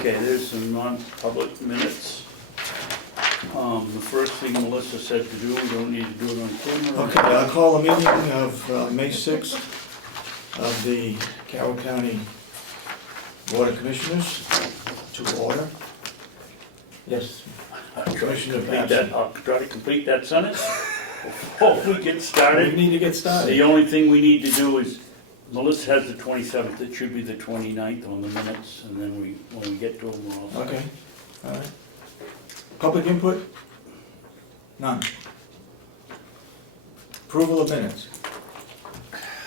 Okay, there's some non-public minutes. The first thing Melissa said to do, we don't need to do it on camera. Okay, I'll call a meeting of May 6th of the Carroll County Board of Commissioners to order. Yes, Commissioner Babson. I'll try to complete that sentence before we get We started. need to get started. The only thing we need to do is, Melissa has the 27th, it should be the 29th on the minutes, and then when we get to them, we'll all. Okay, all right. Public input? None. Approval of minutes?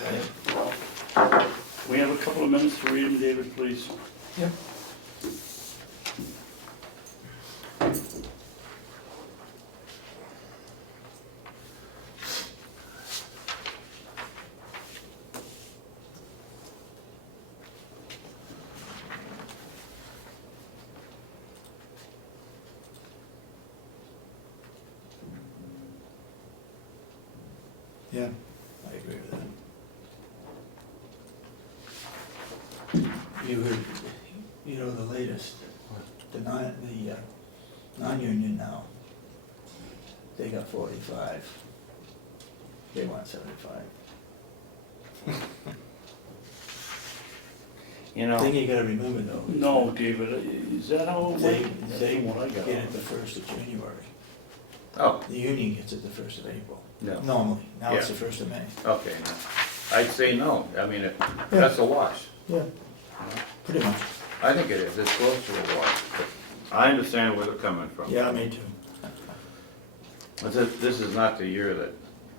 Right. We have a couple of minutes to read them, David, please. Yep. Yeah, I agree with that. You heard, you know, the latest, the non-union now, they got 45. They want 75. You know. Thing you gotta remember though. No, David, is that how it They, went? That's they what I got. get it the 1st of January. Oh, The union gets it the 1st of April. no, Normally, now it's Yeah. the 1st of May. okay, no. I'd say no, I mean, that's a wash. Yeah, pretty much. I think it is, it's close to a wash, but I understand where they're coming from. Yeah, me too. But this is not the year that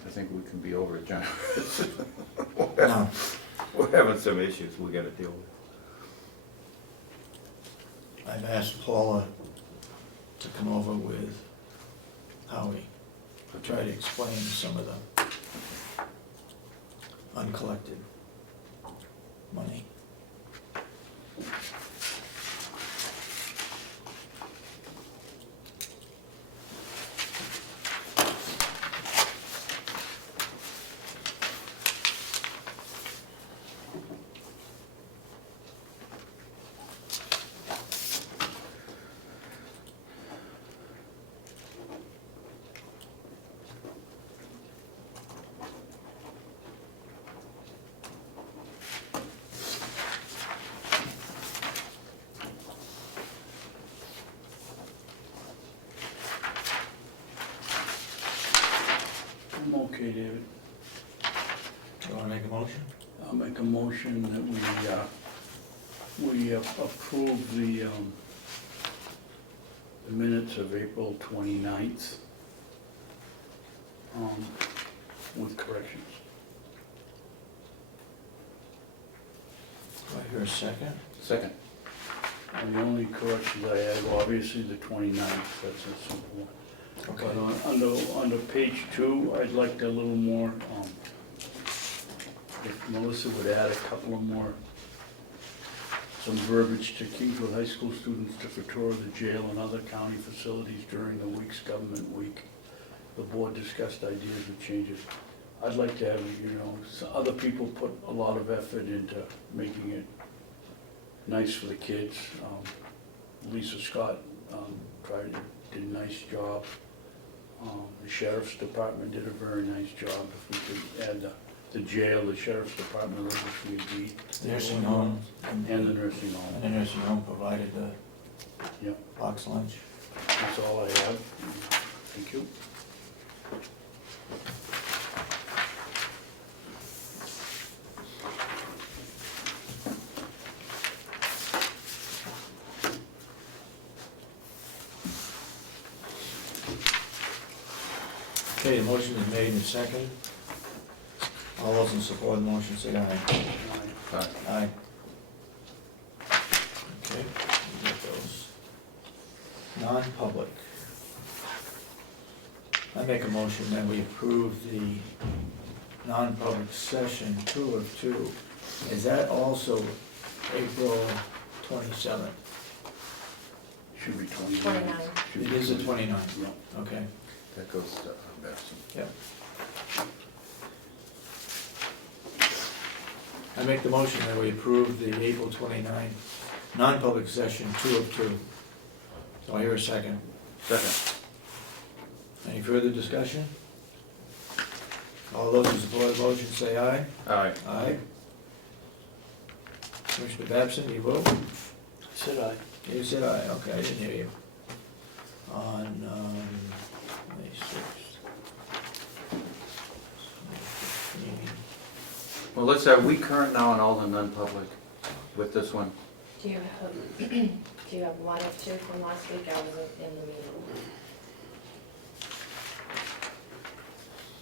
I think we can be over generous. No, We're having some issues we gotta deal with. I've asked Paula to come over with Howie to try to explain some of the uncollected money. I'm okay, David. You wanna make a motion? I'll make a motion that we approve the minutes of April 29th with corrections. Do I hear a second? Second, And the only corrections I had, well, obviously the 29th, that's a simple one. Okay. But under page 2, I'd like a little more, if Melissa would add a couple of more, some verbiage to Kingswood High School students took a tour of the jail and other county facilities during the week's government week. The board discussed ideas of changes. I'd like to have, other people put a lot of effort into making it nice for the kids. Lisa Scott did a nice job. The sheriff's department did a very nice job. If we could add the jail, the sheriff's department, which we agreed. Nursing home. And the nursing home. And the nursing home provided the Yep, box lunch. that's all I have. Thank you. Okay, the motion is made and seconded. All those in support of the motion say aye. fine. Aye. Okay, we got those. Non-public. I make a motion that we approve the non-public session 2 of 2. Is that also April 27th? Should be 29. 29. It is the 29th, Yeah. okay. That goes to Babson. Yep. I make the motion that we approve the April 29th non-public session, 2 of 2. So I hear a second. Second. Any further discussion? All those in support of the motion say aye. Aye. Aye. Commissioner Babson, you vote? Said I. You said aye, okay, I didn't hear you. On, May 6th. Well, let's, are we current now on all the non-public with this one? Do you have, do you have one or two from last week? I wasn't in the meeting.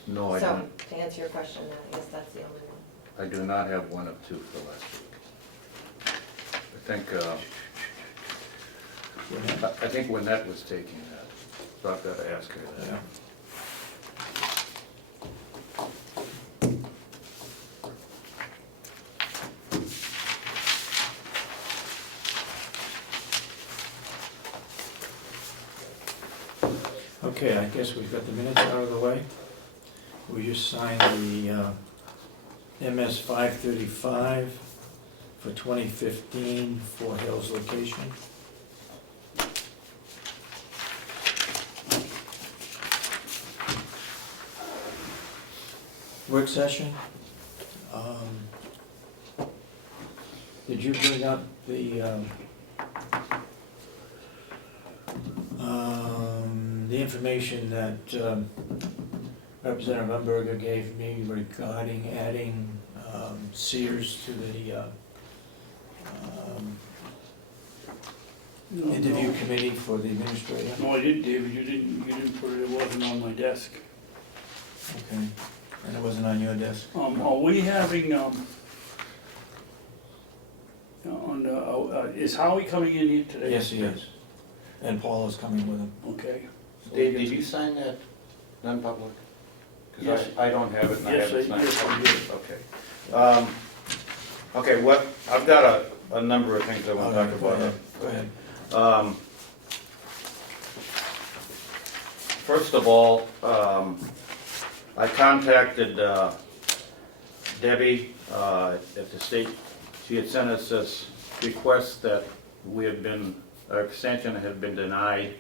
No, I So, don't. to answer your question, I guess that's the only one. I do not have one of two for last week. I think Lynette was taking that, so I've got to ask her that. Yeah. Okay, I guess we've got the minutes out of the way. We just signed the MS 535 for 2015 for Hills location. Work session. Did you bring up the information that Representative Umberger gave me regarding adding Sears to the interview committee for the administrator? No, I didn't, David, you didn't put it, it wasn't on my desk. Okay, and it wasn't on your desk? Are we having, is Howie coming in here today? Yes, he is. And Paul is coming with him. Okay. Dave, did you sign that non-public? Yes. Because I don't have it and I Yes, haven't signed it. yes, I did. Okay. Okay, what, I've got a number of things I want to All talk right, go about. ahead. Go ahead. First of all, I contacted Debbie at the state. She had sent us this request that our extension had been denied.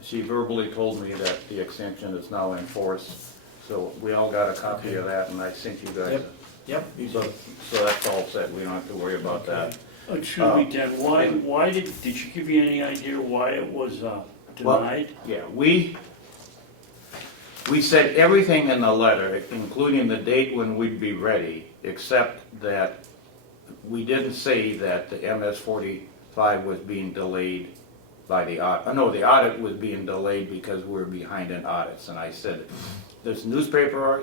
She verbally told me that the extension is now in force. So we all got a copy of that and I sent you guys. Yep, you So, did. so that's all set, we don't have to worry about that. Excuse me, Dan, why did she give you any idea why it was denied? Yeah, we said everything in the letter, including the date when we'd be ready, except that we didn't say that the MS-45 was being delayed by the audit. No, the audit was being delayed because we're behind in audits. And I said, there's newspaper,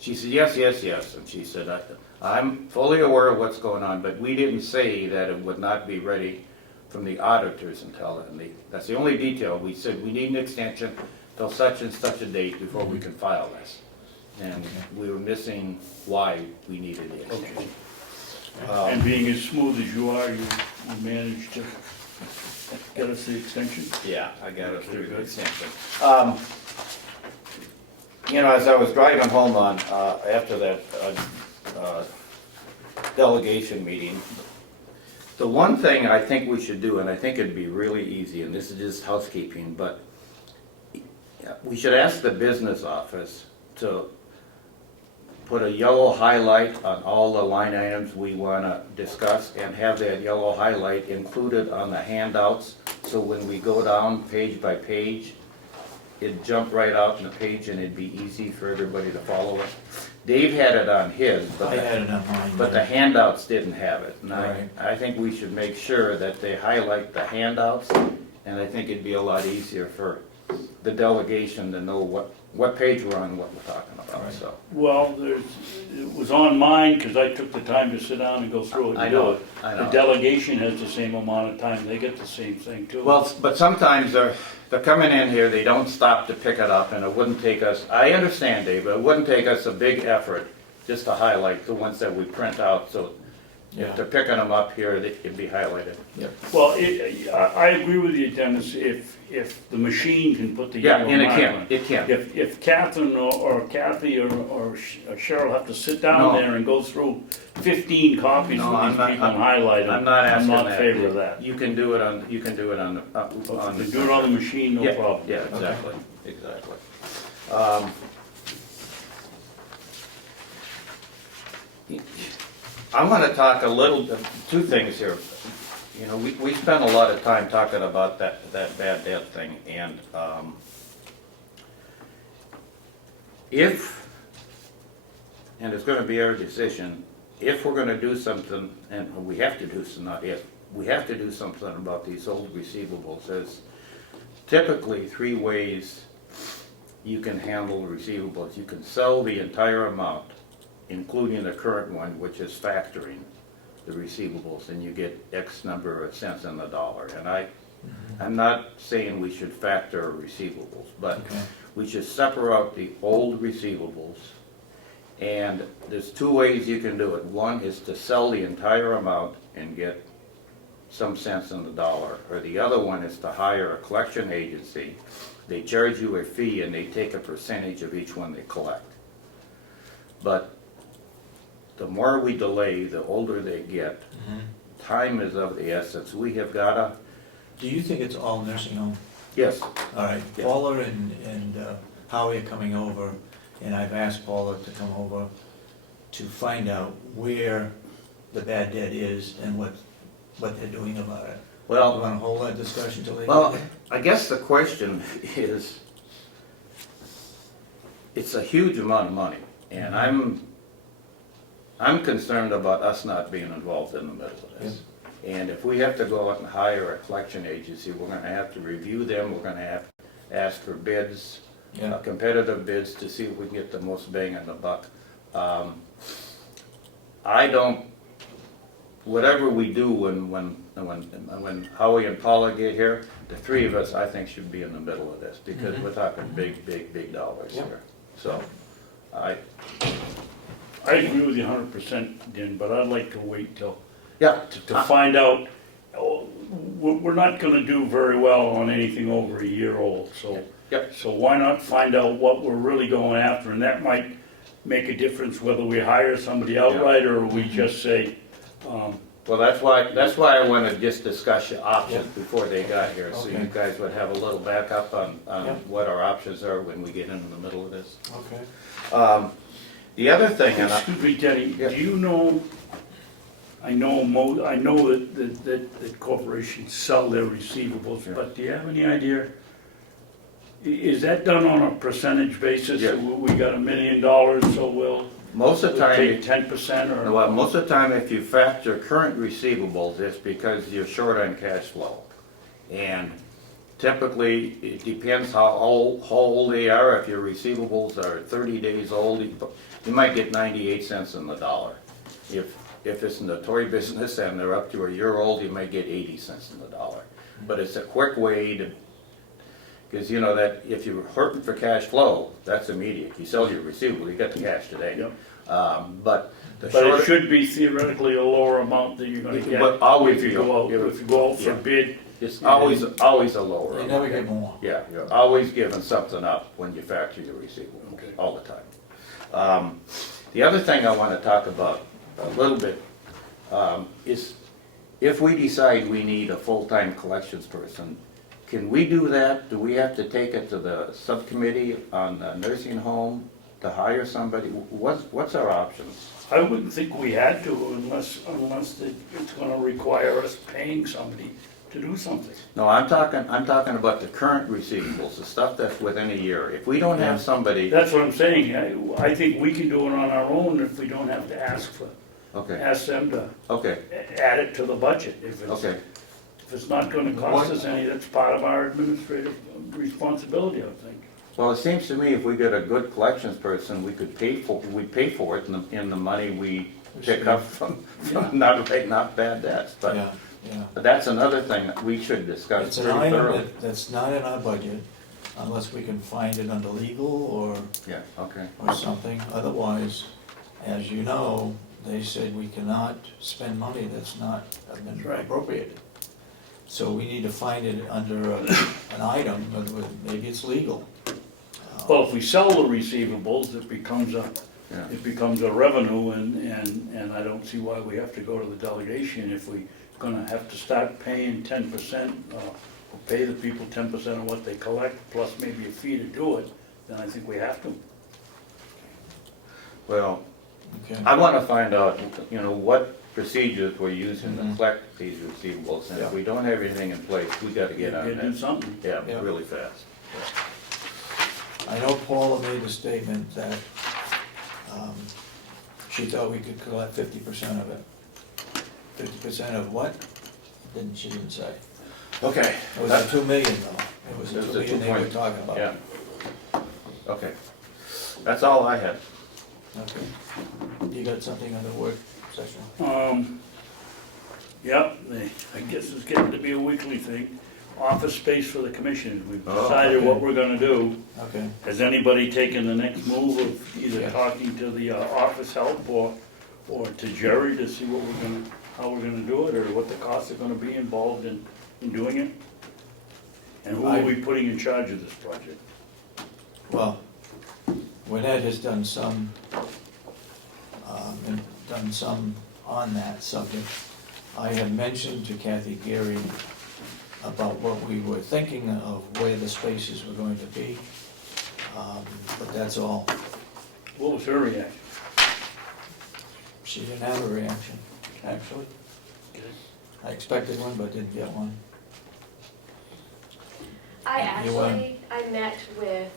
she said, yes, yes, yes. And she said, I'm fully aware of what's going on, but we didn't say that it would not be ready from the auditors until, that's the only detail. We said we need an extension till such and such a date before we can file this. And we were missing why we needed the extension. And being as smooth as you are, you managed to get us the extension? Yeah, I got it through the Good. extension. You know, as I was driving home on, after that delegation meeting, the one thing I think we should do, and I think it'd be really easy, and this is just housekeeping, but we should ask the business office to put a yellow highlight on all the line items we want to discuss and have that yellow highlight included on the handouts, so when we go down page by page, it'd jump right out in the page and it'd be easy for everybody to follow it. Dave had it on his, I had it on mine. but the handouts didn't have it. And Right. I think we should make sure that they highlight the handouts, and I think it'd be a lot easier for the delegation to know what page we're on, what we're talking about, Right. so. Well, it was on mine because I took the time to sit down and go through it I and do know, it. I The know. delegation has the same amount of time, they get the same thing too. Well, but sometimes they're coming in here, they don't stop to pick it up, and it wouldn't take us, I understand, Dave, but it wouldn't take us a big effort just to highlight the ones that we print out, so Yeah. If they're picking them up here, it'd be highlighted. Well, I agree with you, Dennis, if the machine can put the Yeah, yellow and it mark can, on. it can. If Catherine or Kathy or Cheryl have to sit down No. there and go through 15 copies No, with I'm these not- people and highlight them, I'm not asking that. I'm not in favor of that. You can do it on, you can do it on the. on You do it on the machine, no Yeah, problem. Yeah, exactly, exactly. I want to talk a little, two things here. You know, we spent a lot of time talking about that bad debt thing, and if, and it's going to be our decision, if we're going to do something, and we have to do some, not if, we have to do something about these old receivables. There's typically three ways you can handle receivables. You can sell the entire amount, including the current one, which is factoring the receivables, and you get X number of cents on the dollar. And I'm not saying we should factor receivables, but Okay. we should separate out the old receivables. And there's two ways you can do it. One is to sell the entire amount and get some cents on the dollar, or the other one is to hire a collection agency. They charge you a fee and they take a percentage of each one they collect. But the more we delay, the older they get. Time is of the essence. We have gotta, Do you think it's all nursing home? yes, All right, Yeah. Paula and Howie are coming over, and I've asked Paula to come over to find out where the bad debt is and what they're doing about it. You well, wanna hold that discussion till they? well, I guess the question is, it's a huge amount of money, and I'm concerned about us not being involved in the middle of this. And if we have to go out and hire a collection agency, we're gonna have to review them, we're gonna have to ask for bids, Yeah, competitive bids to see if we can get the most bang on the buck. I don't, whatever we do when Howie and Paula get here, the three of us, I think, should be in the middle of this, because we're talking big dollars Yeah. here. So, I agree with you 100%, Dan, but I'd like to wait till, yeah, to find out. Oh, we're not gonna do very well on anything over a year old, so. Yep. So why not find out what we're really going after, and that might make a difference whether we hire somebody outright or we just say, well, that's why I wanted to just discuss your options before they got here, so you Okay. guys would have a little backup on Yeah. what our options are when we get into the middle of this. okay. The other thing, and I, excuse me, Denny, Yeah. do you know, I know that corporations sell their receivables, Yeah. but do you have any idea? Is that done on a percentage basis? Yeah. We got $1 million, so we'll most of the time, take 10% or? well, most of the time, if you factor current receivables, it's because you're short on cash flow. And typically, it depends how old they are. If your receivables are 30 days old, you might get 98 cents on the dollar. If it's in the toy business and they're up to a year old, you might get 80 cents on the dollar. But it's a quick way to, because you know that if you're hurting for cash flow, that's immediate. You sell your receivable, you get the cash today. Yep. But the But it shorter, should be theoretically a lower amount that you're gonna get. But always If you be- go out, if you go out for Yeah. bid. it's always a lower You amount. never get more. Yeah, you're always giving something up when you factor your receivables, Okay. all the time. The other thing I want to talk about a little bit is if we decide we need a full-time collections person, can we do that? Do we have to take it to the subcommittee on the nursing home to hire somebody? What's our options? I wouldn't think we had to unless it's gonna require us paying somebody to do something. No, I'm talking about the current receivables, the stuff that's within a year. If we don't have somebody, That's what I'm saying. I think we can do it on our own if we don't have to ask okay, them to okay, add it to the budget. okay. If it's not gonna cost us any, that's part of our administrative responsibility, I think. Well, it seems to me if we get a good collections person, we'd pay for it in the money we pick up from not bad debts. But Yeah, yeah. that's another thing that we should discuss It's an pretty item thoroughly. that's not in our budget unless we can find it under legal Yeah, okay. or something. Otherwise, as you know, they said we cannot spend money that's not been That's right. appropriated. So we need to find it under an item, but maybe it's legal. Well, if we sell the receivables, it becomes Yeah. a revenue, and I don't see why we have to go to the delegation if we're gonna have to start paying 10%, or pay the people 10% of what they collect, plus maybe a fee to do it, then I think we have to. Well, Okay. I wanna find out, what procedures we're using to Mhm. collect these receivables, and Yeah. if we don't have anything in place, we gotta get on You do that. something. Yeah, Yeah. really fast. I know Paula made a statement that she thought we could collect 50% of it. 50% of what? She didn't say. Okay. It was a 2 million though. It was a It was 2 a million they 2 were point- talking about. Yeah. Okay. That's all I had. Okay. You got something on the work session? Yep, I guess it's getting to be a weekly thing. Office space for the commission, we've Oh, decided okay. what we're gonna do. Okay. Has anybody taken the next move of either Yeah. talking to the office help or to Jerry to see how we're gonna do it, or what the costs are gonna be involved in doing it? And who are we putting in charge of this project? Well, Lynette has done some on that subject. I had mentioned to Kathy Geary about what we were thinking of where the spaces were going to be, but that's all. What was her reaction? She didn't have a reaction, actually. I expected one, but didn't get one. I met with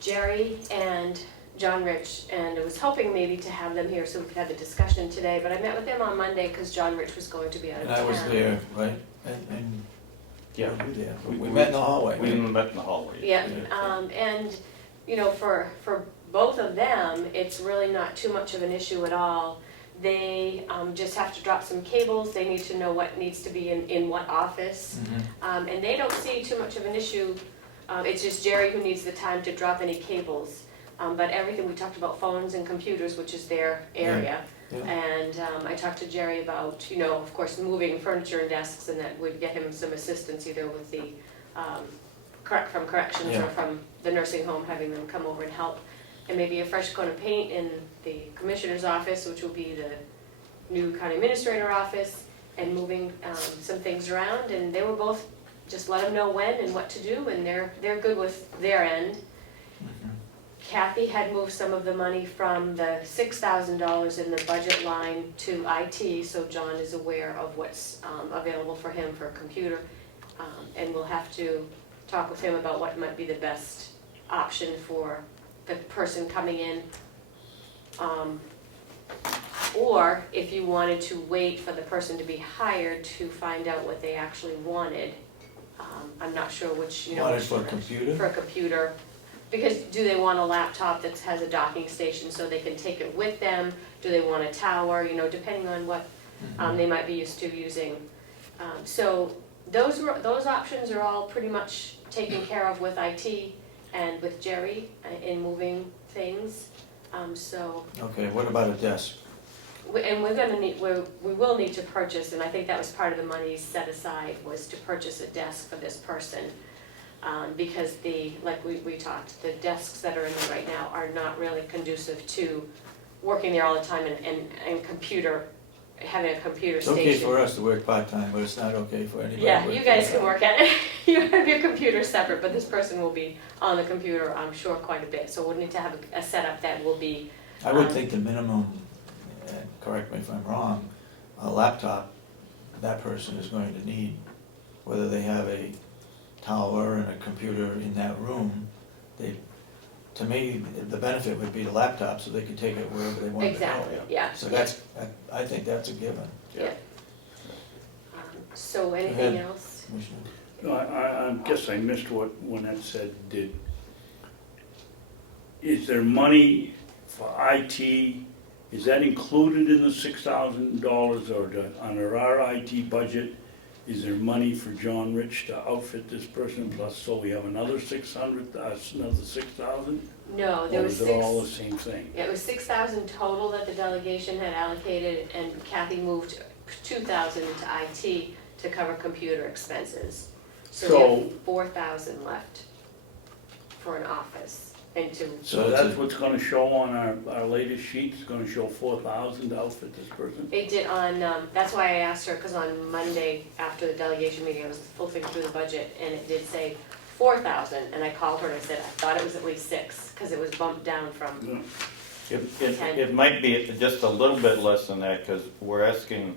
Jerry and John Rich, and I was hoping maybe to have them here so we could have the discussion today, but I met with them on Monday because John Rich was going to be out of And town. I was there, right? And Yeah. were you there? We- We met in the hallway. We right? met in the hallway. Yeah, Yeah. and, for both of them, it's really not too much of an issue at all. They just have to drop some cables, they need to know what needs to be in what office. Mhm. And they don't see too much of an issue, it's just Jerry who needs the time to drop any cables. But everything, we talked about phones and computers, which is their area. Yeah. And I talked to Jerry about, of course, moving furniture and desks, and that would get him some assistance either with the, from corrections or Yeah. from the nursing home, having them come over and help. And maybe a fresh coat of paint in the commissioner's office, which will be the new county administrator office, and moving some things around. And they were both, just let them know when and what to do, and they're good with their end. Mhm. Kathy had moved some of the money from the $6,000 in the budget line to IT, so John is aware of what's available for him for a computer. And we'll have to talk with him about what might be the best option for the person coming in. Or if you wanted to wait for the person to be hired to find out what they actually wanted. I'm not sure which, Wanted for a computer? for a computer, because do they want a laptop that has a docking station so they can take it with them? Do they want a tower, depending on what Mhm. they might be used to using. So those options are all pretty much taken care of with IT and with Jerry in moving things. Okay, what about a desk? And we will need to purchase, and I think that was part of the money set aside, was to purchase a desk for this person. Because like we talked, the desks that are in there right now are not really conducive to working there all the time and having a computer It's station. okay for us to work part-time, but it's not okay for anybody. Yeah, working you guys can full-time. work at it, you have your computer separate, but this person will be on the computer, I'm sure, quite a bit. So we'll need to have a setup that will be, I would think the minimum, and correct me if I'm wrong, a laptop that person is going to need, whether they have a tower and a computer in that room, to me, the benefit would be the laptop, so they could take it wherever they want to go. exactly, yeah. So I think that's a given, Yeah. So ahead. anything else? Commissioner. No, I guess I missed what Lynette said. Is there money for IT? Is that included in the $6,000, or under our IT budget? is there money for John Rich to outfit this person plus, so we have another 600, another 6,000? No, there Or was is it all the six, same thing? it was 6,000 total that the delegation had allocated, and Kathy moved 2,000 into IT to cover computer expenses. So we have 4,000 left for an office and to, So that's what's gonna show on our latest sheet, it's gonna show 4,000 to outfit this person? it did on, that's why I asked her, because on Monday after the delegation meeting, I was flipping through the budget and it did say 4,000, and I called her and I said, I thought it was at least 6, because it was bumped down from, Yeah. It might be just a little bit less than that, because we're asking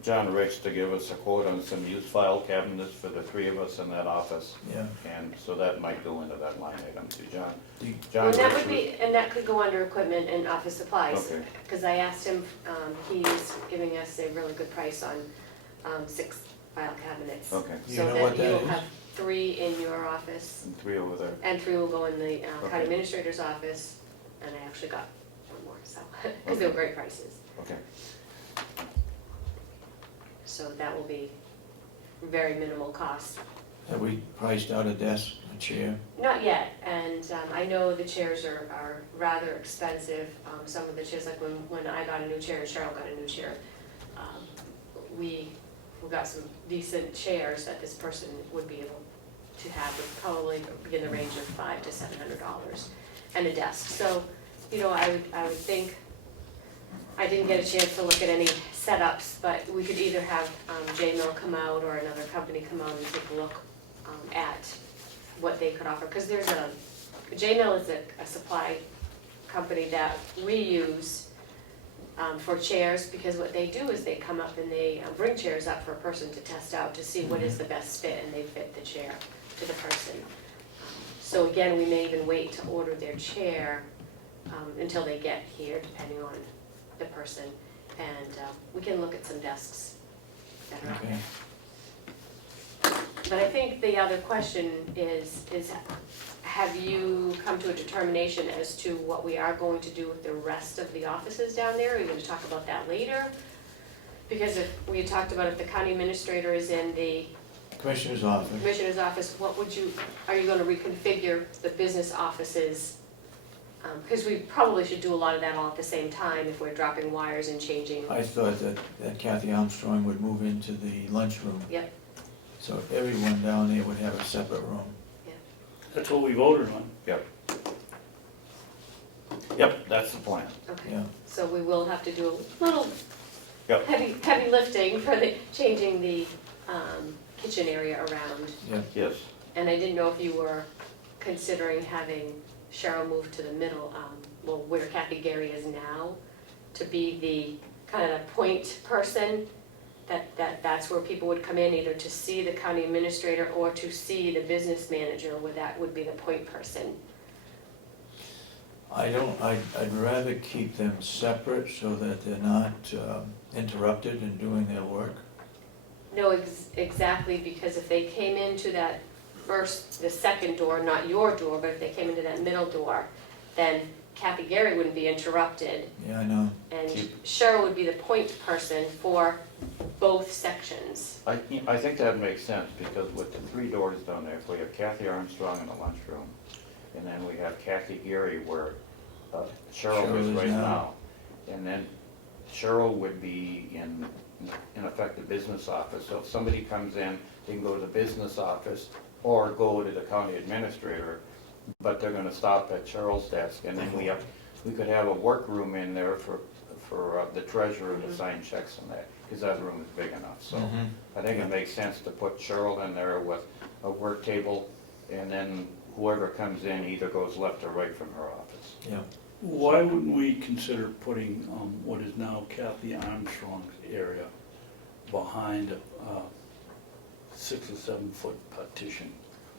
John Rich to give us a quote on some used file cabinets for the 3 of us in that office. Yeah. And so that might go into that line item too, John. Do you- John and that Rich would be, and that could go under equipment and office supplies. Okay. Because I asked him, he's giving us a really good price on 6 file cabinets. Okay, You So know then what that you'll is? have 3 in your office, and 3 over there. and 3 will go in the Okay. county administrator's office, and I actually got 1 more, so, because they were great prices. Okay. So that will be very minimal cost. Have we priced out a desk, a chair? Not yet, and I know the chairs are rather expensive. Some of the chairs, like when I got a new chair and Cheryl got a new chair, we got some decent chairs that this person would be able to have, would probably be in the range of $500 to $700, and a desk. So, you know, I would think, I didn't get a chance to look at any setups, but we could either have J-Mill come out or another company come out and take a look at what they could offer. Because there's J-Mill is a supply company that we use for chairs, because what they do is they come up and they bring chairs up for a person to test out to see what is the best fit, and they fit the chair to the person. So again, we may even wait to order their chair until they get here, depending on the person, and we can look at some desks that are out Okay. there. But I think the other question is have you come to a determination as to what we are going to do with the rest of the offices down there? Are you going to talk about that later? Because if we had talked about if the county administrator is in the Commissioner's office. commissioner's office, are you going to reconfigure the business offices? Because we probably should do a lot of that all at the same time if we're dropping wires and changing. I thought that Kathy Armstrong would move into the lunchroom. Yep. So everyone down there would have a separate room. That's what we voted on. Yep. Yep, that's the plan. Okay. Yeah. So we will have to do a little Yep. heavy lifting for the, changing the kitchen area around. Yeah. Yes. And I didn't know if you were considering having Cheryl move to the middle, well, where Kathy Gary is now, to be the kind of the point person, that's where people would come in either to see the county administrator or to see the business manager, where that would be the point person. I'd rather keep them separate so that they're not interrupted in doing their work. No, exactly, because if they came into that the second door, not your door, but if they came into that middle door, then Kathy Gary wouldn't be interrupted, Yeah, I know. and Cheryl would be the point person for both sections. I think that makes sense, because with the 3 doors down there, if we have Kathy Armstrong in the lunchroom, and then we have Kathy Gary where Cheryl is right now, and then Cheryl would be in effect the business office. So if somebody comes in, they can go to the business office or go to the county administrator, but they're gonna stop at Cheryl's desk, and then we could have a workroom in there for the treasurer to sign checks and that, because that room is big enough. So I think it makes sense to put Cheryl in there with a work table, and then whoever comes in either goes left or right from her office. Yeah. Why wouldn't we consider putting what is now Kathy Armstrong's area behind a 6 or 7 foot partition?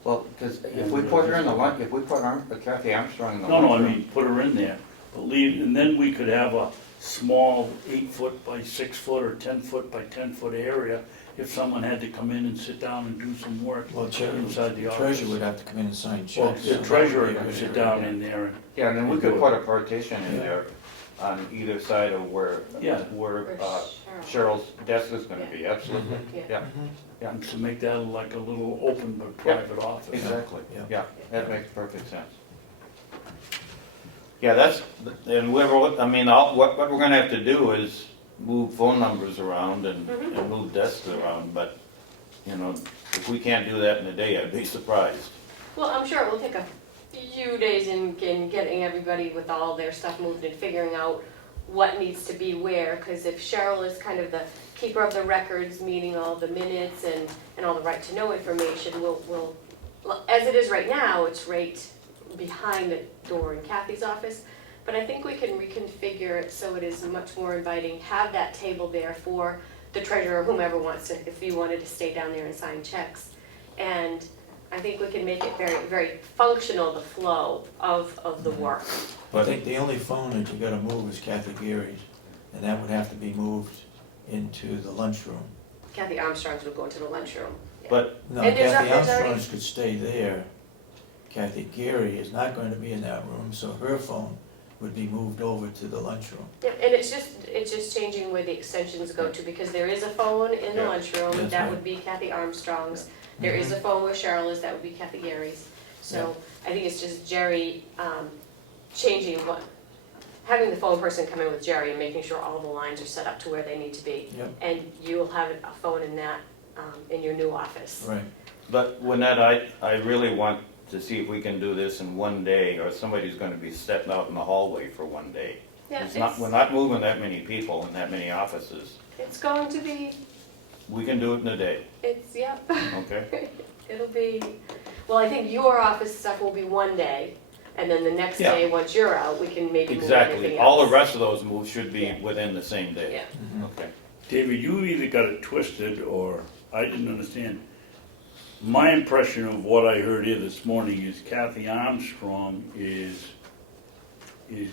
Well, because if we put her in the lunch, if we put Kathy Armstrong in the No, lunchroom. I mean, put her in there, but leave, and then we could have a small 8 foot by 6 foot or 10 foot by 10 foot area if someone had to come in and sit down and do some work Well, inside the office. treasurer would have to come in and sign Well, checks. the treasurer could sit down in there and. Yeah, and then we could put a partition in there on either side of where, Yeah. where Or Cheryl's desk is gonna be, absolutely. Yeah. Yeah, And to make that like a little open but private office. exactly, Yeah. yeah, that makes perfect sense. Yeah, that's, and I mean, what we're gonna have to do is move phone numbers around and move desks around, but, you know, if we can't do that in a day, I'd be surprised. Well, I'm sure it will take a few days in getting everybody with all their stuff moved and figuring out what needs to be where, because if Cheryl is kind of the keeper of the records, meaning all the minutes and all the right to know information, we'll, as it is right now, it's right behind the door in Kathy's office, but I think we can reconfigure it so it is much more inviting, have that table there for the treasurer, whomever wants to, if you wanted to stay down there and sign checks. And I think we can make it very, very functional, the flow of the work. I think the only phone that you gotta move is Kathy Gary's, and that would have to be moved into the lunchroom. Kathy Armstrong's would go into the lunchroom. But, No, And there's Kathy already- Armstrong's could stay there. Kathy Gary is not going to be in that room, so her phone would be moved over to the lunchroom. Yeah, and it's just changing where the extensions go to, because there is a phone in the Yeah. lunchroom, That's that right. would be Kathy Armstrong's. There is a phone where Cheryl is, that would be Kathy Gary's. So I think it's just Jerry changing having the phone person come in with Jerry and making sure all the lines are set up to where they need to be. Yep. And you'll have a phone in that, in your new office. Right. but Lynette, I really want to see if we can do this in one day, or somebody's gonna be stepping out in the hallway for one day. Yeah, We're not moving that many people in that many offices. it's going to be, We can do it in a day, yep. okay? It'll be, well, I think your office stuff will be one day, and then the next Yeah. day, once you're out, we can maybe move everything Exactly, else. all the rest of those moves should be Yeah. within the same day. Yeah, Okay. David, you either got it twisted or I didn't understand. My impression of what I heard here this morning is Kathy Armstrong is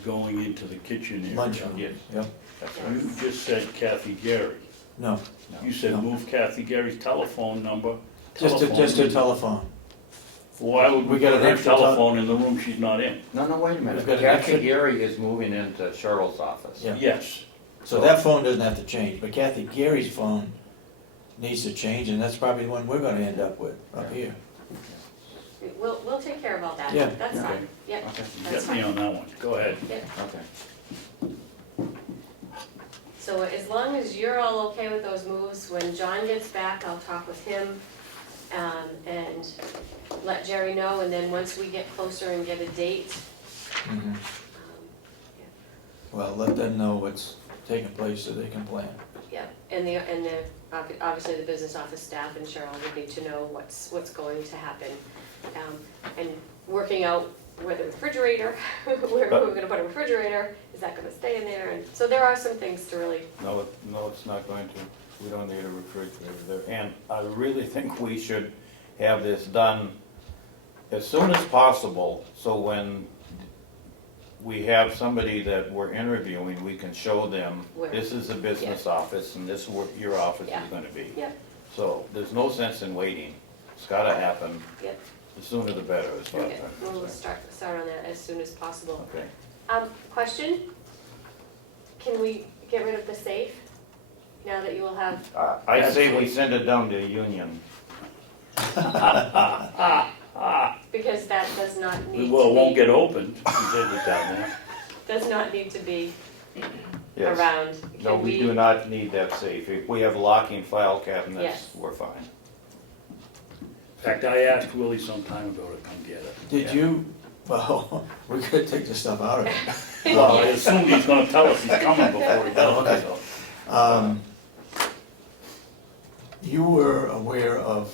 going into the kitchen area. Lunchroom, Yes. yep. That's You right. just said Kathy Gary. No, You said No. move Kathy Gary's telephone number. just a telephone. Why would We we got put an her extra telephone in the room she's not in? No, wait a We've minute. got an Kathy extra- Gary is moving into Cheryl's office. Yeah. Yes. So that phone doesn't have to change, but Kathy Gary's phone needs to change, and that's probably the one we're gonna end up with up here. we'll take care of all that, Yeah. that's Okay. fine, yep, Okay, You that's got me fine. on that one. Go ahead. okay. So as long as you're all okay with those moves, when John gets back, I'll talk with him, and let Jerry know, and then once we get closer and get a date, Mhm. Well, let them know what's taking place so they can plan. yeah, and obviously the business office staff and Cheryl would need to know what's going to happen. And working out where the refrigerator, where we're gonna put a refrigerator, is that gonna stay in there? And so there are some things to really, No, it's not going to. We don't need a refrigerator there. And I really think we should have this done as soon as possible, so when we have somebody that we're interviewing, we can show them, Where? this is the business office and this is where your office Yeah. is gonna be. Yep. So there's no sense in waiting. It's gotta happen. Yep. The sooner the better, as far as okay, I'm we'll concerned. start on that as soon as possible. Okay. Question, can we get rid of the safe, now that you will have, I say we send it down to Union. because that does not need Well, it won't to get opened. You did it down there. be, does not need to be Yes. around. No, Can we do not need that safe. If we have locking file cabinets, Yes. we're fine. In fact, I asked Willie some time ago to come get it. Did you, well, we could take the stuff out of it. Well, I assume he's gonna tell us he's coming before he does, Okay. so. You were aware of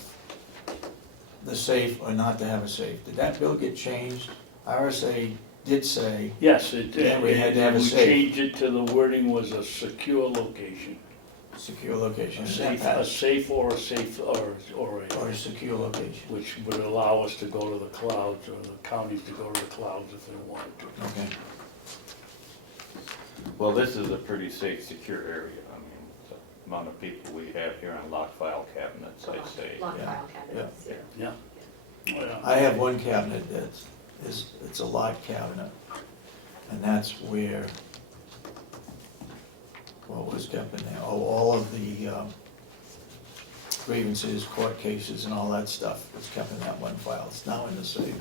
the safe or not to have a safe. Did that bill get changed? RSA did say, Yes, it did. Yeah, we had to have a We safe. changed it to the wording was a secure location. secure location. A Is safe, that a passed? safe or a safe, or Or a, a secure location, which would allow us to go to the clouds, or the counties to go to the clouds if they wanted to. okay. Well, this is a pretty safe, secure area. I mean, the amount of people we have here on lock file cabinets, I'd say. Lock Yeah. file cabinets, yeah. Yeah. Oh, yeah. I have one cabinet it's a locked cabinet, and that's where what was kept in there? Oh, all of the grievances, court cases, and all that stuff was kept in that one file. It's now in the safe.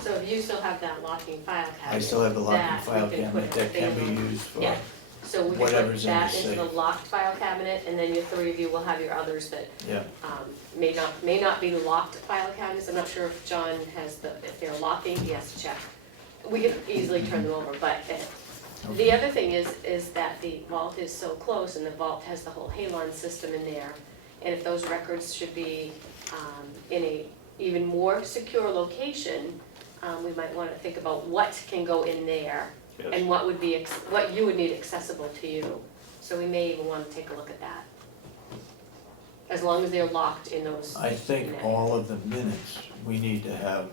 So if you still have that locking file cabinet. I still have the locking that we file can cabinet put that can everything be in. used for, Yeah. So we can put whatever's in the that into the safe. locked file cabinet, and then your three of you will have your others that yeah. may not be locked file cabinets. I'm not sure if John has if they're locking, he has to check. We can easily turn them over, but the other thing is that the vault is so close, and the vault has the whole Halon system in there. And if those records should be in a even more secure location, we might want to think about what can go in there and what would be, what you would need accessible to you. So we may even want to take a look at that. As long as they're locked in those. I think in that. all of the minutes we need to have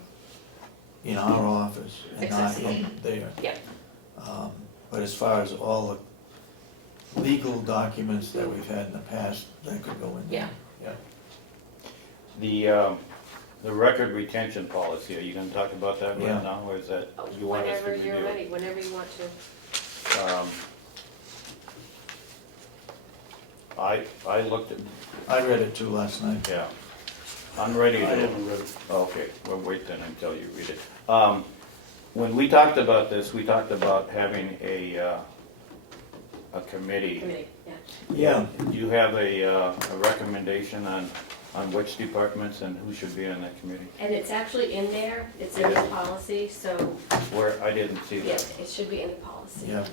in our office and not Accessible. in there. Yeah. But as far as all the legal documents that we've had in the past, that could go in there. The record retention policy, are you gonna talk about that Yeah. right now, or is that, you want us to Whenever review? you're ready, whenever you want to. I looked at, I read it too last night. yeah, I'm ready I to, haven't read it. okay, well, wait then until you read it. When we talked about this, we talked about having a committee. Committee, yeah. Yeah, Do you have a recommendation on which departments and who should be on that committee? And it's actually in there, it's in the policy, so, Where, I didn't see yeah, that. it should be in the policy. yeah.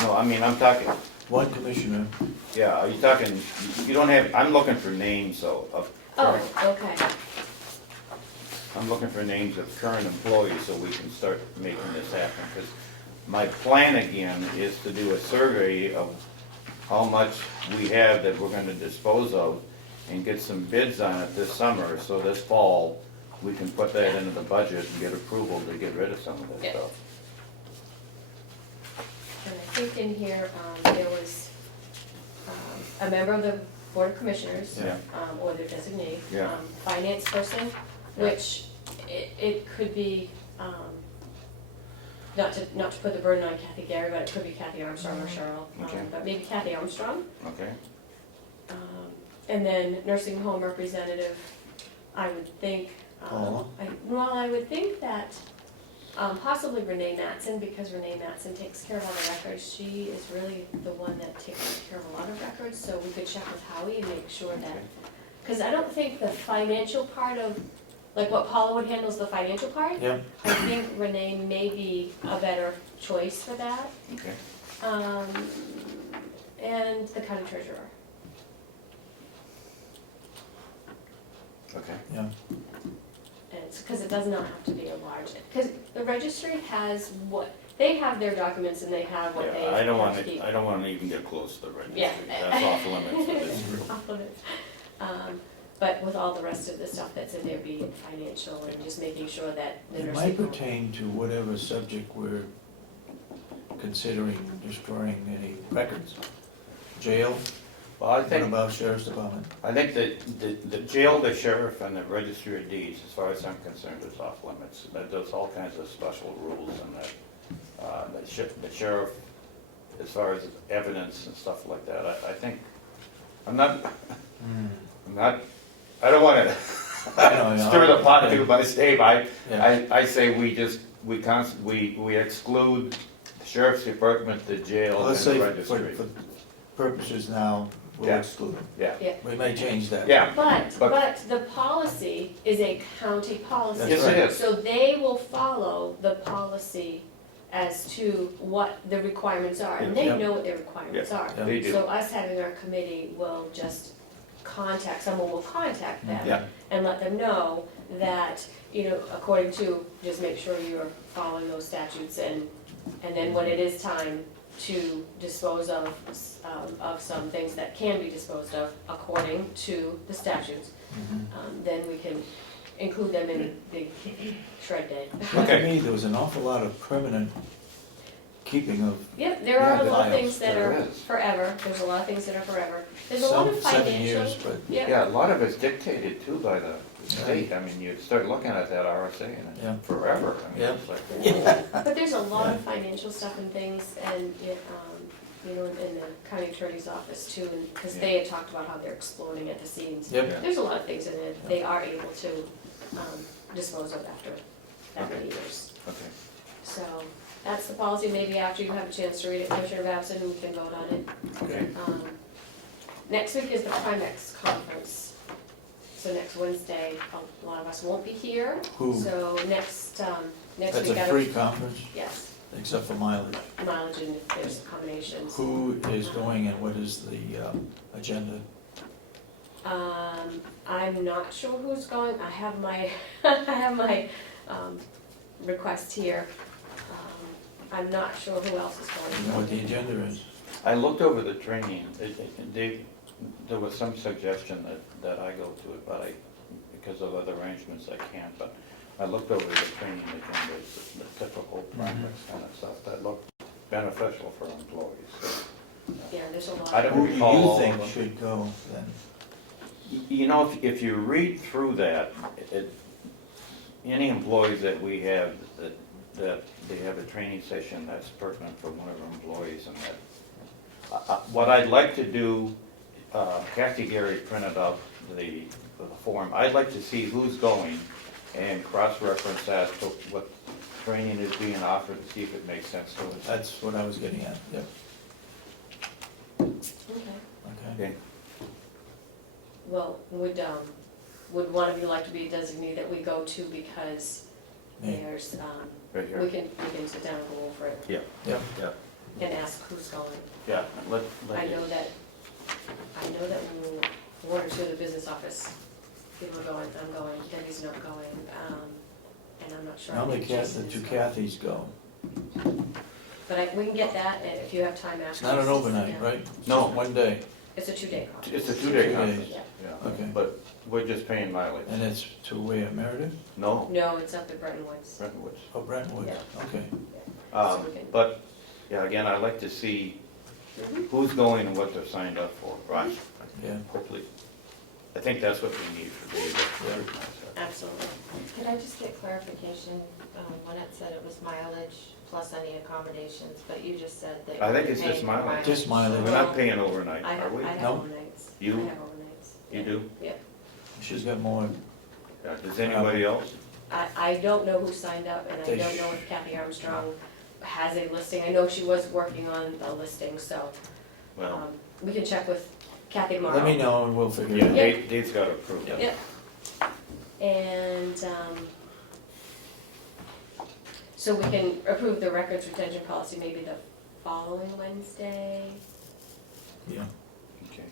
No, I mean, I'm talking, One commissioner, yeah, are you talking, you don't have, I'm looking for names though, of current, Oh, okay. I'm looking for names of current employees so we can start making this happen. Because my plan again is to do a survey of how much we have that we're gonna dispose of and get some bids on it this summer, so this fall, we can put that into the budget and get approval to get rid of some of that Yeah. stuff. And I think in here, there was a member of the Board of Commissioners, Yeah. or their designee, Yeah. finance person, which it could be, not to put the burden on Kathy Gary, but it could be Kathy Armstrong or Cheryl, Okay. but maybe Kathy Armstrong. Okay? And then nursing home representative, I would think, Paula? I would think that possibly Renee Mattson, because Renee Mattson takes care of all the records. She is really the one that takes care of a lot of records, so we could check with Howie and make sure that, because I don't think the financial part of, like what Paula would handle is the financial part. yeah, I think Renee may be a better choice for that. Okay. And the county treasurer. Okay. yeah. And it's, because it does not have to be a large, because the registry has what, they have their documents and they have what they Yeah, I don't have want to keep. to, I don't want to even get close to the registry. Yeah. That's off limits for this group. Off limits. But with all the rest of the stuff that's in there being financial and just making sure that the It nursing might home. pertain to whatever subject we're considering destroying any records. Jail, Well, I what think, about sheriff's department? I think that the jail, the sheriff, and the registry of deeds, as far as I'm concerned, is off limits. That does all kinds of special rules and that, the sheriff, as far as evidence and stuff like that, I think, I'm not, I don't wanna stir the pot too much, Dave. I say we exclude the sheriff's department, the jail, Well, and let's the say registry. for purposes now, we'll Yeah. exclude them. Yeah, We may change that. yeah, But But- the policy is a county policy. That's yes right. it is. So they will follow the policy as to what the requirements are, and they Yeah. know what their requirements are. Yeah. They do. So us having our committee will just someone will contact them Yeah. and let them know that, according to, just make sure you're following those statutes, and then when it is time to dispose of some things that can be disposed of according to the statutes, then we can include them in the shred day. To me, there was an awful lot of permanent keeping of Yep, there are a lot of files. things that There are is. forever, there's a lot of things that are forever. There's a lot of some financial. 7 years, but Yeah, a lot of it's dictated too by the state. I mean, you start looking at that RSA and Yeah. it's forever. I mean, Yeah. it's like, But there's a lot of financial stuff and things, and you know, in the county attorney's office too, because they had talked about how they're exploding at the seams. Yep. There's a lot of things in it they are able to dispose of after that many years. Okay. So that's the policy. Maybe after you have a chance to read it, Commissioner Babson, we can vote on it. Okay. Next week is the Primex conference. So next Wednesday, a lot of us won't be here. Who? So next That's week. a free conference, Yes, except for mileage. mileage and if there's accommodations. Who is going and what is the agenda? I'm not sure who's going. I have my, I have my request here. I'm not sure who else is You know going. what the agenda is? I looked over the training, there was some suggestion that I go to it, but because of other arrangements I can't, but I looked over the training agenda, the typical practice kind of stuff that looked beneficial for employees, so. Yeah, there's a lot. I don't Who do recall you all of think them. should go then? You know, if you read through that, any employees that we have, that they have a training session that's pertinent for one of our employees and that. What I'd like to do, Kathy Gary printed out the form, I'd like to see who's going and cross-reference that to what training is being offered to see if it makes sense to us. That's what I was getting at, yep, Okay. okay. Okay. Well, would one of you like to be a designee that we go to because Me. there's, Right here. we can sit down and go over it Yeah, Yep. yeah, and ask who's going. yeah. I know that one or two of the business office people are going, I'm going, Debbie's not going, and I'm not sure. How many I think the Jason two is going. Kathys go? But we can get that, and if you have time after. It's not an overnight, yeah. right? No. One day, It's a 2-day conference. It's a 2-day 2 conference, days. Yeah. yeah. Okay. But we're just paying mileage. and it's to where, Meredith? No, No, it's up at Bretton Woods. Brentwood. Oh, Brentwood, Yeah. okay. So we can- But, yeah, again, I'd like to see who's going and what they're signed up for, right? Yeah. Hopefully, I think that's what we need for David. Absolutely. Could I just get clarification? Lynette said it was mileage plus any accommodations, but you just said that. I think you're it's just paying for mileage. Just mileage. We're not paying overnight, I are have, we? I have No. overnights. You? I have overnights. You Yeah. do? Yeah. She's got more, Yeah, does anybody else? I don't know who signed up, and I They don't know if Kathy Armstrong has a listing. I know she was working on a listing, so Well, we can check with Kathy tomorrow. let me know and we'll figure yeah, it out. Dave's got to approve it. Yep. And, so we can approve the records retention policy maybe the following Wednesday. Yeah, Okay,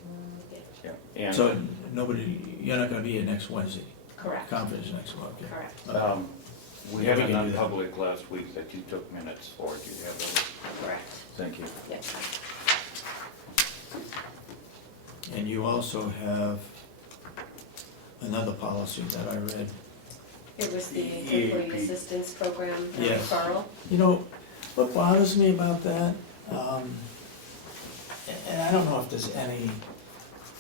Yeah, yeah. And, so nobody, you're not gonna be here next Wednesday, correct, conference next month, yeah. correct, we Yeah, had we a can do that. non-public last week that you took minutes for. Do you have those? correct, Thank you. yep. And you also have another policy that I read. It was the EAP. employee assistance program Yes. referral. You know, what bothers me about that, and I don't know if there's any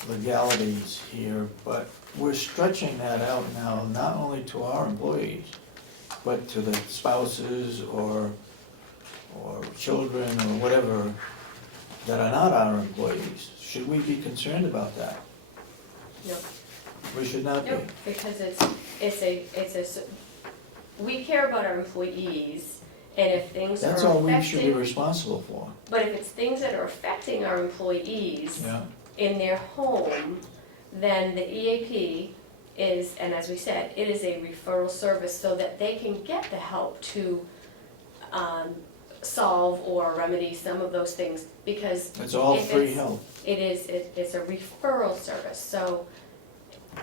legalities here, but we're stretching that out now, not only to our employees, but to the spouses or children or whatever that are not our employees. Should we be concerned about that? No, We should not be. no, because we care about our employees, and if things are That's all we should be affecting, responsible for, but if it's things that are affecting our employees yeah? in their home, then the EAP is, and as we said, it is a referral service so that they can get the help to solve or remedy some of those things, because It's all if free it's- help. it's a referral service, so,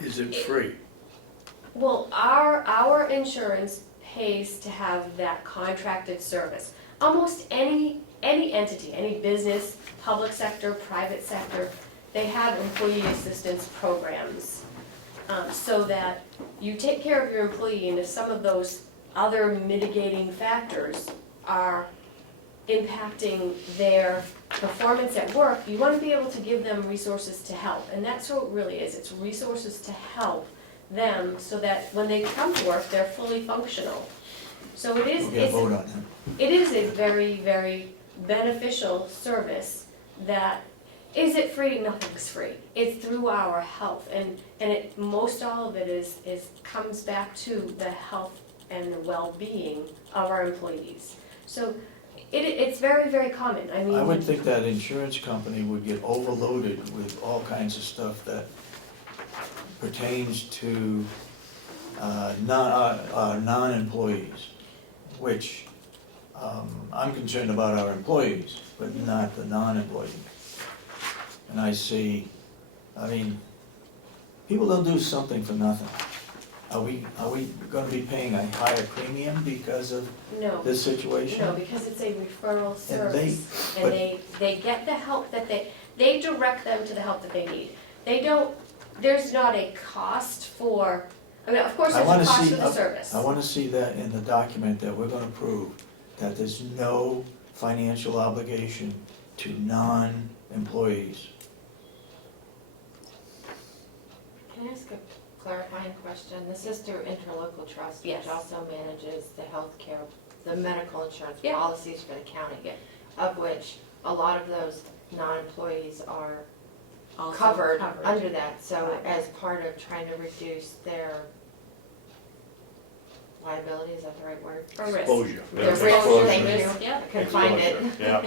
Is it free? well, our insurance pays to have that contracted service. Almost any entity, any business, public sector, private sector, they have employee assistance programs. So that you take care of your employee, and if some of those other mitigating factors are impacting their performance at work, you wanna be able to give them resources to help. And that's what it really is, it's resources to help them so that when they come to work, they're fully functional. So it is, We'll get a vote on that. it is a very, very beneficial service that, is it free? Nothing's free. It's through our health, and it, most all of it comes back to the health and the well-being of our employees. So it's very, very common. I mean. I would think that insurance company would get overloaded with all kinds of stuff that pertains to non-employees, which I'm concerned about our employees, but not the non-employees. And I see, I mean, people don't do something for nothing. Are we gonna be paying a higher premium because of No. this situation? No, because it's a referral And service, and but- they get the help that they direct them to the help that they need. They don't, there's not a cost for, I mean, of course, I there's a wanna cost see- for the service. I wanna see that in the document that we're gonna prove, that there's no financial obligation to non-employees. Can I ask a clarifying question? This is through Interlocal Trust, which Yes. also manages the healthcare, the medical insurance Yeah. policies for the county. Yeah. Of which a lot of those non-employees are Also covered under that. So Right. as part of trying to reduce their liability, is that the right word? Or risk. Exposure. Their There's risk, exposure. thank you. Risk, yeah. I couldn't find it. Yeah,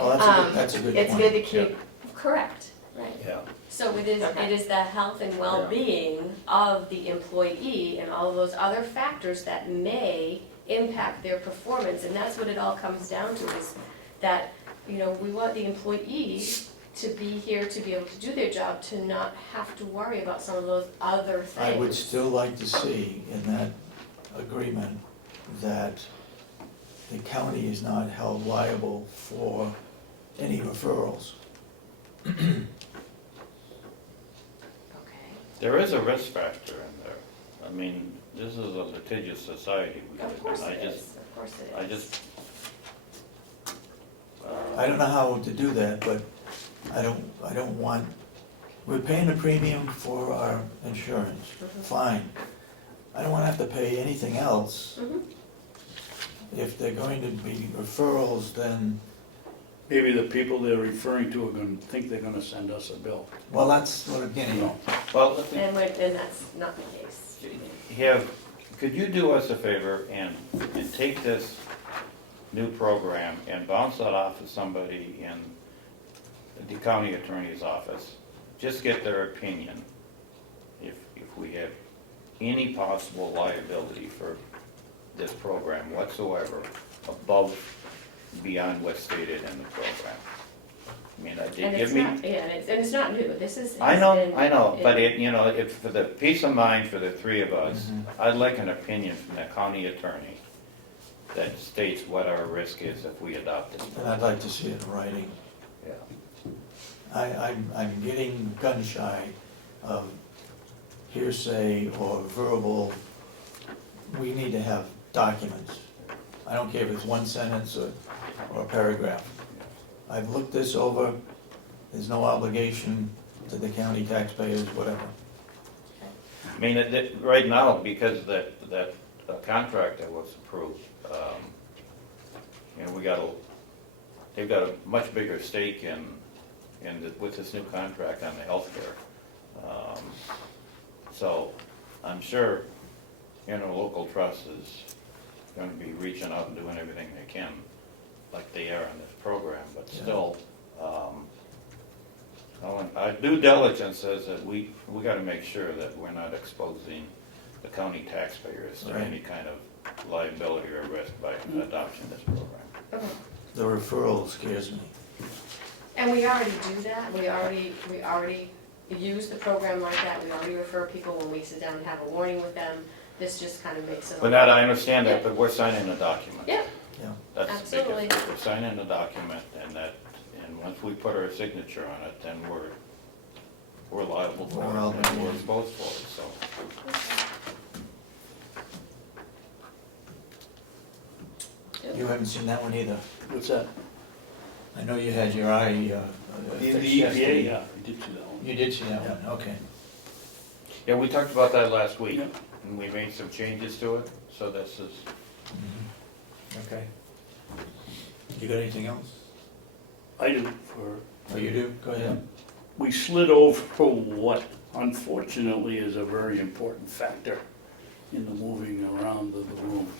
Well, yeah. that's a good point. It's good to keep, Correct, right. Yeah. So it is, Okay. it is the health and well-being of the employee and all of those other factors that may impact their performance, and that's what it all comes down to, is that, you know, we want the employee to be here to be able to do their job, to not have to worry about some of those other things. I would still like to see in that agreement that the county is not held liable for any referrals. Okay. There is a risk factor in there. I mean, this is a litigious society. we live Of in. course I it just- is, of course it is. I just. I don't know how to do that, but I don't want, we're paying a premium for our insurance, Mhm. fine. I don't wanna have to pay anything else. Mhm. If they're going to be referrals, then, Maybe the people they're referring to are gonna think they're gonna send us a bill. well, that's what I'm getting at. Well, And that's not the case. could you do us a favor and take this new program and bounce that off to somebody in the county attorney's office? Just get their opinion if we have any possible liability for this program whatsoever above, beyond what's stated in the program. I mean, And give it's me. not, yeah, and it's not new, this is. I has know, been- but if, for the peace of mind for the three of us, Mhm. I'd like an opinion from the county attorney that states what our risk is if we adopt this. And I'd like to see it in writing. Yeah. I'm getting gun shy of hearsay or verbal. We need to have documents. I don't care if it's one sentence or a paragraph. I've looked this over, there's no obligation to the county taxpayers, whatever. I mean, right now, because that contract that was approved, they've got a much bigger stake with this new contract on the healthcare. So I'm sure local trust is going to be reaching out and doing everything they can, like they are on this program, but Yeah. still, our due diligence says that we got to make sure that we're not exposing the county taxpayers to Right. any kind of liability or risk by adopting this program. Okay. The referral scares me. And we already do that, we already use the program like that, we already refer people when we sit down and have a warning with them. This just kind of makes it. But that, I understand that, but we're signing a document. Yeah, Yeah. That's the Absolutely. biggest, we're signing a document, and once we put our signature on it, then we're liable for We're it, and we're obligated. exposed for it, so. You haven't seen that one either. What's that? I know you had your eye The fixed EPA, yesterday. yeah, I did see that one. You did see that one, okay. Yeah, we talked about that last week, Yeah. and we made some changes to it, so this is, Okay. You got anything else? I do, for Oh, you do? Go ahead. We slid over what unfortunately is a very important factor in the moving around of the rooms.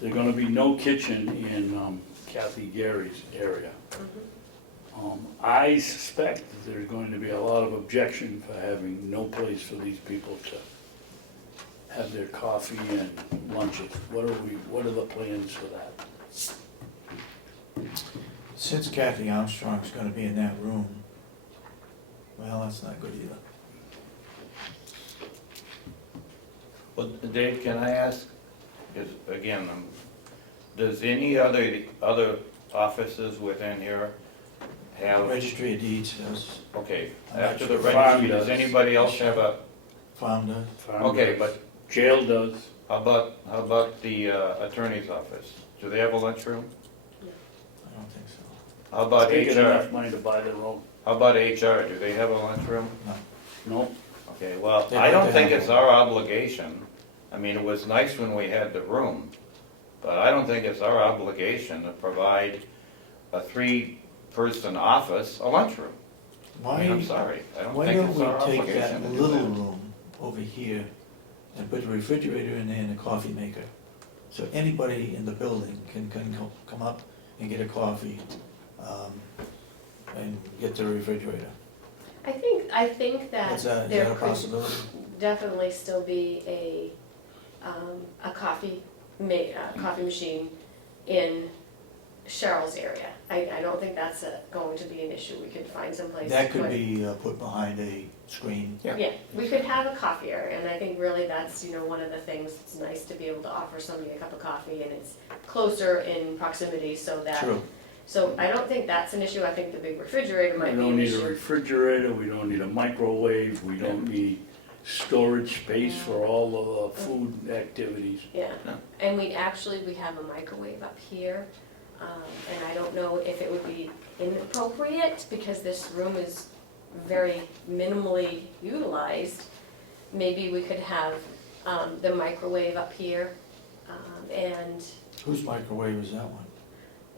There's gonna be no kitchen in Kathy Gary's area. I suspect that there's going to be a lot of objection for having no place for these people to have their coffee and lunches. What are the plans for that? Since Kathy Armstrong's gonna be in that room, well, that's not good either. Well, Dave, can I ask, is, again, does any other offices within here have, Registry of Deeds does, okay, I'm after not the sure. registry, Farm does does. anybody else have a, Farm does. okay, but Jail does. how about the attorney's office? Do they have a lunchroom? I don't think so. How about Taking enough HR? money to buy their own. How about HR? Do they have a lunchroom? No, Okay, well, They'd I like don't to think have it's one. our obligation. I mean, it was nice when we had the room, but I don't think it's our obligation to provide a 3-person office a lunchroom. I mean, I'm Why, sorry, I don't why think don't it's our we take obligation that to do little that. room over here and put a refrigerator in there and a coffee maker? So anybody in the building can come up and get a coffee, and get the refrigerator. I think that Is that there a could possibility? definitely still be a coffee machine in Cheryl's area. I don't think that's going to be an issue. We could find some place to That put. could be put behind a screen. Yeah, we could have a coffee area, and I think really that's, one of the things, it's nice to be able to offer somebody a cup of coffee, and it's closer in proximity so that. True. So I don't think that's an issue. I think the big refrigerator we might be don't an need a issue. refrigerator, we don't need a microwave, we don't need storage space for all of the food activities. Yeah, No. and we have a microwave up here, and I don't know if it would be inappropriate, because this room is very minimally utilized. Maybe we could have the microwave up here, and Whose microwave is that one?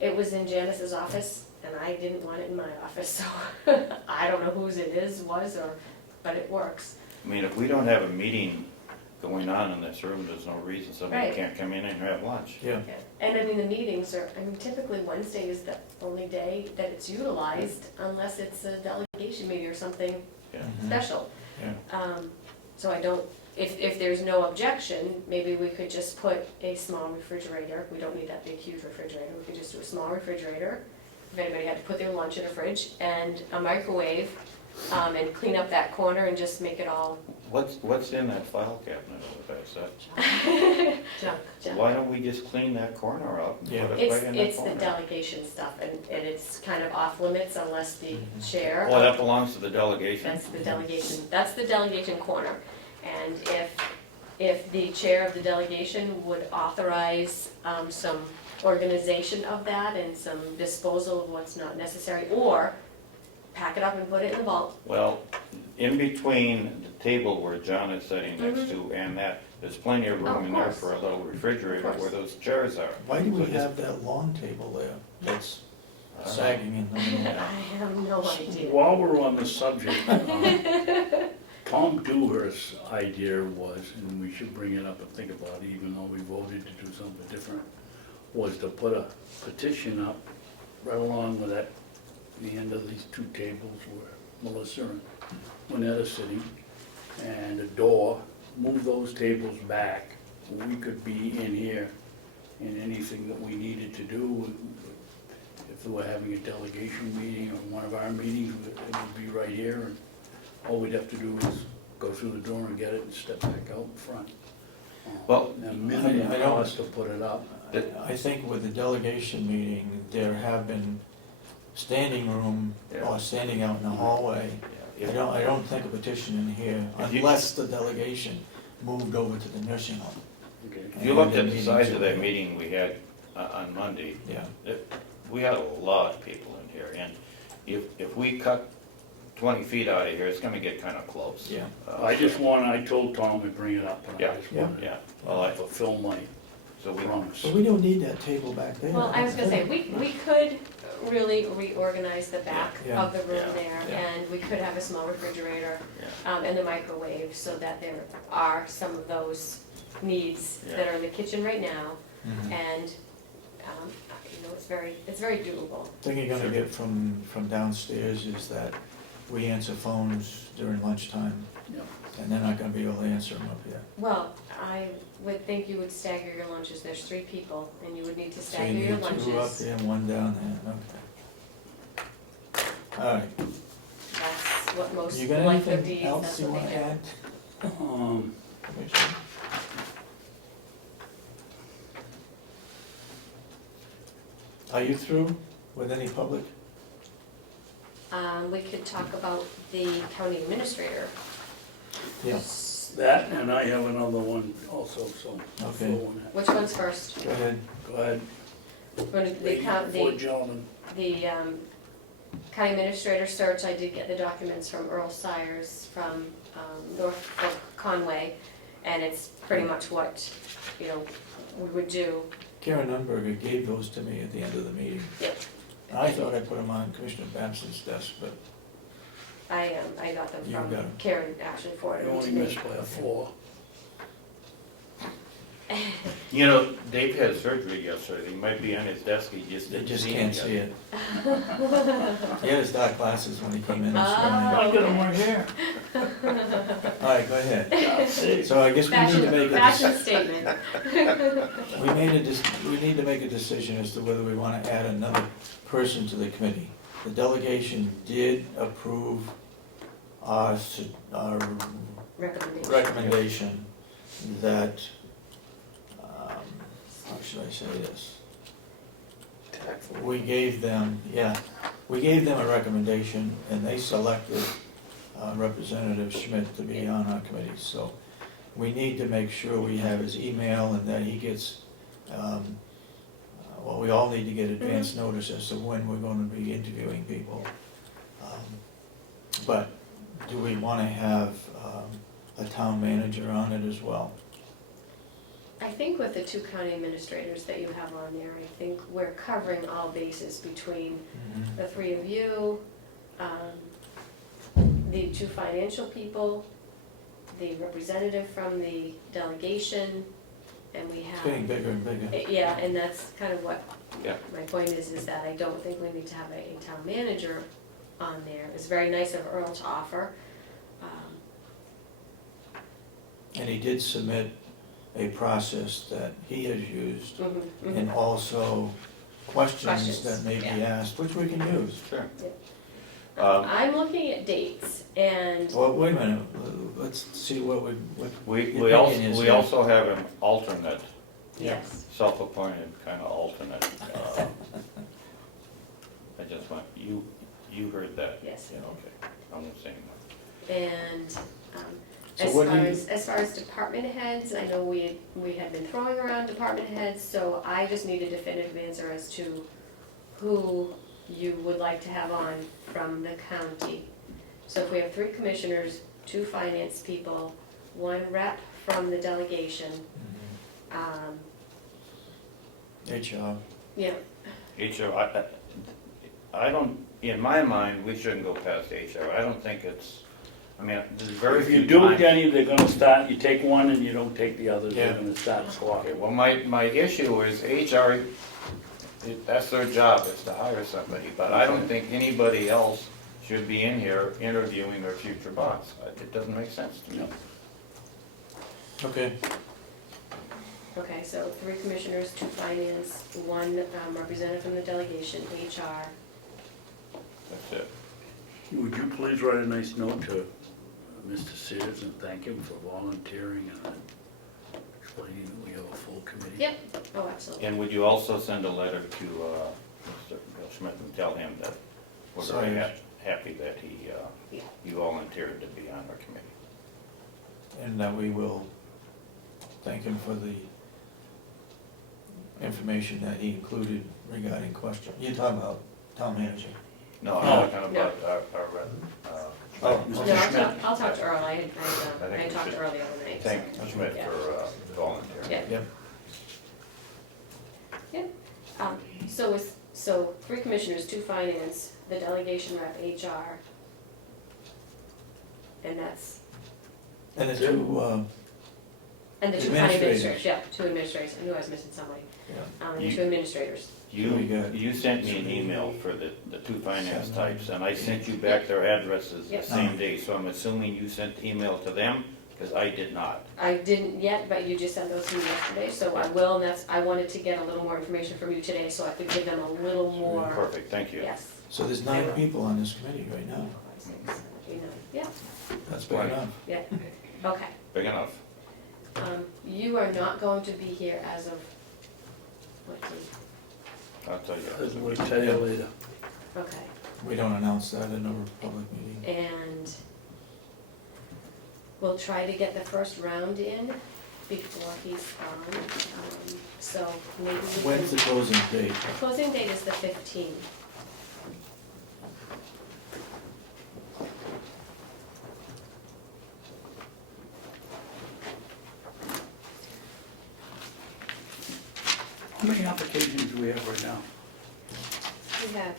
it was in Janice's office, and I didn't want it in my office, so I don't know whose it but it works. I mean, if we don't have a meeting going on in this room, there's no reason somebody Right. can't come in and have lunch. Yeah. Yeah. And I mean, the meetings are, typically Wednesday is the only day that it's utilized, unless it's a delegation meeting or something Yeah. Mhm. special. Yeah. So I don't, if there's no objection, maybe we could just put a small refrigerator. We don't need that big huge refrigerator. We could just do a small refrigerator, if anybody had to put their lunch in a fridge, and a microwave, and clean up that corner and just make it all What's in that file cabinet over there, Seth? junk. Why don't we just clean that corner up and Yeah. put it right in that It's the corner? delegation stuff, and it's kind of off limits unless the chair. Well, that belongs to the delegation. That's the delegation corner. And if the chair of the delegation would authorize some organization of that and some disposal of what's not necessary, or pack it up and put it in the vault. Well, in between the table where John is sitting next to and that, there's plenty of Oh, room of in there course. for a little refrigerator Of course. where those chairs are. Why do we So just- have that long table there that's I don't know. sagging in the middle? I have no idea. While we're on the subject, Tom Dewhurst's idea was, and we should bring it up and think about it, even though we voted to do something different, was to put a petition up right along with that, the end of these two tables where Melissa and Lynette are sitting, and a door, move those tables back. We could be in here in anything that we needed to do. If we were having a delegation meeting or one of our meetings, it would be right here, and all we'd have to do is go through the door and get it and step back out in front. Well, A minimum I don't- cost to put it up. I think with the delegation meeting, there have been standing room Yeah. or standing out in the hallway. Yeah, I don't think a petition in here, If you- unless the delegation moved over to the nursing home. Okay. If you looked at the size of that meeting we had on Monday, Yeah. we had a lot of people in here, and if we cut 20 feet out of here, it's gonna get kind of close. Yeah. I told Tom to bring it up, and I Yeah. just Yeah. wanted Yeah, to well, fulfill my so we, promise. But we don't need that table back there. Well, I was gonna say, we could really reorganize the back Yeah, of the room yeah, there, yeah. and we could have a small refrigerator, Yeah. and the microwave, so that there are some of those needs that are in the kitchen right now, Mhm. and, you know, it's very doable. Thing you're gonna get from downstairs is that we answer phones during lunchtime, Yeah. and they're not gonna be able to answer them up here. Well, I would think you would stagger your lunches, there's 3 people, and you would need to So stagger you your need lunches. 2 up there and 1 down there, okay. All right, That's what most you got like their anything deeds, else that's you what wanna they do. add? Commissioner? Are you through with any public? We could talk about the county administrator. Yeah, That, and I have another one also, so. Okay. Which one's first? go ahead. Go ahead. The Gentlemen. county administrator search, I did get the documents from Earl Sires from Norfolk Conway, and it's pretty much what, you know, we would do. Karen Nunberger gave those to me at the end of the meeting. Yep. I thought I put them on Commissioner Babson's desk, but I got them You from got 'em. Karen, actually You forwarded them to only me. missed by a 4. You know, Dave had surgery yesterday, he might be on his desk, he just they didn't just see can't yet. see it. He had his dark glasses when he came in this Oh. morning. I got 'em right here. All right, go ahead. See? So I guess we need to make a, Fashion statement. we need to make a decision as to whether we want to add another person to the committee. The delegation did approve our Recommendation. recommendation that, how should I say this? We gave them a recommendation, and they selected Representative Schmidt to be on our committee. So we need to make sure we have his email and that he gets, well, we all need to get advance notice as to when we're gonna be interviewing people. But do we wanna have a town manager on it as well? I think with the 2 county administrators that you have on there, I think we're covering all bases between the 3 of you, the 2 financial people, the representative from the delegation, and we It's getting have, bigger and bigger. yeah, and that's kind of what Yeah. my point is that I don't think we need to have a town manager on there. It's very nice of Earl to offer. And he did submit a process that he has used, Mhm, mhm. and also questions Questions, that may be yeah. asked, which we can use. Sure. I'm looking at dates, and Well, wait a minute, let's see what We, Your we also, opinion is, we yeah. also have an alternate, yes, self-appointed kind of alternate. I just want, you heard that? yes. Yeah, okay, I'm the same. And So as what far do you- as far as department heads, I know we had been throwing around department heads, so I just need a definitive answer as to who you would like to have on from the county. So if we have 3 commissioners, 2 finance people, 1 rep from the delegation, HR. yeah, HR, I don't, in my mind, we shouldn't go past HR. I don't think it's, I mean, there's very If few you do, times- Denny, they're gonna start, you take one and you don't take the others, they're Yeah. gonna start Okay, swapping. well, my issue is HR, that's their job, is to hire somebody, but I don't think anybody else should be in here interviewing their future boss. It doesn't make sense to me. Okay, okay, so 3 commissioners, 2 finance, 1 representative from the delegation, HR. That's it. Would you please write a nice note to Mr. Sears and thank him for volunteering and explaining that we have a full committee? Yep, oh, absolutely. And would you also send a letter to Mr. Bill Schmidt and tell him that we're very Sorry. happy that he volunteered to be on our committee? and that we will thank him for the information that he included regarding question. You're talking about town manager? No, I'm No. talking about our Oh, No, Mr. Schmidt. I'll talk to Earl, I think we talked to should Earl the other night. thank so- Schmidt Yeah. for volunteering. Yeah. Yep. So So 3 commissioners, 2 finance, the delegation rep, HR. And that's, And the two, and the 2 county Administrators. administrators, yeah, 2 administrators, I knew I was missing somebody. And the You- 2 administrators. You sent me an email for the two finance types, and I sent you back their addresses the Yep. same day, so I'm assuming you sent the email to them, because I did not. I didn't yet, but you just sent those to me yesterday, so I will, and that's, I wanted to get a little more information from you today, so I could give them a little more, Perfect, thank you. yes. so there's 9 people on this committee right now. 5, 6, 7, 8, 9, yeah, That's big Right. enough. yeah, okay. Big enough. You are not going to be here as of, what date? I'll tell you. We'll tell you later. Okay, We don't announce that in a public meeting. and we'll try to get the first round in before he's gone, so maybe we can. When's the closing date? The closing date is the 15th. How many applications do we have right now? We have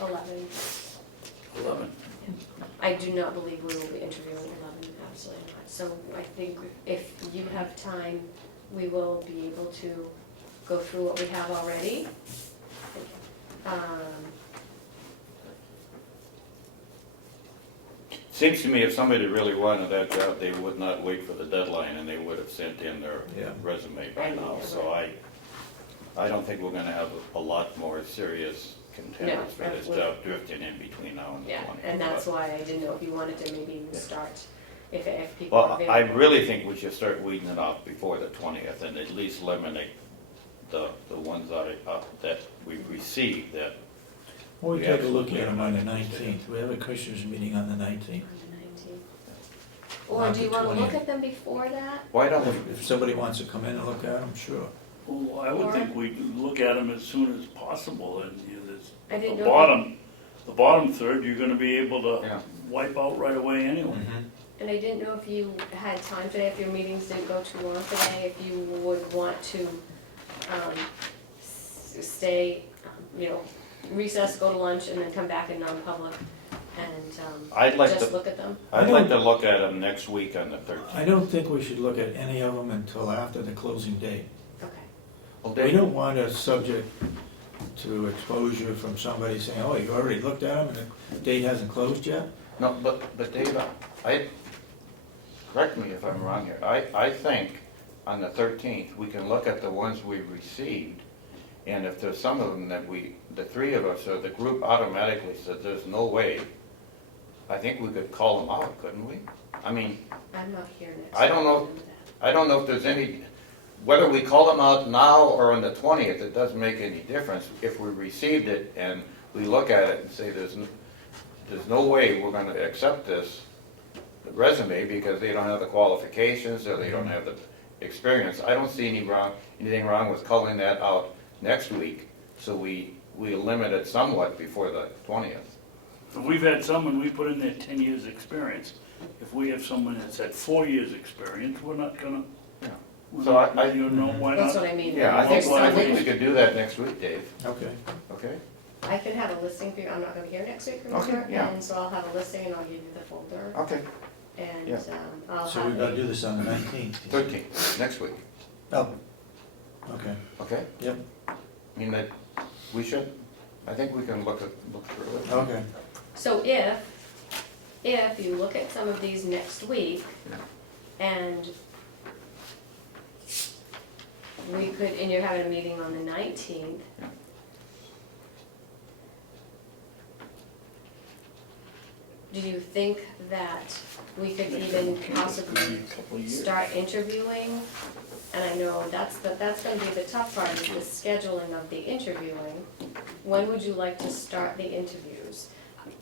11. 11. I do not believe we will be interviewing 11, absolutely not. So I think if you have time, we will be able to go through what we have already. Seems to me if somebody really wanted that job, they would not wait for the deadline, and they would have sent in their Yeah. resume by now. So I don't think we're gonna have a lot more serious contenders for this No, job drifting in between now and the Yeah, 20th. and that's why I didn't know if you wanted to maybe even start, if people are Well, available. I really think we should start weeding it out before the 20th and at least eliminate the ones that we've received that, Well, we We take a look absolutely at them on the are not 19th. We have a commissioners meeting on the 19th. On the 19th. Or Not do you the want to look 20th. at them before that? why don't we? If somebody wants to come in and look at them, sure. Well, I would think we'd look at them as soon as possible, and I didn't the know. bottom third, you're gonna be able to Yeah. wipe out right away anyway. Mm-hmm. And I didn't know if you had time today, if your meetings didn't go too long today, if you would want to stay, recess, go to lunch, and then come back in non-public and I'd like just to, look at them. I'd like to look at them next week on the 13th. I don't think we should look at any of them until after the closing date. Okay. Well, We Dave, don't want a subject to exposure from somebody saying, oh, you already looked at them and the date hasn't closed yet? no, but Dave, correct me if I'm wrong here, I think on the 13th, we can look at the ones we received, and if there's some of them that the 3 of us, or the group automatically said there's no way, I think we could call them out, couldn't we? I mean, I'm not here next. I don't know. I don't know if there's any, whether we call them out now or on the 20th, it doesn't make any difference. If we received it and we look at it and say there's no way we're gonna accept this resume because they don't have the qualifications or they don't have the experience, I don't see anything wrong with calling that out next week, so we limit it somewhat before the 20th. If we've had someone, we put in there 10 years' experience. If we have someone that's had 4 years' experience, we're not gonna. Yeah. we're So not- I- you know, why That's not? what I mean. Yeah, I If there's think something- we could do that next week, Dave, Okay. okay? I can have a listing for you, I'm not gonna be here next week, Okay, remember? yeah. And so I'll have a listing and I'll give you the folder, Okay. and Yeah. I'll So we've have got to a, do this on the 19th. 13th, next week, Oh, okay, okay? yep, I mean, that, we should, I think we can look through it. okay. so if you look at some of these next week, and we could, and you're having a meeting on the 19th. Yeah. Do you think that we could even possibly A couple of years. start interviewing? And I know that's gonna be the tough part, is the scheduling of the interviewing. When would you like to start the interviews?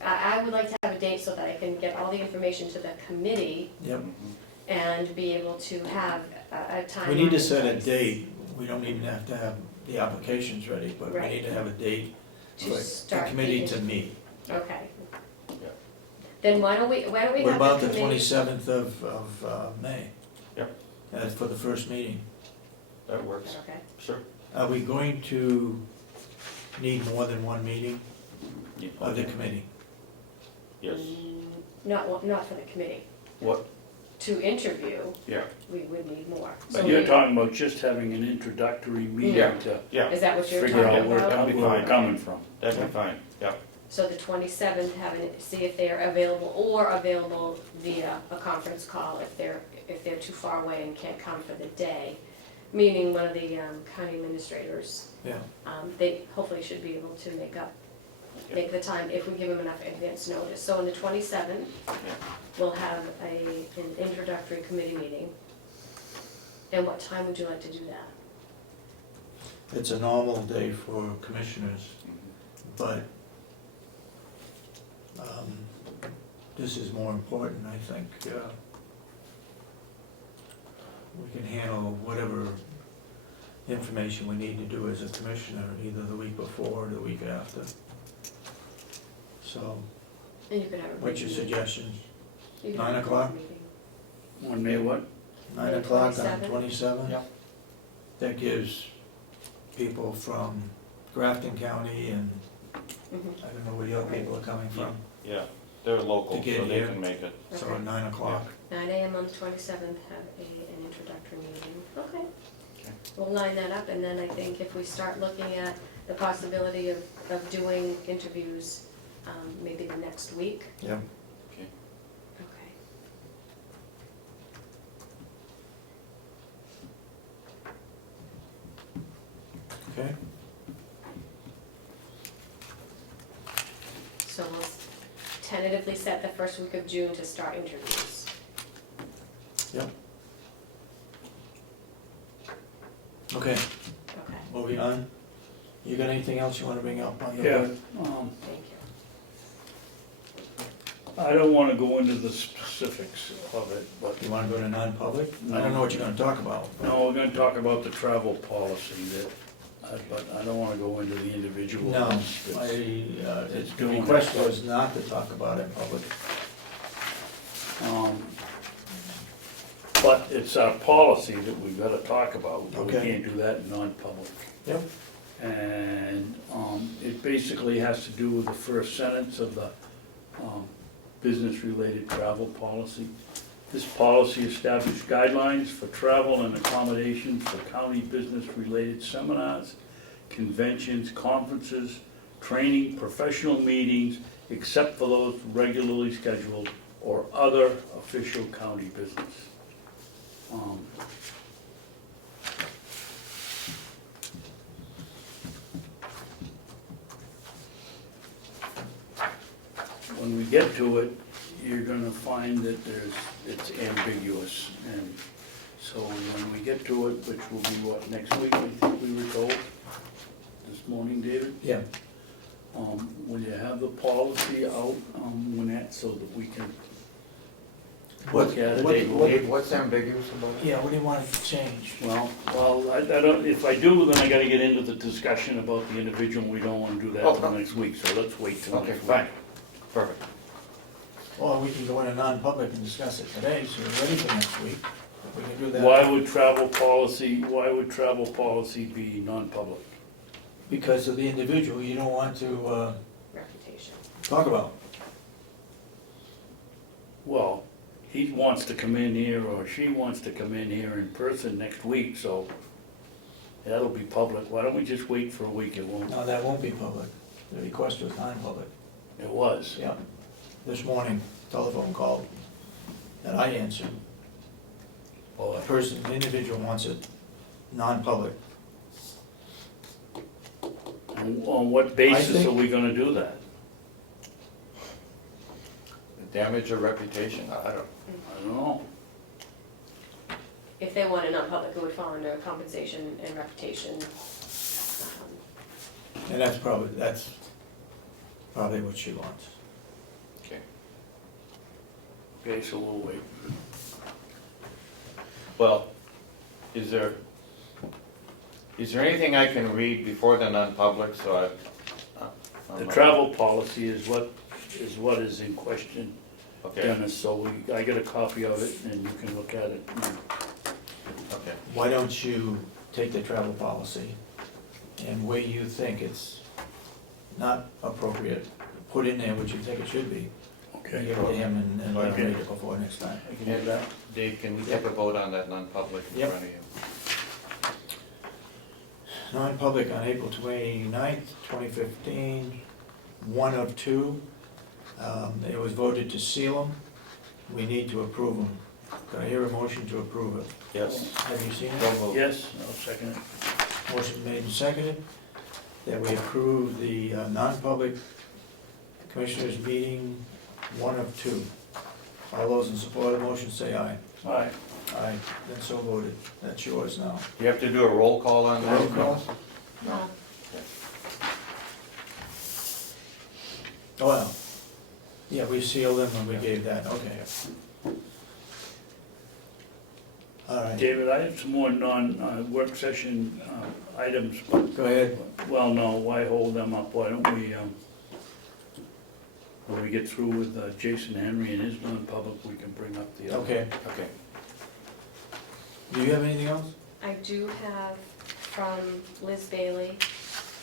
I would like to have a date so that I can get all the information to the committee Yep, and be able to have a time. we need to set a date. We don't even have to have the applications ready, but we Right. need to have a date for To the start the committee to interview. meet. Okay. Yeah. Then why don't we What have the about the committee? 27th of May? Yep. For the first meeting. that works. Okay. Sure. Are we going to need more than one meeting of the committee? Yes, Not for the committee. what, To interview, yeah, we would need more. But So you're we- talking about just having an introductory meeting Yeah. to yeah, Is that what you're figure out talking where about? That'd be where we're fine. coming from. that'd be fine, yeah. So the 27th, see if they're available, or available via a conference call if they're too far away and can't come for the day. Meaning one of the county administrators, Yeah, they hopefully should be able to make the time if we give them enough advance notice. So on the 27th, we'll have an introductory committee meeting. And what time would you like to do that? it's a normal day for commissioners, but this is more important, I think. We can handle whatever information we need to do as a commissioner, either the week before or the week after. So, And you could have a. what's your meeting. suggestions? You could 9 have a o'clock? meeting. On May what? 9 May o'clock on 27th? 27th? Yeah. That gives people from Grafton County and Mhm. I don't know where the other people are coming from, Yeah, they're local, To get so they here. can make it. so Okay. at 9 o'clock. 9 AM on the 27th, have an introductory meeting. Okay. Okay. We'll line that up, and then I think if we start looking at the possibility of doing interviews, maybe the next week. Yeah. Okay. Okay. Okay, So we'll tentatively set the first week of June to start interviews. yep. Okay, Okay, moving on. You got anything else you wanna bring up on the Yeah, board? thank you. I don't wanna go into the specifics of it, but, You wanna go to non-public? I don't know what you're gonna talk about. no, we're gonna talk about the travel policy that, but I don't wanna go into the individual. No, ones. I, It's the doing request it. was not to talk about it in public. But it's our policy that we've gotta talk about, but we Okay. can't do that in non-public. Yep. And, it basically has to do with the first sentence of the, business-related travel policy. This policy established guidelines for travel and accommodations for county business-related seminars, conventions, conferences, training, professional meetings, except for those regularly scheduled or other official county business. When we get to it, you're gonna find that it's ambiguous, and so when we get to it, which will be what, next week, I think we were told, this morning, David? Yeah, Will you have the policy out, when that, so that we can What- look at it? what- what- Dave, what's ambiguous about it? yeah, what do you want to change? Well, I don't, if I do, then I gotta get into the discussion about the individual, and we don't wanna do that till Okay. next week, so let's wait till Okay, next week. fine, perfect. Or we can go into non-public and discuss it today, so we're ready for next week. We can do that. Why would travel policy be non-public? Because of the individual, you don't want to Reputation. talk about. Well, he wants to come in here, or she wants to come in here in person next week, so that'll be public. Why don't we just wait for a week? It won't, No, that won't be public. The request was non-public. it was. Yeah. This morning, telephone call that I answered. Well, A person, the individual wants it non-public. on what basis think- are we gonna do that? Damage your reputation, I don't, I don't know. If they want it non-public, it would fall under compensation and reputation. And that's probably what she wants. okay. Okay, so we'll wait. Well, is there anything I can read before the non-public, so The travel policy is what is in question, Okay, Dennis, so I got a copy of it, and you can look at it. okay. Why don't you take the travel policy, and where you think it's not appropriate, put in there what you think it should be. Okay. Give it to him and let him read it before next time. I can do that. Dave, can we take a vote on that non-public in Yep. front of you? Non-public on April 29th, 2015, one of two. It was voted to seal them. We need to approve them. Can I hear a motion to approve it? Yes. Have you seen So it? vote. Yes, I'll second it. Motion made and seconded, that we approve the non-public commissioners meeting, one of two. All those in support of the motion say aye. Aye. Aye, then so voted. That's yours now. You have to do a roll call on that? Roll call? No. Oh, well. Yeah, we sealed them and we gave that, okay. All right, David, I have some more work session items, but, go ahead. well, no, why hold them up? Why don't we, when we get through with Jason Henry and his non-public, we can bring up the other. Okay, Okay. do you have anything else? I do have from Liz Bailey,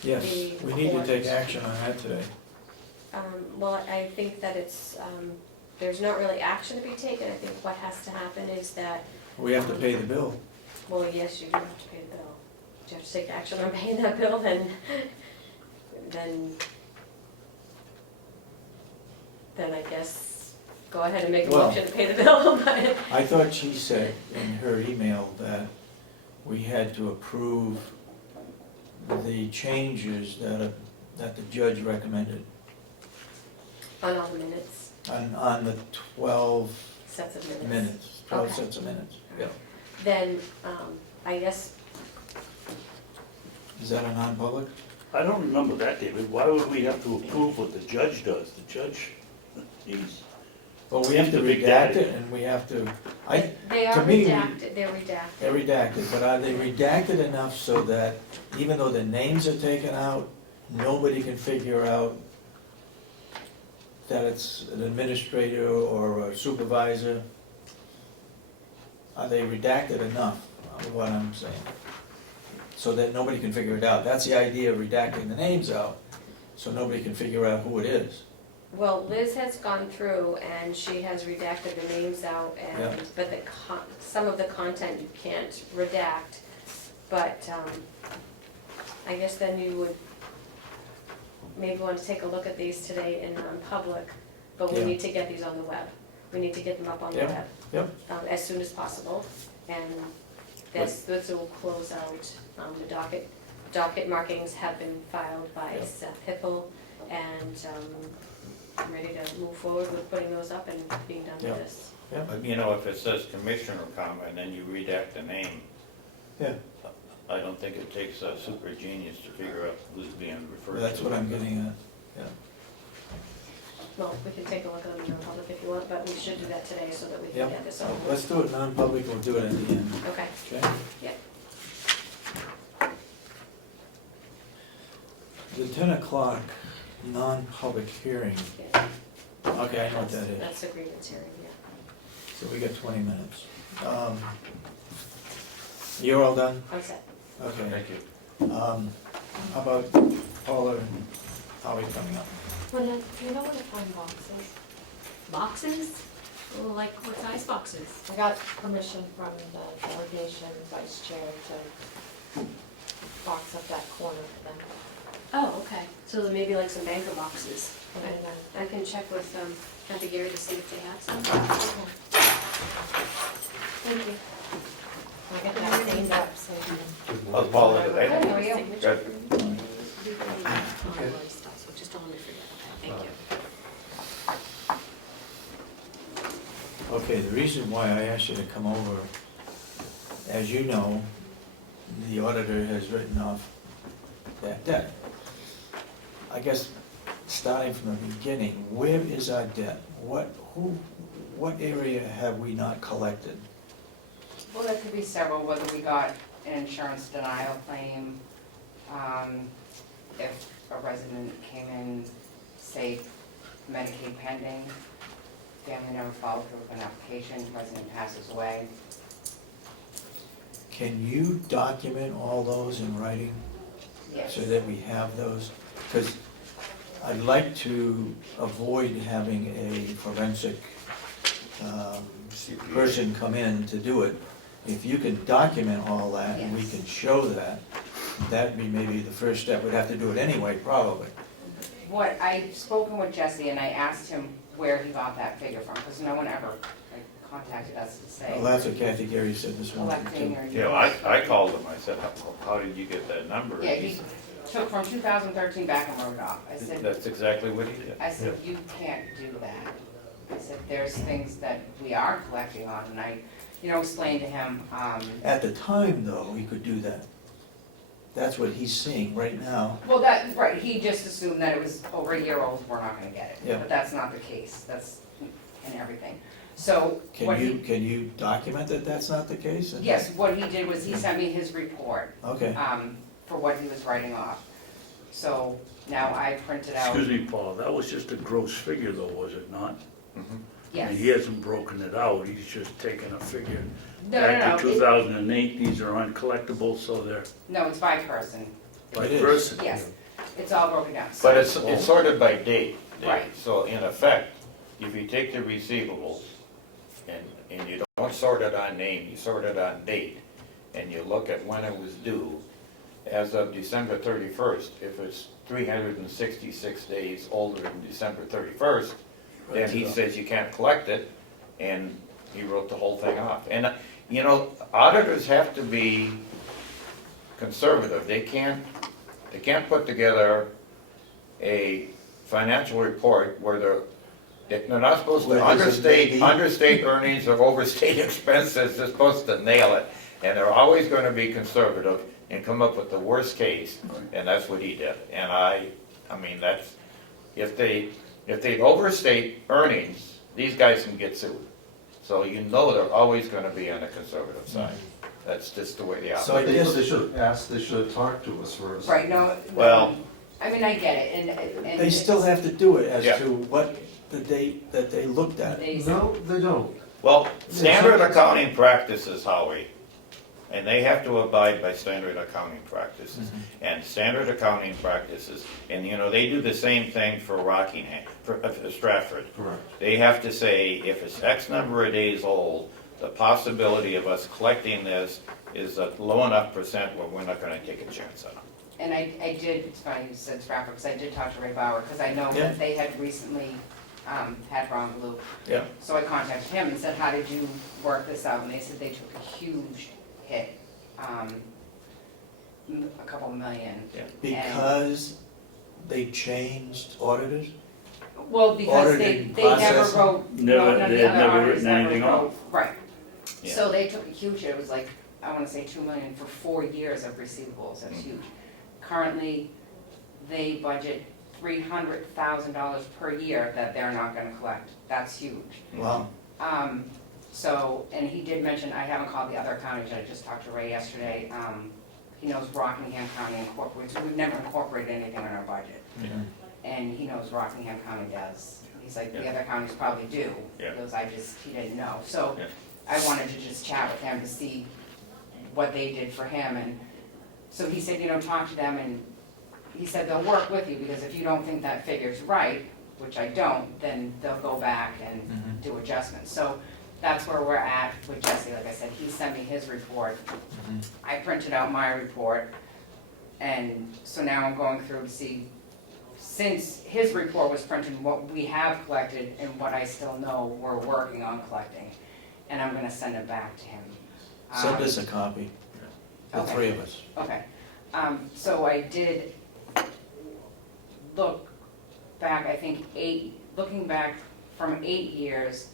Yes, The we need to court. take action on that today. well, I think that it's, there's not really action to be taken. I think what has to happen is that, We have to pay the bill. well, yes, you do have to pay the bill. Do you have to take action on paying that bill, then I guess go ahead and make a Well- motion to pay the bill, but. I thought she said in her email that we had to approve the changes that the judge recommended On all the minutes, on the 12 sets of minutes. minutes, 12 Okay. sets of minutes. Yeah. Then, I guess, Is that a non-public? I don't remember that, David. Why would we have to approve what the judge does? The judge, he's, Well, we have to The big redact daddy. it and we have to, they are to me, we- redacted, they're redacted. they're redacted, but are they redacted enough so that even though the names are taken out, nobody can figure out that it's an administrator or a supervisor? Are they redacted enough, is what I'm saying? So that nobody can figure it out. That's the idea of redacting the names out, so nobody can figure out who it is. Well, Liz has gone through and she has redacted the names out Yeah. and, but some of the content you can't redact. But, I guess then you would maybe want to take a look at these today in non-public, but we Yeah. need to get these on the web. We need to get them up on the Yeah. web. Yep. As soon as possible, and this will close out, the docket markings have been filed by Yep. Seth Hippel, and, I'm ready to move forward with putting those up and being done Yep. with this. But you know, if it says commissioner comma and then you redact the name, Yeah, I don't think it takes a super genius to figure out who's being referred to. that's what I'm getting at, yeah. Well, we can take a look at them in non-public if you want, but we should do that today so that we can Yep. get this over. Let's do it non-public, we'll do it at the end, Okay, okay? Yep. The 10 o'clock non-public hearing, yeah. okay, I know what that is. That's the grievance hearing, yeah. So we got 20 minutes. You're all done? I'm set. Okay. Thank you. How about Paula and Howie coming up? Do you know where to find boxes? Boxes? Well, like what size boxes? I got permission from the delegation vice chair to box up that corner for them. Oh, okay, so then maybe like some banker boxes. And then, I can check with, Kathy Gary to see if they have some. Thank you. I get that cleaned up, so you can. How's Paula today? Good, how are you? Good. Oh, stuff, so just don't let me forget, okay, thank you. Okay, the reason why I asked you to come over, as you know, the auditor has written off that debt. I guess, starting from the beginning, where is our debt? What area have we not collected? Well, there could be several, whether we got an insurance denial claim, if a resident came in, say, Medicaid pending, family never followed through with an application, resident passes away. Can you document all those in writing Yes. so that we have those? Because I'd like to avoid having a forensic person come in to do it. If you can document all that and we Yes. can show that, that'd be maybe the first step. We'd have to do it anyway, probably. What, I've spoken with Jesse and I asked him where he got that figure from, because no one ever like, contacted us to say. Well, that's what Kathy Gary said this morning Collecting too. or. Yeah, I called him, I said, how did you get that number? Yeah, And he he said, took from 2013 back and wrote it off. I said, that's exactly what he did. I said, you can't do that. I said, there's things that we are collecting on, and I, explained to him, At the time, though, he could do that. That's what he's seeing right now. well, that, right, he just assumed that it was over a year old, we're not gonna get it. Yeah. But that's not the case, that's in everything. So, what Can you document that that's not the case? yes, what he did was he sent me his report, Okay. for what he was writing off. So now I printed out. Excuse me, Paul, that was just a gross figure though, was it not? Mhm. I Yes. mean, he hasn't broken it out, he's just taken a figure. No, Back to no, 2008, these are uncollectible, so they're no, it's by person, by It is. person. yes, it's all broken down. But it's sorted by date, Dave. Right. So in effect, if you take the receivables and you don't sort it on name, you sort it on date, and you look at when it was due, as of December 31st, if it's 366 days older than December 31st, then he says you can't collect it, and he wrote the whole thing off. And, auditors have to be conservative. They can't put together a financial report where they're not supposed to Where there's a baby. understate earnings or overstate expenses. They're supposed to nail it. And they're always going to be conservative and come up with the worst case, and that's what he did. And I mean, that's, if they overstate earnings, these guys can get sued. So they're always going to be on the conservative side. That's just the way they So operate. I guess- They should have asked, they should have talked to us first. Right, no. Well- I mean, I get it, and. They still have to do it as Yeah. to what the date that they looked at. No, they don't. Well, standard accounting practices, Howie, and they have to abide by standard accounting practices. And standard accounting practices, and they do the same thing for Rockingham, for Stratford. Correct. They have to say, if it's X number of days old, the possibility of us collecting this is a low enough percent where we're not gonna take a chance on it. And I did, it's funny you said Stratford, because I did talk to Ray Bauer, because I know Yeah. that they had recently had Ron Blue. Yeah. So I contacted him and said, how did you work this out? And they said they took a huge hit, a couple million. Because they changed auditors? Well, because they Auditing never process? wrote, Never- none of they the had other never auditors written never anything wrote. off. Right. Yeah. So they took a huge hit, it was like, I wanna say 2 million for 4 years of receivables, that's huge. Currently, they budget $300,000 per year that they're not gonna collect, that's huge. Wow. So, and he did mention, I haven't called the other counties, I just talked to Ray yesterday, he knows Rockingham County incorporates, we've never incorporated anything in our budget. And he knows Rockingham County does, he's like, the Yeah. other counties probably do, Yeah. because he didn't know. So, Yeah. I wanted to just chat with him to see what they did for him, and so he said, talk to them, and he said they'll work with you, because if you don't think that figure's right, which I don't, then they'll go back and do adjustments. So that's where we're at with Jesse, like I said, he sent me his report, I printed out my report, and so now I'm going through to see, since his report was printed, what we have collected and what I still know we're working on collecting, and I'm gonna send it back to him. Send us a copy, the Okay. 3 of us. Okay, so I did look back, I think looking back from 8 years,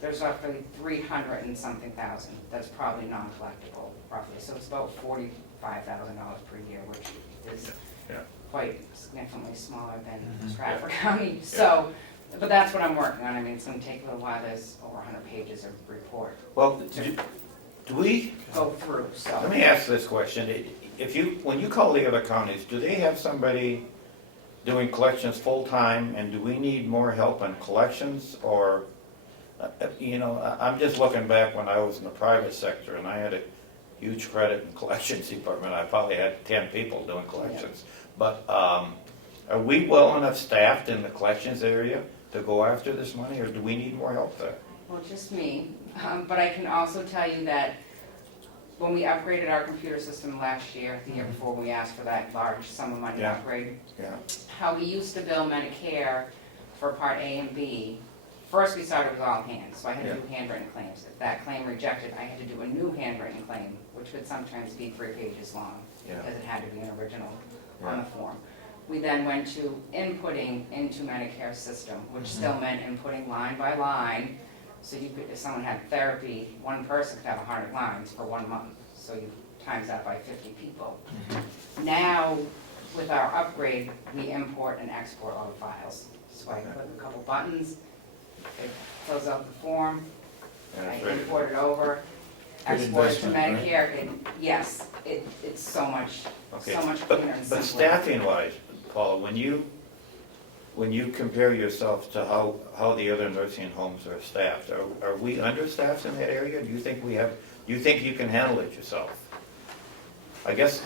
there's roughly 300 and something thousand that's probably non-collectible, roughly. So it's about $45,000 per year, which is Yeah. quite significantly smaller than Mhm. Stratford County. So, but that's what I'm working on. I mean, it's gonna take a little while. There's over 100 pages of report Well, do we, go through, so. let me ask this question. When you call the other counties, do they have somebody doing collections full-time, and do we need more help in collections? Or, I'm just looking back when I was in the private sector, and I had a huge credit and collections department. I probably had 10 people doing collections. But are we well enough staffed in the collections area to go after this money, or do we need more help there? Well, just me, but I can also tell you that when we upgraded our computer system last year, the year before, we asked for that large sum of money Yeah. upgrade, Yeah. how we used to bill Medicare for Part A and B, first we started with all hands, so I had to do handwritten claims. If that claim rejected, I had to do a new handwritten claim, which would sometimes be 3 pages long, Yeah. because it had to be an original on Yeah. the form. We then went to inputting into Medicare's system, which still meant inputting line by line. So you could, if someone had therapy, one person could have 100 lines for 1 month. So you times that by 50 people. Now, with our upgrade, we import and export all the files. So I click a couple buttons, it fills out the form, And I it's ready. import it over, Good export it to investment, right? Medicare, and yes, it's so much Okay. cleaner and But simpler. staffing wise, Paula, when you compare yourself to how the other nursing homes are staffed, are we understaffed in that area? Do you think you can handle it yourself? I guess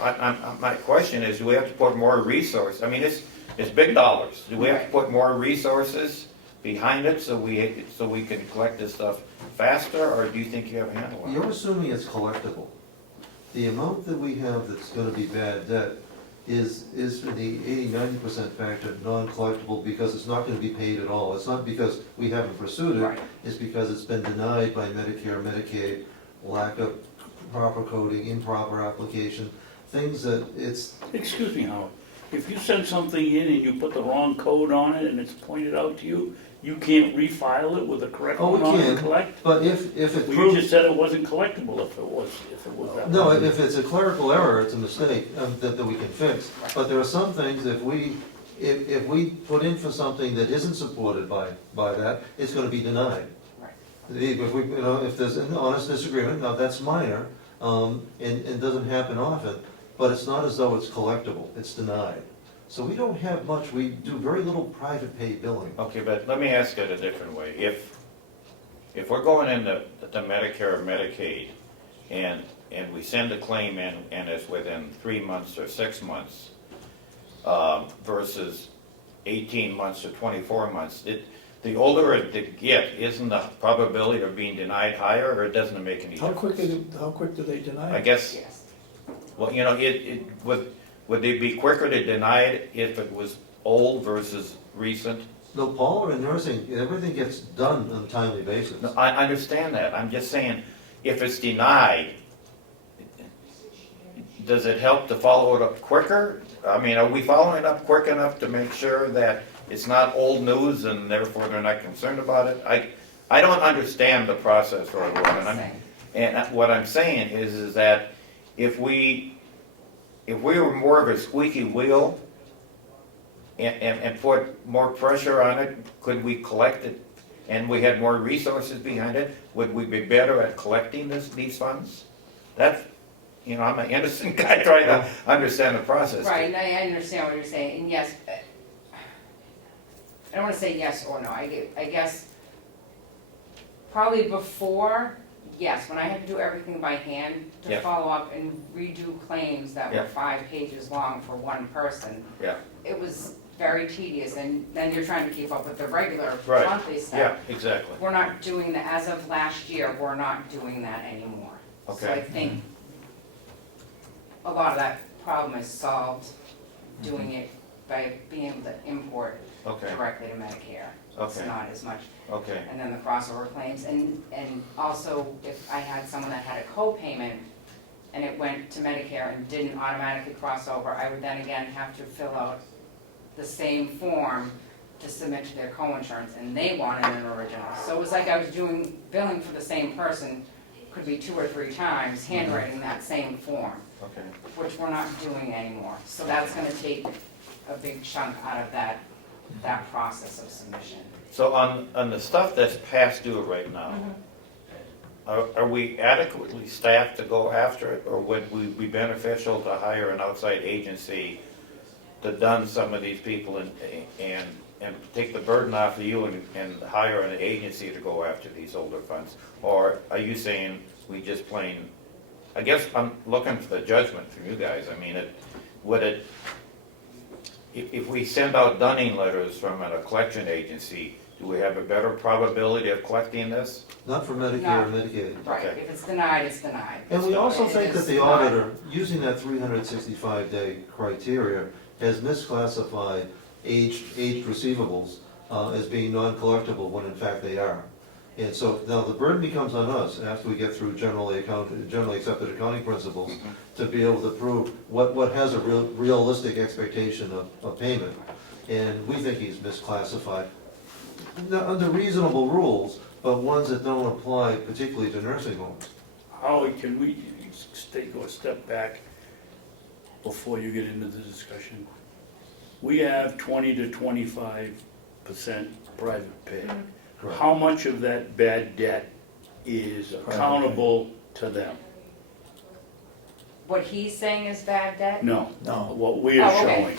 my question is, do we have to put more resources? I mean, it's big dollars. Do we have to put more resources behind it so we can collect this stuff faster, or do you think you have a handle on You're it? assuming it's collectible. The amount that we have that's gonna be bad debt is in the 80-90% factor non-collectible because it's not gonna be paid at all. It's not because we haven't pursued it, Right. it's because it's been denied by Medicare, Medicaid, lack of proper coding, improper application, things that it's, Excuse me, Howard, if you send something in and you put the wrong code on it and it's pointed out to you, you can't refile it with the correct Oh, we one on can. and collect? but if it Well, you proves. just said it wasn't collectible if it was that. No, way. if it's a clerical error, it's a mistake that we can fix. But there are some things, if we put in for something that isn't supported by that, it's gonna be denied. Right. If there's an honest disagreement, now that's minor, and doesn't happen often, but it's not as though it's collectible, it's denied. So we don't have much, we do very little private pay billing. Okay, but let me ask it a different way. If we're going into the Medicare or Medicaid, and we send a claim in, and it's within 3 months or 6 months, versus 18 months or 24 months, the older it get, isn't the probability of being denied higher, or doesn't it make any How difference? quick do they deny I it? guess, Yes. well, would they be quicker to deny it if it was old versus recent? No, Paul, in nursing, everything gets done on a timely basis. No, I understand that. I'm just saying, if it's denied, does it help to follow it up quicker? I mean, are we following it up quick enough to make sure that it's not old news and therefore they're not concerned about it? I don't understand the process very well. And what I'm saying is that if we were more of a squeaky wheel and put more pressure on it, could we collect it, and we had more resources behind it, would we be better at collecting these funds? That's, I'm an innocent guy trying to understand the process. Right, and I understand what you're saying, and yes, I don't wanna say yes or no, I guess probably before, yes, when I had to do everything by hand to Yeah. follow up and redo claims that Yeah. were 5 pages long for one person, Yeah, it was very tedious, and then you're trying to keep up with the regular Right. monthly stuff. yeah, exactly. We're not doing that, as of last year, we're not doing that anymore. So I Okay. think a lot of that problem is solved doing it by being able to import Okay, directly to Medicare. It's Okay. not as much, okay, and then the crossover claims, and also if I had someone that had a co-payment and it went to Medicare and didn't automatically cross over, I would then again have to fill out the same form to submit to their co-insurance, and they wanted an original. So it was like I was doing billing for the same person, could be 2 or 3 times, handwriting that same form, okay. which we're not doing anymore. So that's gonna take a big chunk out of that process of submission. So on the stuff that's past due right now, are we adequately staffed to go after it, or would we be beneficial to hire an outside agency to dun some of these people and take the burden off of you and hire an agency to go after these older funds? Or are you saying we just plain I guess I'm looking for the judgment from you guys. I mean, if we send out dunning letters from a collection agency, do we have a better probability of collecting this? Not for Medicare or Medicaid. Right, Okay. if it's denied, it's denied. And we also It think that is the not- auditor, using that 365-day criteria, has misclassified aged receivables as being non-collectible when in fact they are. And so now the burden becomes on us, after we get through generally accepted accounting principles, to be able to prove what has a realistic expectation of payment. And we think he's misclassified, under reasonable rules, but ones that don't apply particularly to nursing homes. Howie, can we go a step back before you get into the discussion? We have 20 to 25% private pay. Correct. How much of that bad debt is accountable to them? What he's saying is bad debt? No, No. what we are Oh, okay.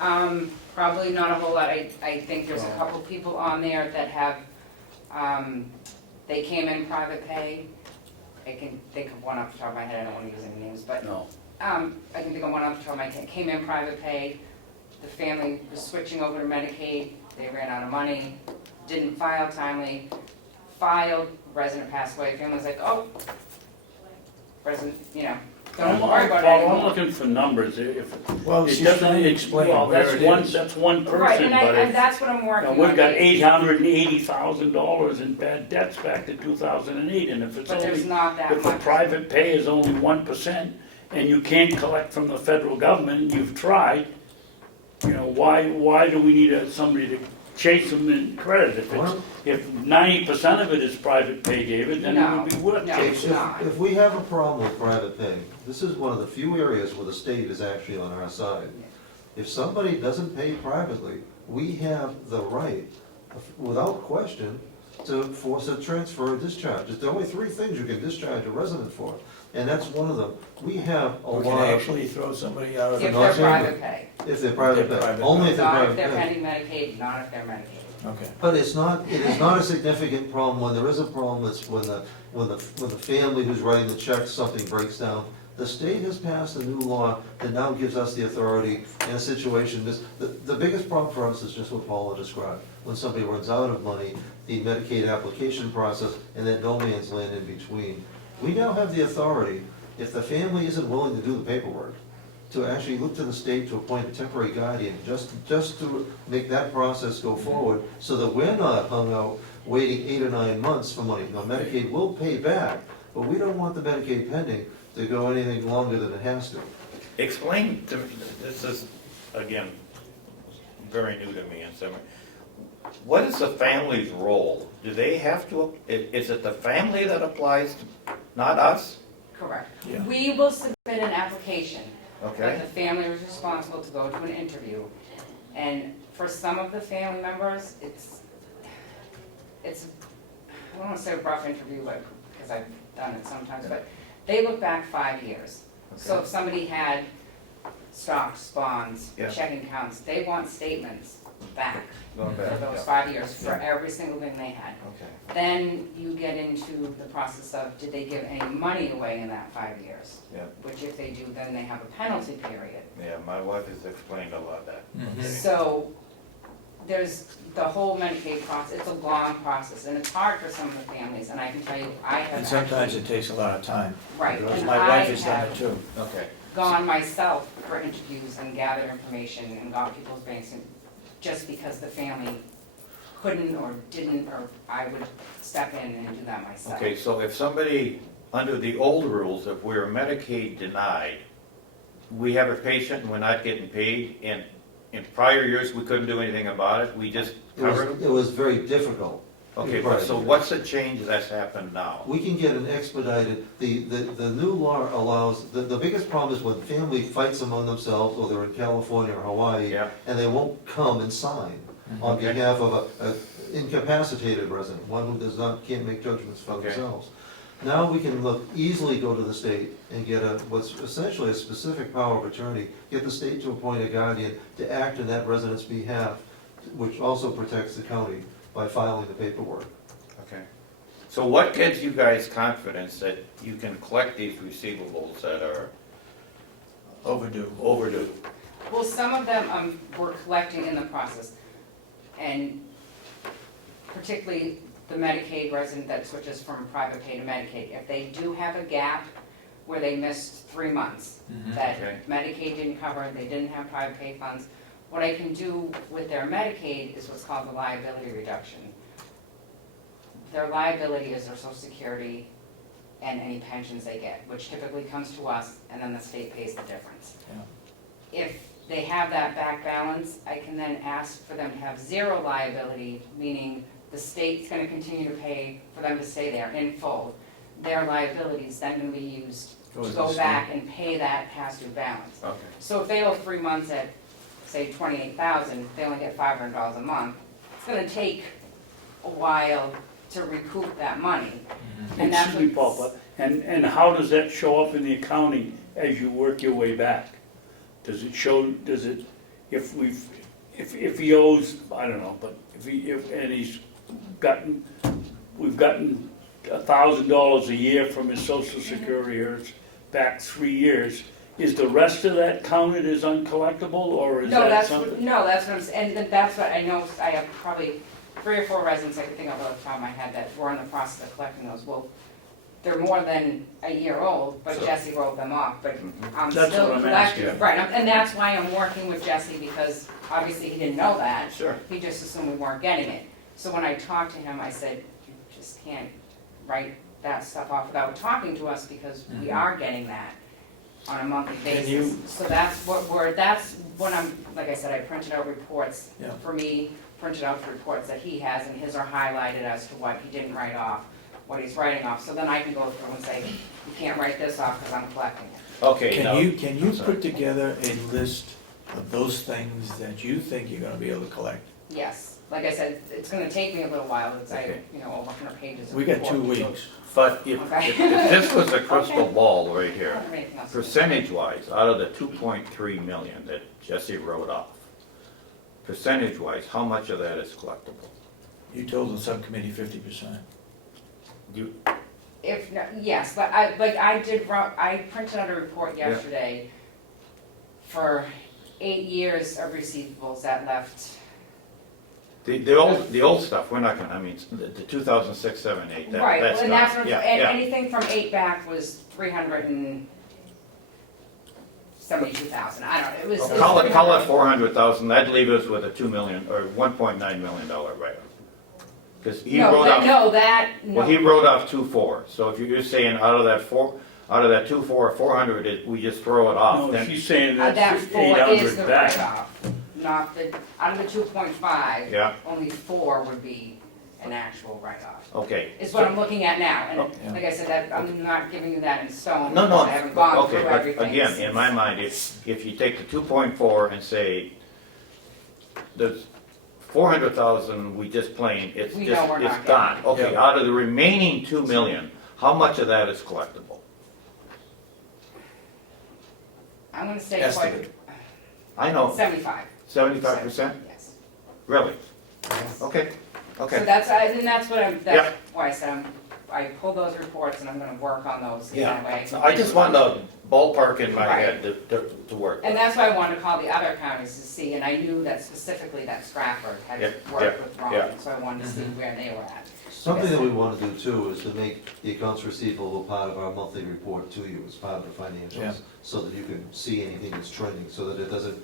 showing. Probably not a whole lot. I think there's a couple people on there that have, they came in private pay. I can think of one off the top of my head, I don't wanna use any names, but, No. I can think of one off the top of my head, came in private pay. The family was switching over to Medicaid, they ran out of money, didn't file timely, filed, resident passed away, family's like, oh, resident, don't worry about it Paul, I'm anymore. looking for numbers, Well, it she's doesn't trying to explain well, where that's it one, is. that's one Right, person, and but and if, that's what I'm working on. we've got $880,000 in bad debts back to 2008, and if it's But there's only, not that if the much. private pay is only 1%, and you can't collect from the federal government, and you've tried, why do we need somebody to chase them in credit? If 90% of it is private pay, David, then it would be worth No, chasing. it's not. If we have a problem with private pay, this is one of the few areas where the state is actually on our side. If somebody doesn't pay privately, we have the right, without question, to force a transfer or discharge. There's only three things you can discharge a resident for, and that's one of them. We have a We can lot of, actually throw somebody out of the. If not they're saying private pay, if they're private They're pay, private only if they're not if private they're pay. pending Medicaid, not if they're Medicaid. Okay. But it is not a significant problem. When there is a problem, it's when the family who's writing the check, something breaks down. The state has passed a new law that now gives us the authority in a situation, the biggest problem for us is just what Paula described. When somebody runs out of money, the Medicaid application process, and that no man's land in between. We now have the authority, if the family isn't willing to do the paperwork, to actually look to the state to appoint a temporary guardian, just to make that process go forward, so that we're not hung out waiting 8 or 9 months for money. Now, Medicaid will pay back, but we don't want the Medicaid pending to go anything longer than it has to. Explain to me, this is, again, very new to me in some way. What is the family's role? Do they have to, is it the family that applies, not us? Correct. Yeah. We will submit an application. Okay. But the family is responsible to go to an interview. And for some of the family members, it's, I don't want to say a rough interview, but, because I've done it sometimes, but they look back 5 years. So Okay. if somebody had stocks, bonds, Yeah. checking accounts, they want statements back Going for back, those yeah. 5 years, for every single thing they had. Okay. Then you get into the process of, did they give any money away in that 5 years? Yeah. Which if they do, then they have a penalty period. Yeah, my wife has explained a lot of that. Mhm. So there's the whole Medicaid process, it's a long process, and it's hard for some of the families, and I can tell you, I have And sometimes actually, it takes a lot of time. right, Because and my I wife has done it have too. Okay. gone myself for interviews and gathered information and got people's banks, and just because the family couldn't or didn't, or I would step in and do that myself. Okay, so if somebody, under the old rules, if we're Medicaid denied, we have a patient and we're not getting paid, and in prior years, we couldn't do anything about it, we just covered them? It was very difficult. Okay, but so what's the change that's happened now? We can get an expedited, the new law allows, the biggest problem is when family fights among themselves, or they're in California or Hawaii, Yeah, and they won't come and sign on Okay. behalf of a incapacitated resident, one who can't make judgments for Okay. themselves. Now we can easily go to the state and get what's essentially a specific power of attorney, get the state to appoint a guardian to act on that resident's behalf, which also protects the county by filing the paperwork. okay. So what gives you guys confidence that you can collect these receivables that are Overdue. overdue? Well, some of them we're collecting in the process, and particularly the Medicaid resident that switches from private pay to Medicaid. If they do have a gap where they missed 3 months, that Okay. Medicaid didn't cover, they didn't have private pay funds, what I can do with their Medicaid is what's called the liability reduction. Their liability is their social security and any pensions they get, which typically comes to us, and then the state pays the difference. If they have that back balance, I can then ask for them to have zero liability, meaning the state's gonna continue to pay for them to stay there in full. Their liability is then gonna be used to Goes to go the back and pay that past due balance. Okay. So if they owe 3 months at, say, 28,000, they only get $500 a month, it's gonna take a while to recoup that money. And that's Excuse me, what's- Papa, and how does that show up in the accounting as you work your way back? Does it show, does it, if he owes, I don't know, but and he's gotten, we've gotten $1,000 a year from his social security, or it's back 3 years, is the rest of that counted as uncollectible, or is No, that that's what, something? no, that's what I'm saying, and then that's what, I know, I have probably 3 or 4 residents I can think of off the top of my head that were in the process of collecting those. Well, they're more than a year old, but So- Jesse wrote them off, but I'm That's still what I'm collecting. asking. Right, and that's why I'm working with Jesse, because obviously he didn't know that. Sure. He just assumed we weren't getting it. So when I talked to him, I said, you just can't write that stuff off without talking to us, because we are getting that on a monthly Can basis. you- So that's what I'm, like I said, I printed out reports Yeah. for me, printed out the reports that he has, and his are highlighted as to what he didn't write off, what he's writing off. So then I can go through and say, you can't write this off because I'm collecting it. Okay, now. Can you I'm sorry. put together a list of those things that you think you're gonna be able to collect? Yes, like I said, it's gonna take me a little while, it's Okay. over 100 pages of We got 2 report. weeks. But if this was a crystal Okay. ball right I here, don't have anything else. percentage-wise, out of the 2.3 million that Jesse wrote off, percentage-wise, how much of that is collectible? You told the subcommittee 50%. You, If, yes, but I printed out a report Yeah. yesterday for 8 years of receivables that left. the old stuff, we're not gonna, I mean, the 2006, 7, 8, Right, that's and that's, done. what- Yeah, and yeah. anything from 8 back was 372,000, I don't know, it was. Call it 400,000, that'd leave us with a $2 million, or $1.9 million write-off. Because he No, wrote that, off, no, that, well, he no, wrote off 2.4, so if you're saying out of that 2.4, 400, we just throw it off, No, then, she's saying that that's 4 is 800 the back. write-off, not the, out of the 2.5, yeah, only 4 would be an actual write-off. okay. Is what I'm looking at now, and Yeah. like I said, that, I'm not giving you that in stone. No, no, I haven't gone okay, through but everything. again, in my mind, if you take the 2.4 and say, there's 400,000, we just plain, it's We just, know we're it's not gone. getting Okay, Yeah. out of the remaining 2 million, how much of that is collectible? I'm gonna say Estimate. I know, 75. 75%? Yes. Really? Okay, So okay. that's what I'm, Yep. that's why I said I pulled those reports and I'm gonna work on those in that way. I just want the ballpark in my Right. head to work And with. that's why I wanted to call the other counties to see, and I knew that specifically that Stratford had Yep, worked yep, with yeah. Ron, so I wanted to see where they were at. Something that we want to do too is to make the accounts receivable part of our monthly report to you as part of the Yeah. financials, so that you can see anything that's trending, so that it doesn't,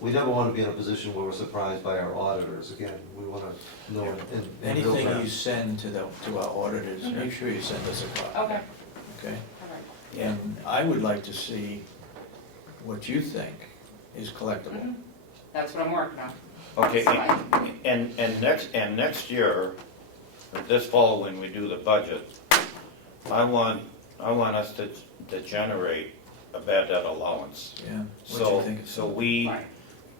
we never want to be in a position where we're surprised by our auditors. Again, we want to know in real Anything time. you send to our auditors, make sure you send us a copy. Okay, Okay? all right. And I would like to see what you think is collectible. Mhm. That's what I'm working on. Okay, That's and next year, or this fall when we do the budget, I want us to generate a bad debt allowance. Yeah? What you So, think? so we, Right.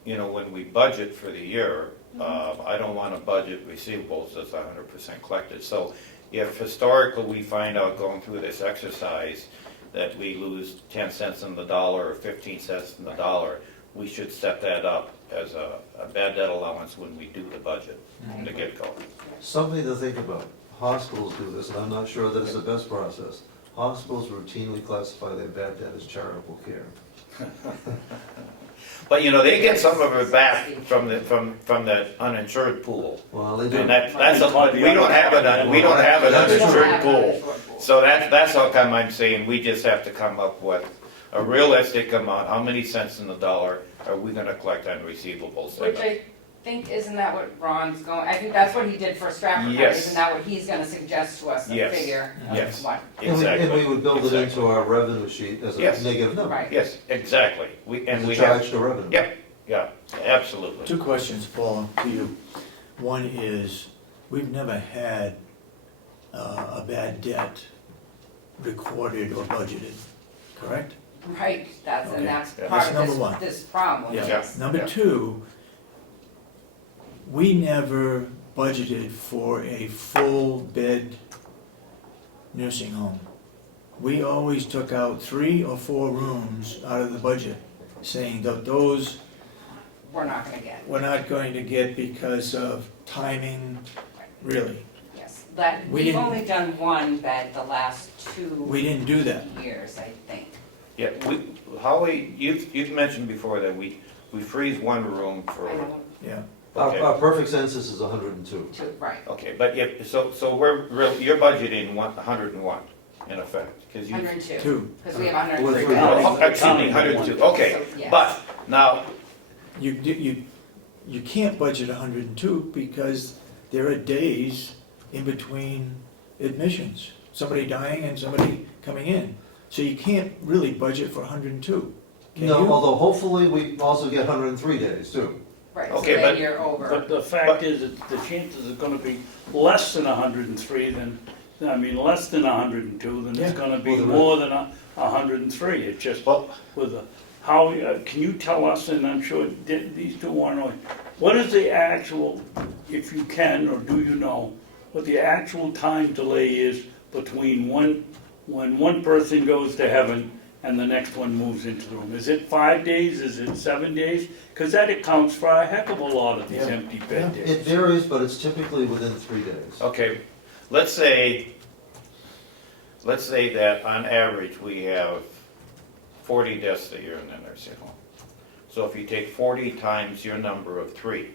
when we budget for the year, I don't want to budget receivables that's 100% collected. So if historically we find out going through this exercise that we lose 10 cents on the dollar or 15 cents on the dollar, we should set that up as a bad debt allowance when we do the budget to get going. Something to think about, hospitals do this, and I'm not sure that it's the best process. Hospitals routinely classify their bad debt as charitable care. But, you know, they get some of it back from the uninsured pool. Well, they do. And that's, we don't have an uninsured pool. So that's how come I'm saying we just have to come up with a realistic amount, how many cents in the dollar are we gonna collect on receivables? Which I think, isn't that what Ron's going, I think that's what he did for Stratford County, Yes. isn't that what he's gonna suggest to us, a Yes. figure? Yes. What? Exactly. And we would build it into Exactly. our revenue sheet as a Yes. negative number. Right. Yes, exactly. We As a have, charge to revenue. Yep. yeah, absolutely. Two questions, Paula, to you. One is, we've never had a bad debt recorded or budgeted, correct? Right, Okay. and that's Yeah. part That's number of one. this problem, Yeah. yes. Number Yeah. two, we never budgeted for a full bed nursing home. We always took out 3 or 4 rooms out of the budget, saying that those We're not gonna get, we're not going to get because of timing, really. yes. That, We we've didn't- only done one bed the last 2 We didn't do that. years, I think. Yeah, Howie, you've mentioned before that we freeze one room for, I don't, Yeah. okay. Our perfect census is 102. right, Okay, but so you're budgeting 101 in effect, because you. 102, 2. because we have 103. With three Oh, buildings. excuse me, 102, okay, So, yes. but now, You can't budget 102 because there are days in between admissions. Somebody dying and somebody coming in. So you can't really budget for 102. Can No, you? although hopefully we also get 103 days too. Right, so Okay, then but- you're over. But the fact is, that the chances are gonna be less than 103 less than 102, then it's Yeah. gonna be Well, the- more than 103. It's just with the, how, can you tell us, and I'm sure these two want to know, what is the actual, if you can, or do you know, what the actual time delay is between when one person goes to heaven and the next one moves into the room? Is it 5 days, is it 7 days? Because that accounts for a heck of a lot of these Yeah. empty bed It days. varies, but it's typically within 3 days. okay, let's say that on average, we have 40 deaths a year in the nursing home. So if you take 40 times your number of 3,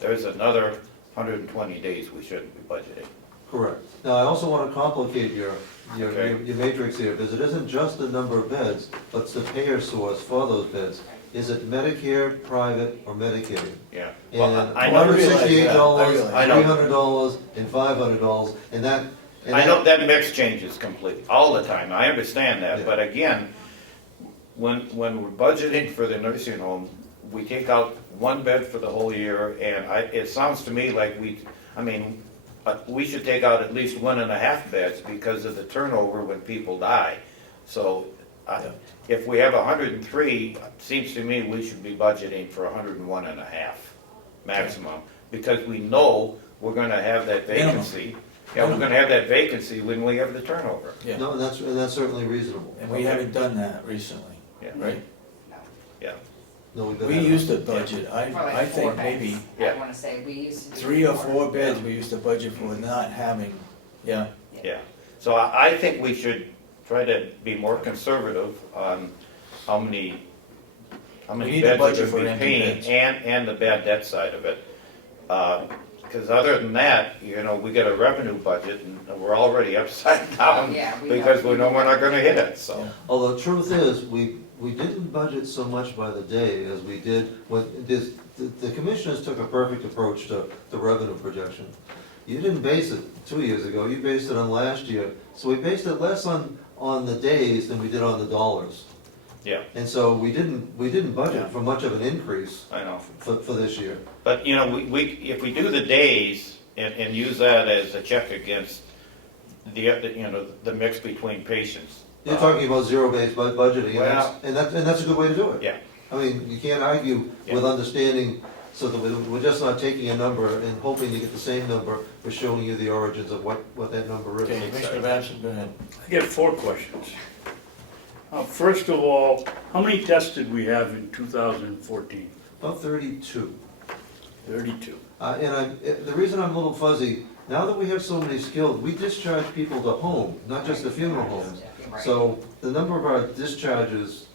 there's another 120 days we shouldn't be budgeting. Correct. Now, I also want to complicate your Okay. matrix here, because it isn't just the number of beds, but it's the payer source for those beds. Is it Medicare, private, or Medicaid? Yeah. And Well, I know, $168, I know. $300, and $500, and that. and I know that mix changes completely, all the time, I understand Yeah. that, but again, when we're budgeting for the nursing home, we take out one bed for the whole year, and it sounds to me like we should take out at least 1.5 beds because of the turnover when people die. So, if we have 103, it seems to me we should be budgeting for 101.5 maximum, because we know we're gonna have that vacancy. Yeah, we're gonna have that vacancy when we have the turnover. Yeah. No, and that's certainly reasonable. And we haven't done that recently, Yeah. right? Yeah, No, we've been. We used to budget, For like I 4 think beds, maybe Yeah. I wanna say, we used to do 3 or 4 beds we used to budget for not having, yeah. yeah. So I think we should try to be more conservative on how many We need to beds budget are for gonna be empty paying, beds. and the bad debt side of it. Because other than that, we get a revenue budget, and we're already upside down, Yeah, we because know. we know we're not gonna hit it, so. Although the truth is, we didn't budget so much by the day as we did when, the commissioners took a perfect approach to the revenue projection. You didn't base it 2 years ago, you based it on last year, so we based it less on the days than we did on the dollars. Yeah, And so we didn't Yeah. budget for much of an increase I know. for this year. But, if we do the days and use that as a check against the mix between patients. You're talking about zero-based budgeting, Well- and that's a good way to do it. Yeah. I mean, you can't argue with Yeah. understanding, so that we're just not taking a number and hoping to get the same number, we're showing you the origins of what that number is. Okay, Commissioner Babson, go ahead. I get 4 questions. First of all, how many tests did we have in 2014? About 32. 32. The reason I'm a little fuzzy Now that we have so many skilled, we discharge people to home, not just the funeral homes. Right. So the number of our discharges,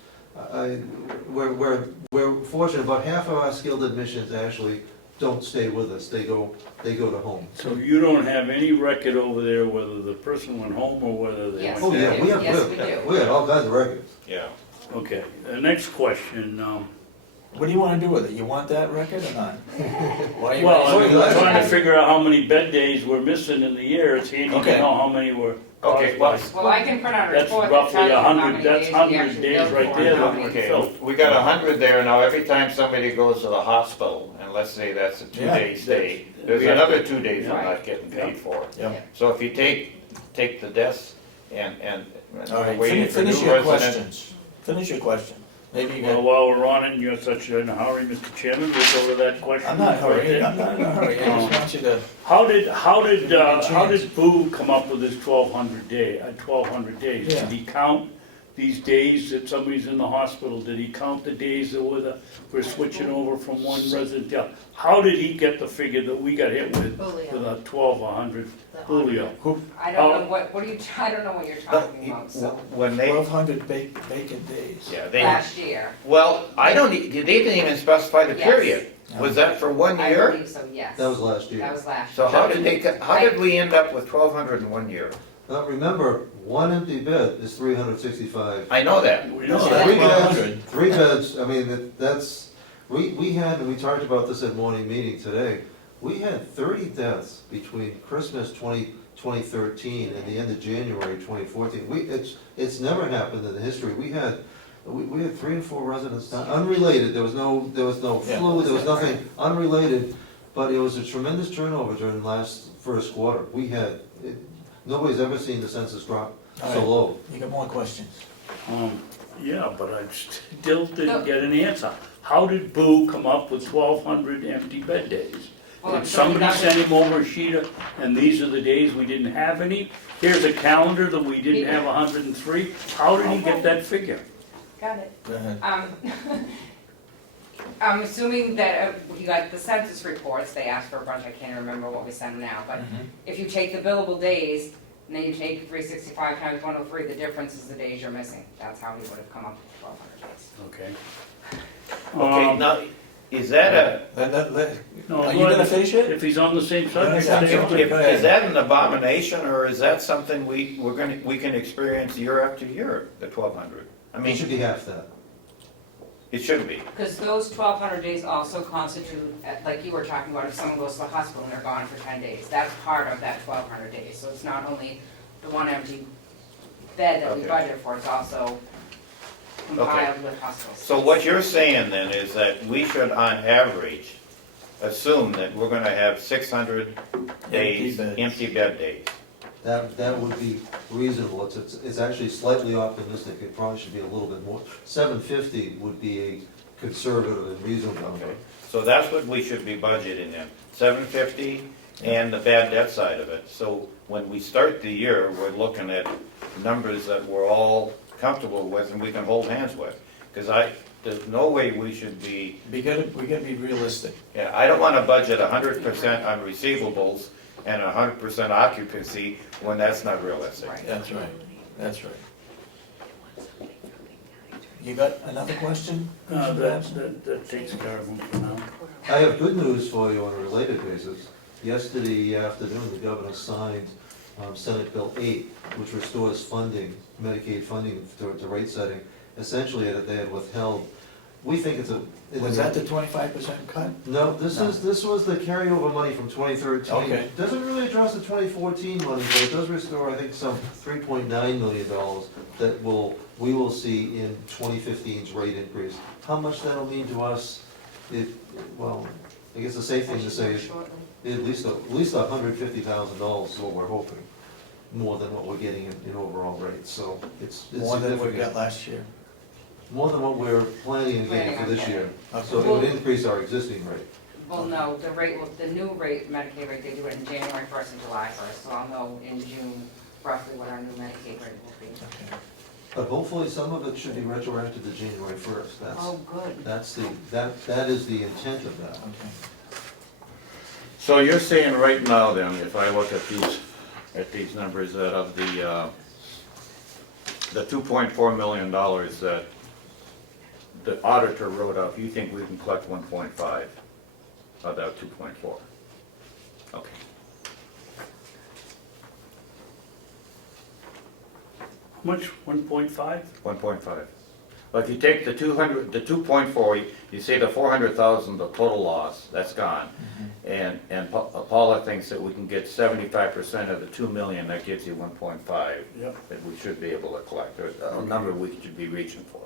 we're fortunate, about half of our skilled admissions actually don't stay with us, they go to home. So you don't have any record over there whether the person went home or whether they Yes. went Oh, back? yeah, we have, Yes, we do. we have all kinds of records. Yeah. Okay, the next question, What do you wanna do with it? You want that record or not? Why are you- well, What do I'm you like? trying to figure out how many bed days we're missing in the year, it's handy to Okay. know how many were. Okay, caused by- Well, I can print out a That's report that roughly tells you how 100 many that's days 100 we actually days billed right for there and how that many we days. filled. We got 100 there now, every time somebody goes to the hospital, and let's say that's a Yeah. 2-day stay, there's We have another to- 2 days we're Right. not getting paid for. Yeah. So if you take the deaths and All right, waiting for finish new your residents. questions. Finish your question. Maybe you Well, got, while we're on it, and you're such in a hurry, Mr. Chairman, we'll go to that question. I'm not right hurrying, there. I'm not in a hurry, I just want you to, How did Give me a how chance. did Boo come up with his 1,200 days? Yeah. Did he count these days that somebody's in the hospital? Did he count the days that we're switching over from one resident to other? How did he get the figure that we got hit with Julio. a 1,200 Julio? I don't know what are you, I don't know what you're talking about, so, When they, 1,200 vacant days. yeah, they, last year. well, I don't, they didn't even specify the Yes. period. Was that for 1 I year? believe so, yes. That was last year. That was last So year. how did we end up with 1,200 in 1 year? Now, remember, one empty bed is 365. I know that. We know So that. Three 1,200. beds, 3 beds, I mean, that's, we had, and we talked about this at morning meeting today, we had 30 deaths between Christmas 2013 and the end of January 2014. It's never happened in the history. We had 3 and 4 residents, die, unrelated, there was no Yeah. flu, there was nothing unrelated, but it was a tremendous turnover during last first quarter. Nobody's ever seen the census drop All so right. low. You got more questions? Yeah, but I still didn't get an answer. How did Boo come up with 1,200 empty bed days? Well, Did I'm somebody sure send him over a sheet of, and these are the days we didn't have any? Here's a calendar that we didn't have 103? How did he get that figure? Got it. Go ahead. I'm assuming that you got the census reports, they asked for a bunch, I can't remember what we sent them now, but if you take the billable days, and then you take 365 times 103, the difference is the days you're missing. That's how we would have come up with 1,200 days. Okay. Okay, now, is that No, Are you go gonna ahead. finish it? If he's on the same Yeah, subject, I'm stay sure. on a, it. Go ahead. is that an abomination, or is that something we can experience year after year, the 1,200? I It mean, should be half that. it should be. Because those 1,200 days also constitute, like you were talking about, if someone goes to the hospital and they're gone for 10 days, that's part of that 1,200 days. So it's not only the one empty bed that we Okay. budget for, it's also compiled with hospital stays. So what you're saying then is that we should, on average, assume that we're gonna have 600 days, beds. empty bed days. That would be reasonable. It's actually slightly optimistic. It probably should be a little bit more. 750 would be a conservative and reasonable number. Okay, so that's what we should be budgeting in, 750 and the bad debt side of it. So when we start the year, we're looking at numbers that we're all comfortable with and we can hold hands with. Because there's no way we should be, We gotta be realistic. yeah, I don't want to budget 100% on receivables and 100% occupancy when that's not realistic. Right. That's right, that's right. You got another question? That takes care of him for now. I have good news for you on a related basis. Yesterday afternoon, the governor signed Senate Bill 8, which restores funding, Medicaid funding to rate setting, essentially that they had withheld. We think it's a... Was that the 25% cut? No, this was the carryover money from 2013. Okay. Doesn't really address the 2014 money, but it does restore, I think, some $3.9 million that we will see in 2015's rate increase. How much that'll mean to us, well, I guess the safe thing to say is Shortly. at least $150,000 is what we're hoping, more than what we're getting in overall rates, so it's More than we significant. got last year? More than what we're planning on getting for this year, so it would increase our existing rate. Well, no, the new rate, Medicaid rate, they do it in January 1st and July 1st, so I'll know in June roughly what our new Medicaid rate will be. Okay. But hopefully some of it should be retroactive to January 1st, Oh, good. that is the intent of that. Okay. So you're saying right now then, if I look at these numbers, that of the $2.4 million that the auditor wrote up, you think we can collect 1.5 of that 2.4? Okay. How much, 1.5? 1.5. But if you take the 2.4, you say the 400,000, the total loss, that's gone. And Paula thinks that we can get 75% of the 2 million, that gives you 1.5. Yep. That we should be able to collect, or a number we should be reaching for.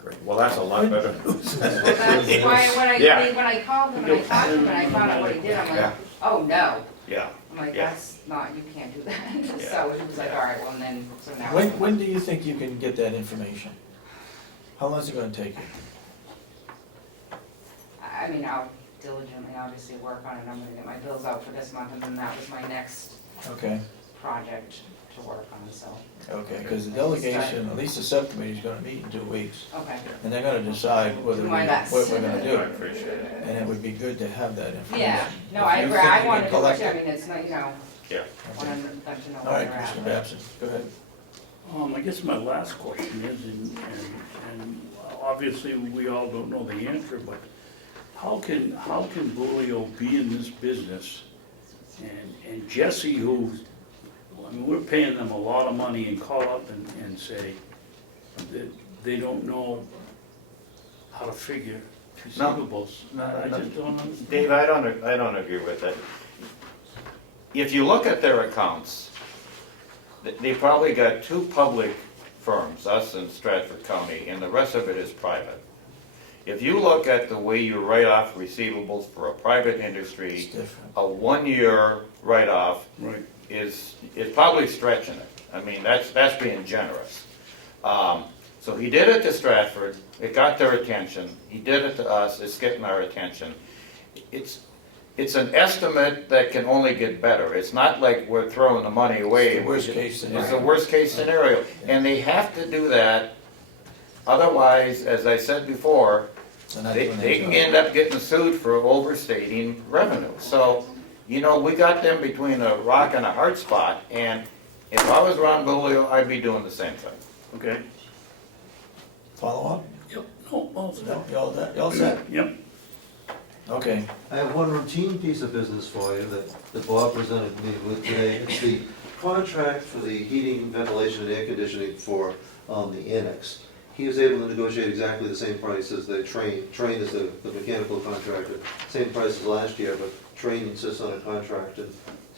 Great, well, that's a lot better news. Well, that's why Yeah. when I called him and I talked to him and I found out what he did, I'm Yeah. like, oh, no. Yeah. I'm like, Yeah. that's not, you can't do that. Yeah. So he was like, all right, well, and then, so now. When do you think you can get that information? How long is it gonna take you? I mean, I'll diligently, obviously, work on it. I'm gonna get my bills out for this month, and then that was my next Okay, project to work on, so, okay, because the delegation, at least the subcommittee's gonna meet in 2 weeks, okay. and they're gonna decide whether Do we, my best. what we're gonna I do. appreciate it. And it would be good to have that information. Yeah, no, If I you agree. think I you want can to do it collect too. I mean, it's not, you know, Yeah. want them to know All where right, they're at. Commissioner Babson, go ahead. I guess my last question is, and obviously we all don't know the answer, but how can Bulio be in this business and Jesse, who, I mean, we're paying them a lot of money, and call up and say that they don't know how to figure receivables? No, I just don't understand. Dave, I don't agree with that. If you look at their accounts, they probably got 2 public firms, us and Stratford County, and the rest of it is private. If you look at the way you write off receivables for a private It's industry, different. a 1-year write-off Right. is probably stretching it. I mean, that's being generous. So he did it to Stratford, it got their attention. He did it to us, it's getting our attention. It's an estimate that can only get better. It's not like we're throwing the money away. It's the worst case scenario. It's the worst case scenario. And they have to do that, otherwise, as I said before, They're not they doing they their can job. end up getting sued for overstating revenue. So, you know, we got them between a rock and a hard spot, and if I was Ron Bulio, I'd be doing the same thing. Okay? Follow up? Yep, no, well, No, you all set? yep. Okay, I have one routine piece of business for you that Bob presented me with today. It's the contract for the heating, ventilation, and air conditioning for the annex. He was able to negotiate exactly the same price as the Train. Train is the mechanical contractor, same price as last year, but Train insists on a contract, and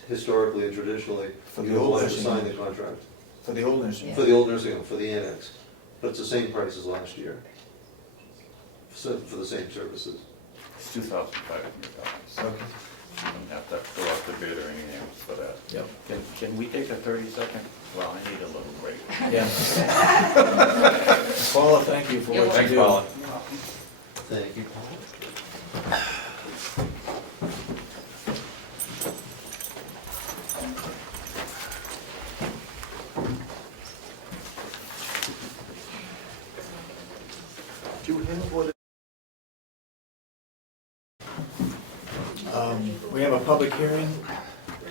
historically and traditionally, For the you're old obliged to nursing sign home. the contract. for the old nursing. For the old nursing home, for the annex. But it's the same price as last year. So, for the same services. It's $2,500. Okay, You don't have to fill out the bid or anything else for that. yep, Can we take a 30-second? Well, I need a little break. yeah. Paula, thank you for what you do. Thanks, Paula. Thank you, Paul. Do you have what? We have a public hearing.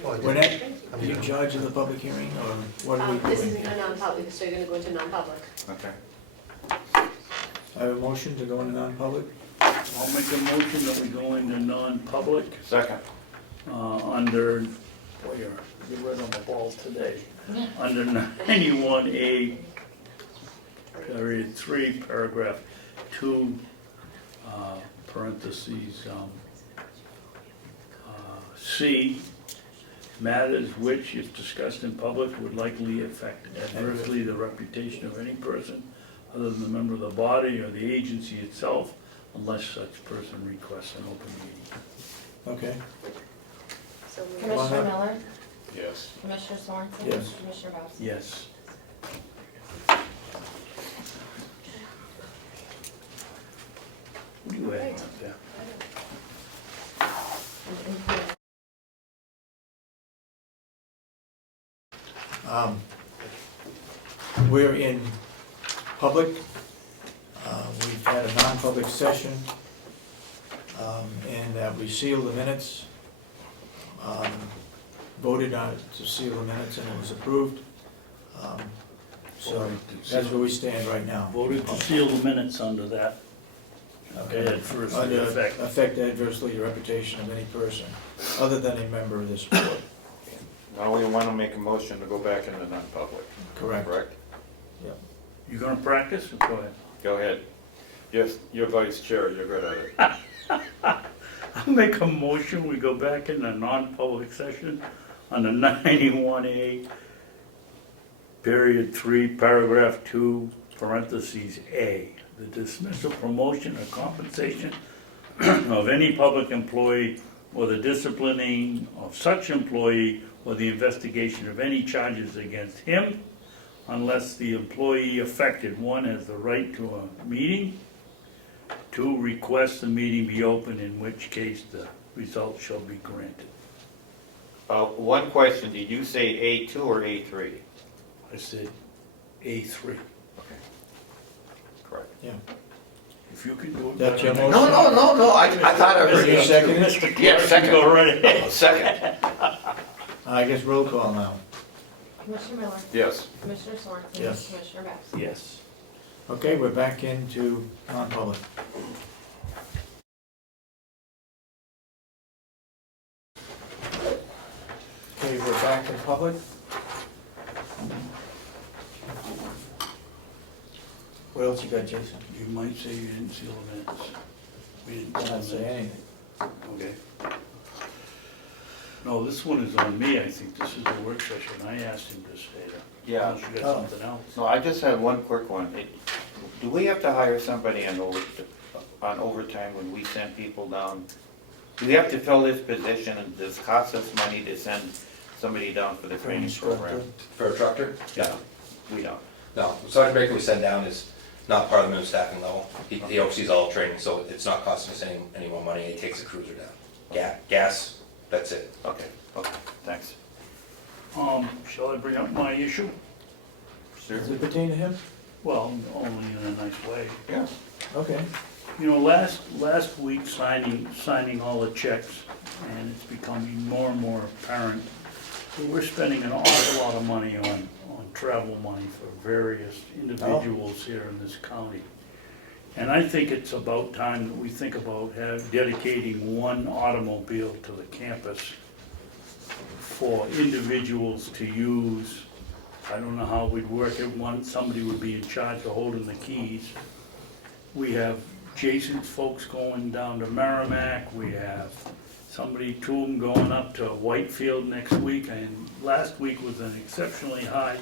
Oh, I did. Lynette, are you in charge of the public hearing, or what are we This is doing? a non-public, so you're gonna go into non-public. Okay. I have a motion to go into non-public. I'll make a motion that we go into non-public, Second. under, boy, you're right on the ball today. Under 91A, period 3, paragraph 2, parentheses, C, matters which, if discussed in public, would likely affect adversely the reputation of any person other than the member of the body or the agency itself, unless such person requests an open meeting. Okay, So we- Commissioner Miller, Yes. Commissioner Sorensen, Yes. Commissioner Babson. Yes. What do you have up there? we're in public. We've had a non-public session, and that we seal the minutes. Voted on it to seal the minutes, and it was approved. So that's where we stand right now. Voted to seal the minutes under that. Okay. Adversely Under affect. affect adversely the reputation of any person other than a member of this board. Now we want to make a motion to go back into non-public, Correct. correct? You gonna practice? Go ahead. Go ahead. Yes, you're vice chair, you're good at it. I'll make a motion, we go back in a non-public session under 91A, period 3, paragraph 2, parentheses A. The dismissal, promotion, or compensation of any public employee or the disciplining of such employee or the investigation of any charges against him unless the employee affected, 1, has the right to a meeting, 2, request the meeting be open, in which case the result shall be granted. One question, did you say A2 or A3? I said A3. Correct. Yeah. If you can do it. That's your better. motion? No, I thought I Is there a second? Mr. Yeah, Clerk, second. go right ahead. Second. I guess roll call now. Commissioner Miller, Yes. Commissioner Sorensen. Yes. Commissioner Babson. Yes. Okay, we're back into non-public. Okay, we're back in public. What else you got, Jason? You might say you didn't seal the minutes. We didn't Did seal not the say minutes. anything. Okay. No, this one is on me, I think this is a work session, I asked him to say that. Yeah. Unless you got Oh. something else. No, I just had one quick one. Do we have to hire somebody on overtime when we send people down? Do we have to fill this position, and does it cost us money to send somebody down for the training program? For a trucker? Yeah, we don't. No, Sergeant Baker we send down is not part of the minimum staffing level. He oversees all training, so it's not costing us any more money. He takes the cruiser down. Gas, that's it. Okay, thanks. Shall I bring up my issue? Does it pertain to him? Well, only in a nice way. Yeah. Okay. You know, last week signing all the checks, and it's becoming more and more apparent that we're spending an awful lot of money on travel money for various individuals here in this county. And I think it's about time that we think about dedicating one automobile to the campus for individuals to use. I don't know how we'd work it. Somebody would be in charge of holding the keys. We have Jason's folks going down to Merrimack. We have two of them going up to Whitefield next week, and last week was an exceptionally high.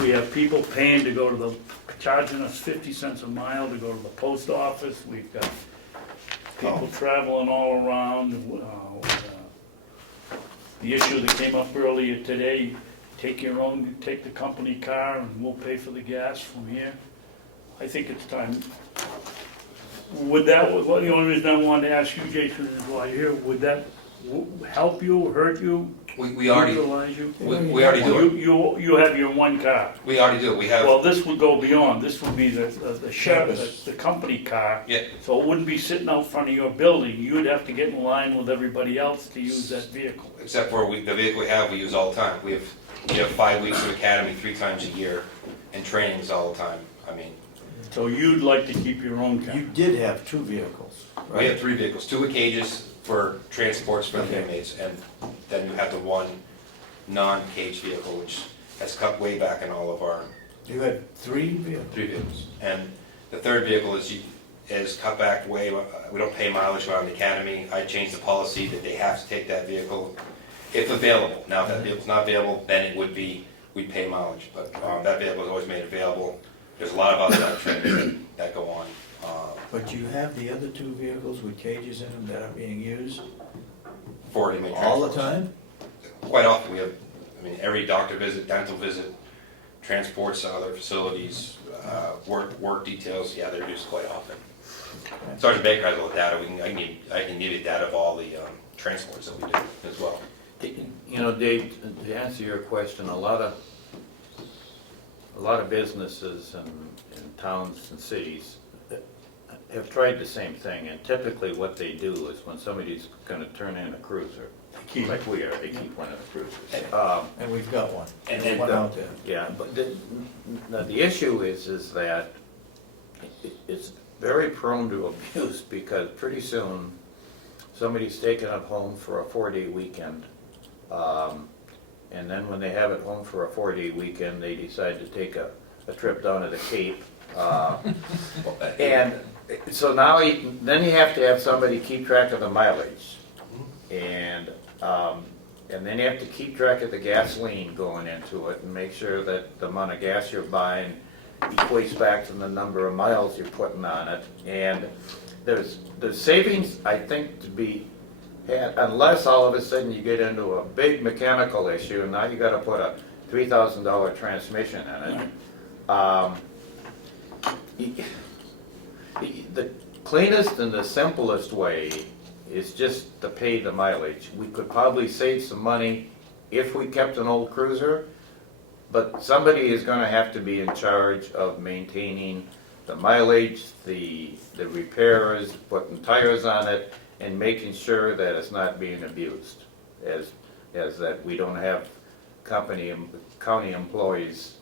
We have people paying to go to charging us 50 cents a mile to go to the post office. We've got people traveling all around. The issue that came up earlier today, take the company car and we'll pay for the gas from here. I think it's time. The only reason I wanted to ask you, Jason, is while you're here, would that help you, hurt you, We already, utilize you? we already do it. You have your one car. We already do it. We have, Well, this would go beyond, this would be the sheriff, the company car. yeah, So it wouldn't be sitting out front of your building, you'd have to get in line with everybody else to use that vehicle. except for the vehicle we have, we use all the time. We have 5 weeks of academy 3 times a year and trainings all the time. I mean, So you'd like to keep your own car? You did have 2 vehicles, we have right? 3 vehicles, 2 with cages for transports for the Okay. inmates, and then you have the 1 non-cage vehicle, which has cut way back in all of our You had 3 vehicles? 3 vehicles. And the 3rd vehicle is cut back way, we don't pay mileage around the academy. I changed the policy that they have to take that vehicle if available. Now, if that vehicle's not available, then it would be, we'd pay mileage, but that vehicle is always made available. There's a lot of other trainings that go on. But you have the other 2 vehicles with cages in them that are being used For inmate all the transports. time? Quite often, we have, every doctor visit, dental visit, transports to other facilities, work details, yeah, they're used quite often. Sergeant Baker has all the data, I can give you data of all the transports that we do as well. You know, Dave, to answer your question, a lot of businesses and towns and cities have tried the same thing, and typically what they do is when somebody's gonna turn in a cruiser, Keep- like we are, they keep one of the cruisers. And we've got one. And There's one out there. Yeah, but now the issue is that it's very prone to abuse, because pretty soon, somebody's taking it home for a 4-day weekend. And then when they have it home for a 4-day weekend, they decide to take a trip down to the Cape. And so now, then you have to have somebody keep track of the mileage. And then you have to keep track of the gasoline going into it and make sure that the amount of gas you're buying equates back to the number of miles you're putting on it. And there's savings, I think, to be had, unless all of a sudden you get into a big mechanical issue and now you gotta put a $3,000 transmission in it. The cleanest and the simplest way is just to pay the mileage. We could probably save some money if we kept an old cruiser, but somebody is gonna have to be in charge of maintaining the mileage, the repairs, putting tires on it, and making sure that it's not being abused, as that we don't have county employees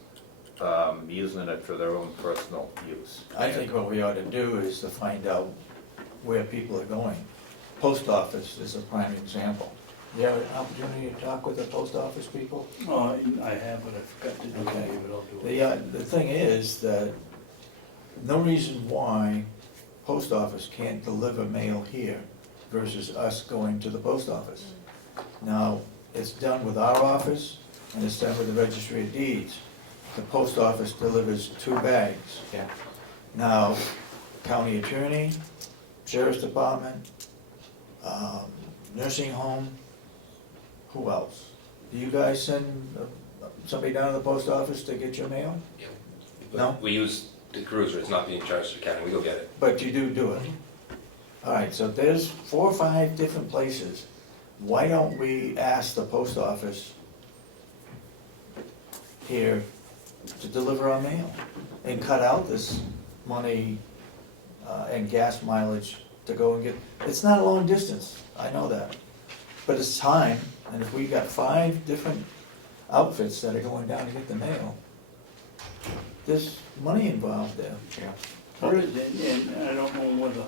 using it for their own personal use. I think what we ought to do is to find out where people are going. Post office is a prime example. You have an opportunity to talk with the post office people? Oh, I have, but I forgot to do it, Okay. but I'll do it. The thing is that no reason why post office can't deliver mail here versus us going to the post office. Now, it's done with our office and it's done with the registry of deeds. The post office delivers 2 bags. Yeah. Now, county attorney, sheriff's department, nursing home, who else? Do you guys send somebody down to the post office to get your mail? No? We use the cruiser, it's not being charged to the county, we go get it. But you do it. All right, so there's 4 or 5 different places. Why don't we ask the post office here to deliver our mail and cut out this money and gas mileage to go and get, it's not a long distance, I know that. But it's time, and if we got 5 different outfits that are going down to get the mail, there's money involved there. There is, and I don't know whether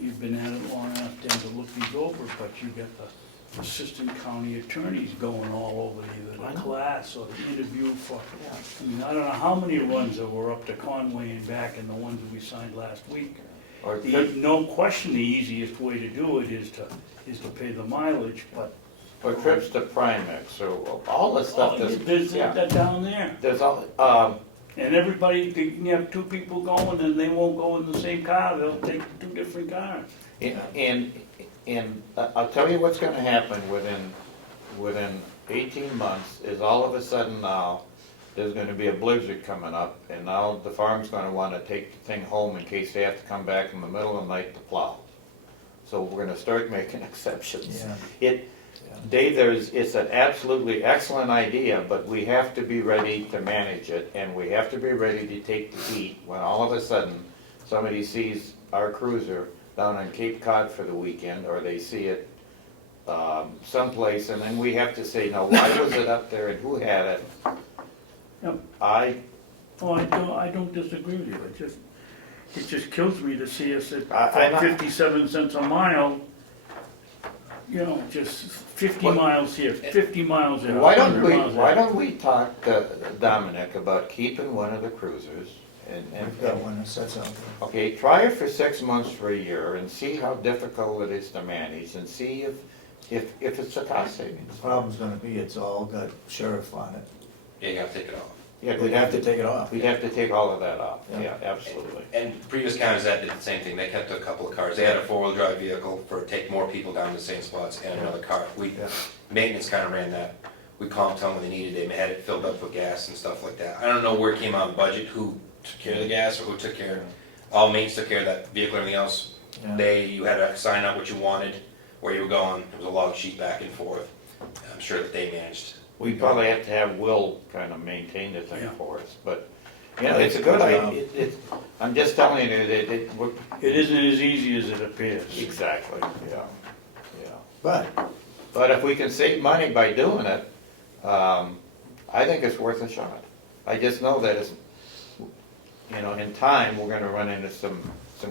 you've been at it long enough then to look these over, but you got the assistant county attorneys going all over either the class or the interview for, I mean, I don't know how many runs that were up to Conway and back and the ones that we signed last week. Or No question, the easiest way to do it is to pay the mileage, but. or trips to Primex, or all the stuff that's, There's yeah. that down there. There's all, And everybody, you can have 2 people going and they won't go in the same car, they'll take 2 different cars. and I'll tell you what's gonna happen within 18 months, is all of a sudden now, there's gonna be a blizzard coming up, and now the farm's gonna wanna take the thing home in case they have to come back in the middle of the night to plow. So we're gonna start making exceptions. Yeah. Dave, it's an absolutely excellent idea, but we have to be ready to manage it, and we have to be ready to take the heat when all of a sudden somebody sees our cruiser down on Cape Cod for the weekend, or they see it someplace, and then we have to say, now, why was it up there and who had it? Yep. I don't disagree with you, it just kills me to see us at I'm not- 57 cents a mile, you know, just 50 What- miles here, 50 miles there, Why 100 don't miles there. we talk to Dominic about keeping one of the cruisers and, We've got one that sets out there. okay, try it for 6 months for a year and see how difficult it is to manage and see if it's a cost savings. The problem's gonna be, it's all got sheriff on it. Yeah, you gotta take it off. Yeah, We'd have to take it off. we'd have to take all of that off, Yeah. yeah, absolutely. And previous counties that did the same thing, they kept a couple of cars, they had a 4-wheel drive vehicle for take more people down to the same spots and another car. Yeah. Maintenance kinda ran that, we called them when they needed it, they had it filled up with gas and stuff like that. I don't know where it came out of the budget, who took care of the gas or who took care, all maintenance took care of that vehicle, everything else. Yeah. You had to sign up what you wanted, where you were going, there was a log sheet back and forth. I'm sure that they managed. We probably have to have Will kind of maintain the thing Yeah. for us, but You know, it's a good idea, I'm just telling you that It isn't as easy as it appears. exactly, yeah, yeah. But, If we can save money by doing it, I think it's worth a shot. I just know that it's, you know, in time, we're gonna run into some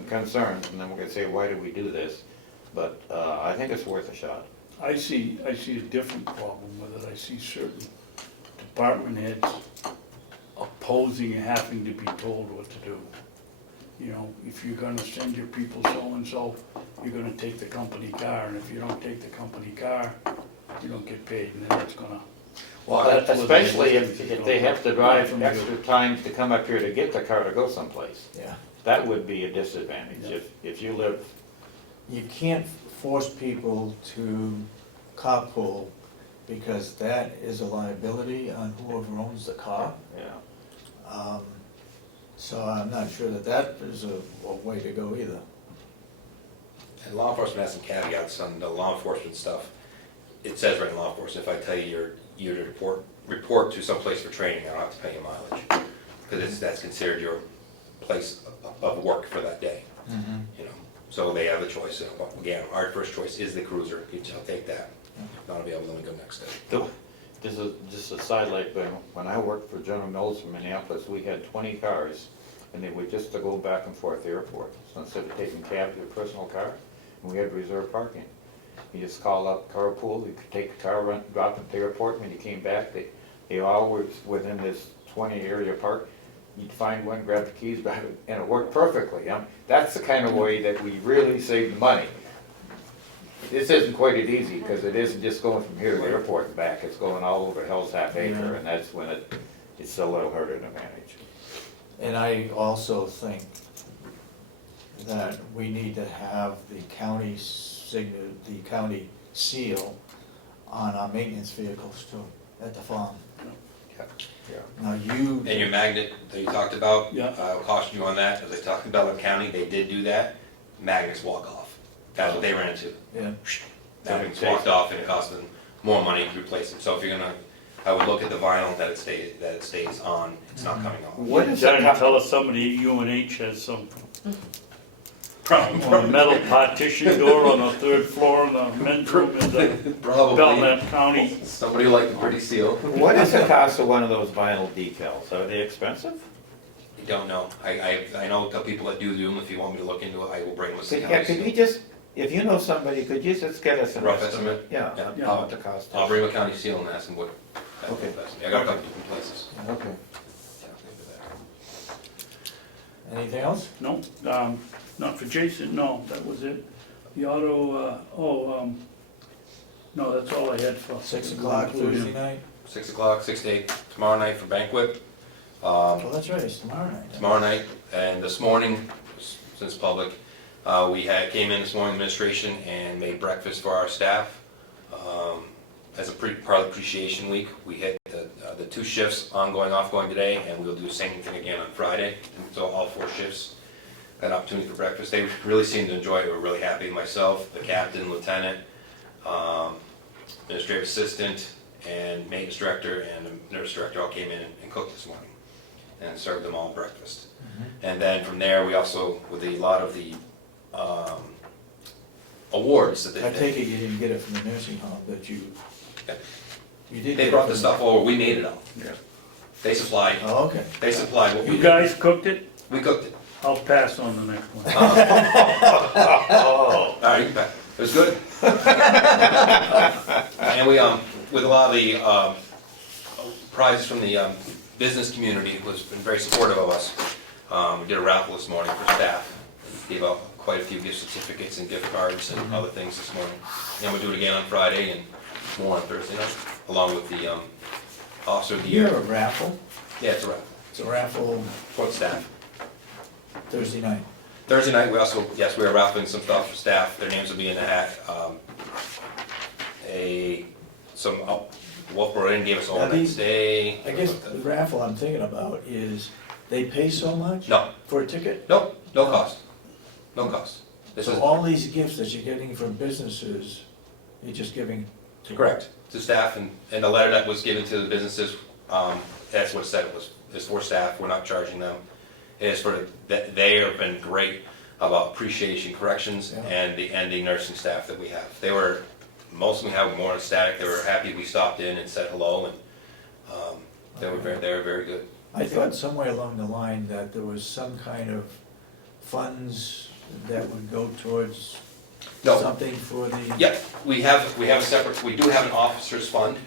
concerns, and then we're gonna say, why did we do this? But, I think it's worth a shot. I see a different problem with it. I see certain department heads opposing and having to be told what to do. You know, if you're gonna send your people so-and-so, you're gonna take the company car, and if you don't take the company car, you don't get paid, and then it's gonna. Well, That's what especially it is. if they have to drive Not from extra time to come up here to get the car to go someplace. yeah, That would be a disadvantage Yeah. if you live, you can't force people to carpool because that is a liability on whoever owns the car. yeah. So I'm not sure that is a way to go either. And law enforcement has some caveats on the law enforcement stuff. It says right in law enforcement, if I tell you you're to report to someplace for training, I don't have to pay you mileage. Because that's considered your place of work for that day, you know. So they have the choice. Again, our first choice is the cruiser. I'll take that. If not available, then we go next day. This is just a sidelight, but when I worked for General Mills in Minneapolis, we had 20 cars, and they were just to go back and forth to the airport. So instead of taking cab to your personal car, we had reserved parking. You just call up carpool, you could take the car, run, drop it at the airport, and when you came back, they all were within this 20 area park. You'd find one, grab the keys, drive it, and it worked perfectly. That's the kind of way that we really saved money. This isn't quite as easy, because it isn't just going from here to the airport and back, it's going all over Hell's Half Acre, and that's when it's a little harder to manage. And I also think that we need to have the county the county seal on our maintenance vehicles too, at the farm. Yeah. Now you, And your magnet that you talked about, Yeah. I'll caution you on that, as I talked to Belleville County, they did do that. Magnets walk off. That's what they ran into. yeah, Magnets walked off and it cost them more money to replace them. So if you're gonna, I would look at the vinyl that it stays on, it's not coming off. What is Trying to the, tell us somebody at UNH has some on a metal partition door on the third floor in the men's room in the Belknap County. Somebody like the pretty seal. what is the cost of one of those vinyl decals? Are they expensive? I don't know. I know a couple people that do them. If you want me to look into it, I will bring them to the Yeah, county. could you just, if you know somebody, could you just get us an Rough estimate? estimate? Yeah, Yeah. yeah, what the cost is. I'll bring a county seal and ask them what that would Okay. cost me. I got a couple different places. Okay. anything else? No, not for Jason, no, that was it. The auto, no, that's all I had for. 6 o'clock Thursday night? 6 o'clock, 6 to 8 tomorrow night for banquet. Oh, that's right, it's tomorrow night. Tomorrow night, and this morning, since public, we came in this morning, administration, and made breakfast for our staff. As a part of the appreciation week, we hit the 2 shifts, ongoing, offgoing today, and we'll do the same thing again on Friday. And so all 4 shifts got an opportunity for breakfast. They really seemed to enjoy it. We're really happy. Myself, the captain, lieutenant, administrative assistant, and maintenance director, and the nurse director all came in and cooked this morning and served them all breakfast. And then from there, we also, with a lot of the awards that I take it you didn't get it from the nursing home, that you, Yeah. you did get they it brought the from- stuff over, we made it all. Yeah. They supplied, Oh, okay. they supplied what we You did. guys cooked it? We cooked it. I'll pass on the next one. All right, you can back. It was good. And we, with a lot of the prizes from the business community, was been very supportive of us. We did a raffle this morning for staff. Gave out quite a few gift certificates and gift cards and other things this morning. And we'll do it again on Friday and more on Thursday night, along with the officer of the You're year. a raffle, Yeah, it's a raffle it's a raffle for the staff. Thursday night. Thursday night, we also, yes, we are raffling some stuff for staff. Their names will be in the hat. Wolfboro Inn gave us Now, overnight these- stay. I guess the raffle I'm thinking about is, they pay so much? No, For a ticket? no cost. No cost. This is So all these gifts that you're getting from businesses, you're just giving to? correct to staff, and the letter that was given to the businesses, that's what it said it was is for staff, we're not charging them. It is for, that they have been great about appreciation corrections Yeah. and the nursing staff that we have. Most of them have more ecstatic, they were happy we stopped in and said hello, and they were very good. I thought somewhere along the line that there was some kind of funds that would go towards No. something for the. Yep, we have a separate, we do have an officers fund,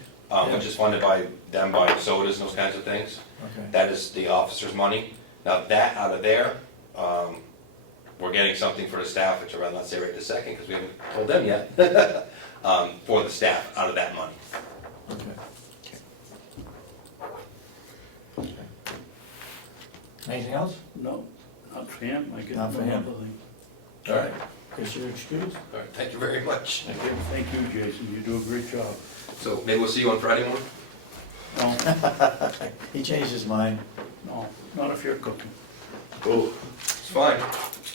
which is funded by them, by sodas and those kinds of things. Okay, That is the officers' money. Now, that out of there, we're getting something for the staff, which I'll not say right this second, because we haven't told them yet, for the staff, out of that money. okay. Anything else? No, not for him, I get no Not for him. other thing. All right. Guess you're excused. All right, thank you very much. Thank you, Jason, you do a great job. So maybe we'll see you on Friday morning? No, He changed his mind. no, not if you're cooking. Oh, it's fine.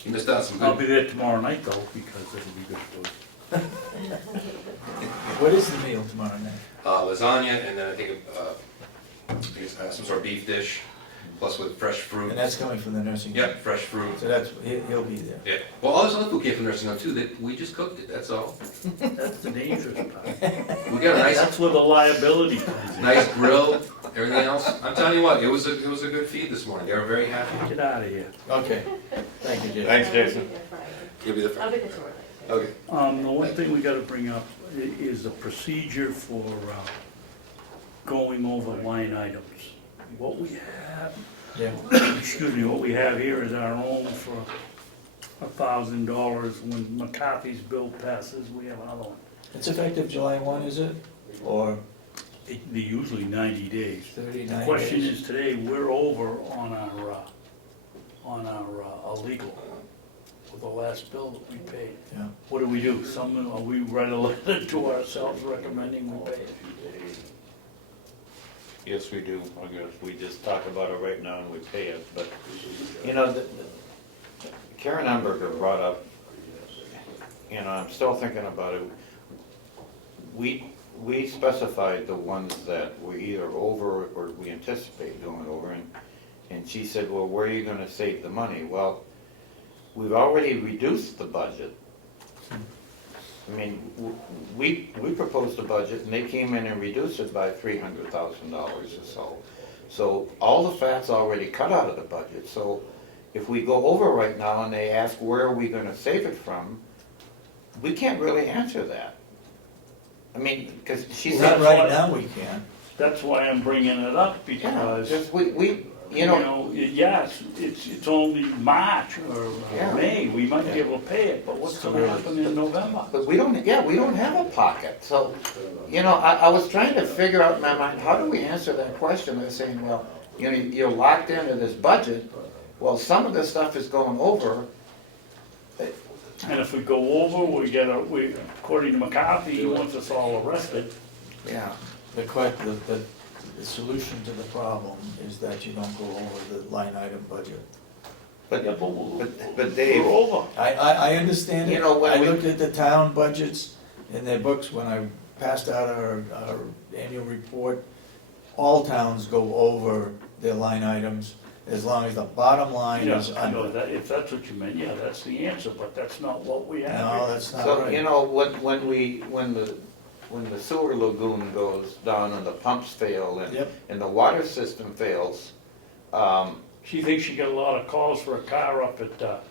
You missed out some I'll good. be there tomorrow night though, because it'll be good food. What is the meal tomorrow night? Lasagna, and then I think it's some sort of beef dish, plus with fresh fruit. And that's coming from the nursing home? Yep, fresh fruit. So that's, he'll be there. Yeah. Well, all this other food came from nursing home too. We just cooked it, that's all. That's the dangerous part. We got a nice, That's where the liability comes in. nice grill, everything else. I'm telling you what, it was a good feed this morning. They were very happy. Get out of here. Okay, thank you, Jim. Thanks, Jason. You'll be the I'll first. be there tomorrow night. Okay. The one thing we gotta bring up is the procedure for, going over line items. What we have, Yeah, excuse me, what we have here is our own for $1,000. When McCarthy's bill passes, we have another one. it's effective July 1, is it? Or They're usually 90 days. 39 The question days? is today, we're over on our legal for the last bill that we paid. Yeah. What do we do? We write a letter to ourselves recommending we pay it? Yes, we do, I guess, we just talk about it right now and we pay it, but, you know, Karen Amberger brought up, you know, I'm still thinking about it. We specified the ones that were either over or we anticipate going over, and she said, well, where are you gonna save the money? Well, we've already reduced the budget. I mean, we proposed a budget and they came in and reduced it by $300,000 or so. So all the fat's already cut out of the budget. So if we go over right now and they ask where are we gonna save it from, we can't really answer that. I mean, because she Not said. right now, we can. That's why I'm bringing it up, Yeah, because, because we, you know, yes, it's only March or Yeah. May, we might be able to pay it, but what's gonna happen in November? but we don't have a pocket. So, you know, I was trying to figure out in my mind, how do we answer that question? They're saying, well, you know, you're locked into this budget. Well, some of this stuff is going over. And if we go over, according to McCarthy, he wants us all arrested. Yeah. The solution to the problem is that you don't go over the line item budget. But, Yeah, but Dave, we're over. I understand You it. know, when I we- looked at the town budgets in their books when I passed out our annual report. All towns go over their line items as long as the bottom line is I know under. that, if that's what you meant, yeah, that's the answer, but that's not what we have No, here. that's not so, you right. know, when the sewer lagoon goes down and the pumps fail Yep. and the water system fails, She thinks she got a lot of calls for a car up at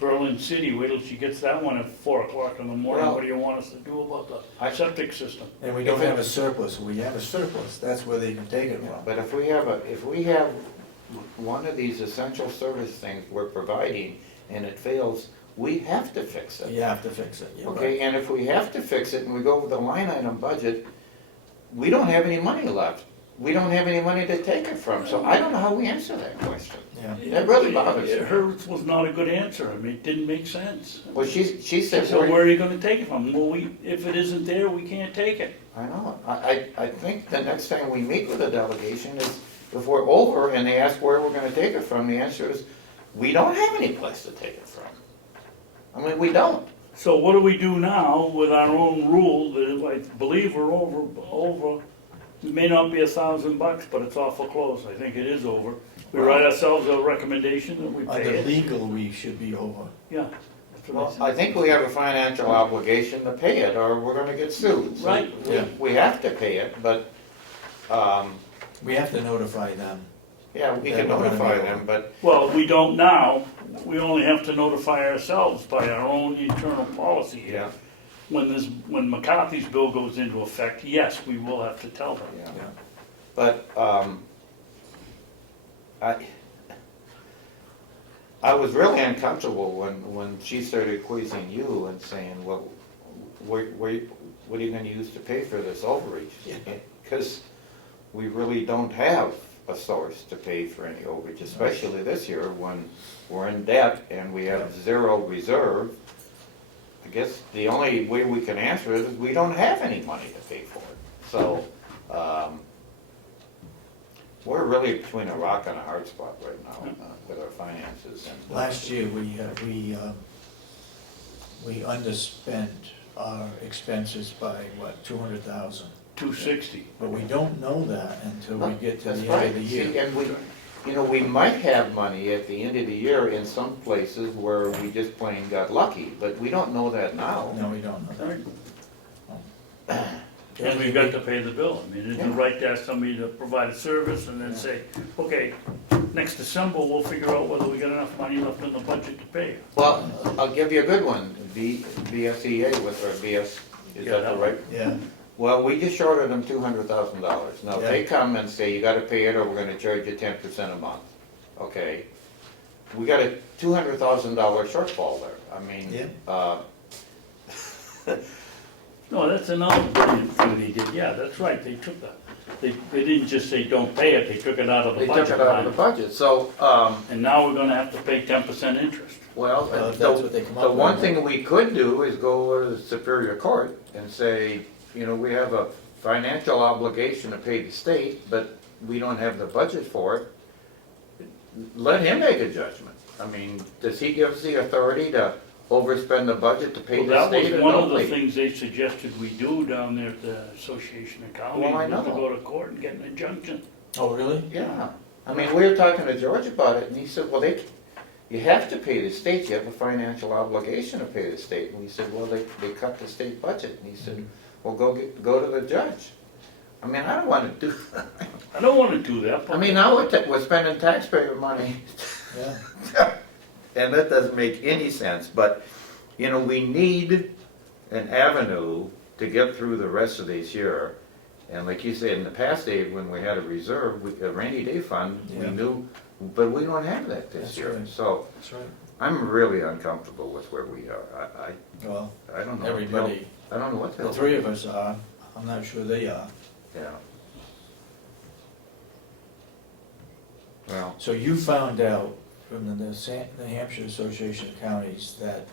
Berlin City. Wait till she gets that one at 4 o'clock in the morning. Well- What do you want us to do about the septic system? And we don't have a surplus. We have a surplus. That's where they can take it from. but if we have one of these essential service things we're providing and it fails, we have to fix it. You have to fix it. You're Okay, right. and if we have to fix it and we go with the line item budget, we don't have any money left. We don't have any money to take it from, so I don't know how we answer that question. Yeah. That really bothers me. Hers was not a good answer. I mean, it didn't make sense. Well, she She said, said, where are you gonna take it from? Well, if it isn't there, we can't take it. I know, I think the next time we meet with the delegation is, if we're over and they ask where we're gonna take it from, the answer is, we don't have any place to take it from. I mean, we don't. So what do we do now with our own rule that I believe we're over It may not be $1,000, but it's awful close. I think it is over. We write ourselves a recommendation and we pay Under it. legal, we should be over. Yeah. That's what I Well, said. I think we have a financial obligation to pay it, or we're gonna get sued. So Right. Yeah. We have to pay it, but, We have to notify them. yeah, we Yeah, can we're gonna notify be- them, but, Well, we don't now. We only have to notify ourselves by our own internal policy here. yeah, When McCarthy's bill goes into effect, yes, we will have to tell them. yeah. Yeah. But, I was really uncomfortable when she started quizzing you and saying, well, what are you gonna use to pay for this overreach? Yeah. Because we really don't have a source to pay for any overreach, especially this year when we're in debt and we have zero reserve. I guess the only way we can answer it is we don't have any money to pay for it. So, we're really between a rock and a hard spot right now with our finances. And Last year, we underspent our expenses by, what, 200,000? 260. But we don't know that until we get to That's the end of right. the See, year. and we, you know, we might have money at the end of the year in some places where we just plain got lucky, but we don't know that now. No, we don't know Right. that. And we've got to pay the bill. I mean, it's Yeah. right to ask somebody to provide a service and then say, okay, next December, we'll figure out whether we got enough money left in the budget to pay. Well, I'll give you a good one, BSEA with our BS, is Yeah, that that the right? Yeah, Well, we just shorted them $200,000. Now, if they Yeah. come and say, you gotta pay it or we're gonna charge you 10% a month, okay? We got a $200,000 shortfall there. I mean, Yeah. No, that's another brilliant thing they did. Yeah, that's right, they took that. They didn't just say, don't pay it, they took it out of the they budget took it out of the line. budget, so, And now we're gonna have to pay 10% interest. well, Well, if that's what they come up the with. one thing we could do is go to the Superior Court and say, you know, we have a financial obligation to pay the state, but we don't have the budget for it. Let him make a judgment. I mean, does he give us the authority to overspend the budget to pay Well, the that state was and one don't of the pay? things they suggested we do down there at the Association of Counties. Well, I was to know. go to court and get an injunction. Oh, really? Yeah, I mean, we were talking to George about it, and he said, well, you have to pay the state, you have a financial obligation to pay the state. And we said, well, they cut the state budget, and he said, well, go to the judge. I mean, I don't wanna do that. I don't wanna do that, I but mean, now we're spending taxpayer money, Yeah. and that doesn't make any sense, but, you know, we need an avenue to get through the rest of this year. And like you said, in the past, Dave, when we had a reserve, a rainy day fund, we Yeah. knew, but we don't have that this That's year. right. So That's right. I'm really uncomfortable with where we are. Well, I don't know. everybody, I don't know what to the help. three of us are, I'm not sure they are. Yeah. Well, So you found out from the New Hampshire Association of Counties that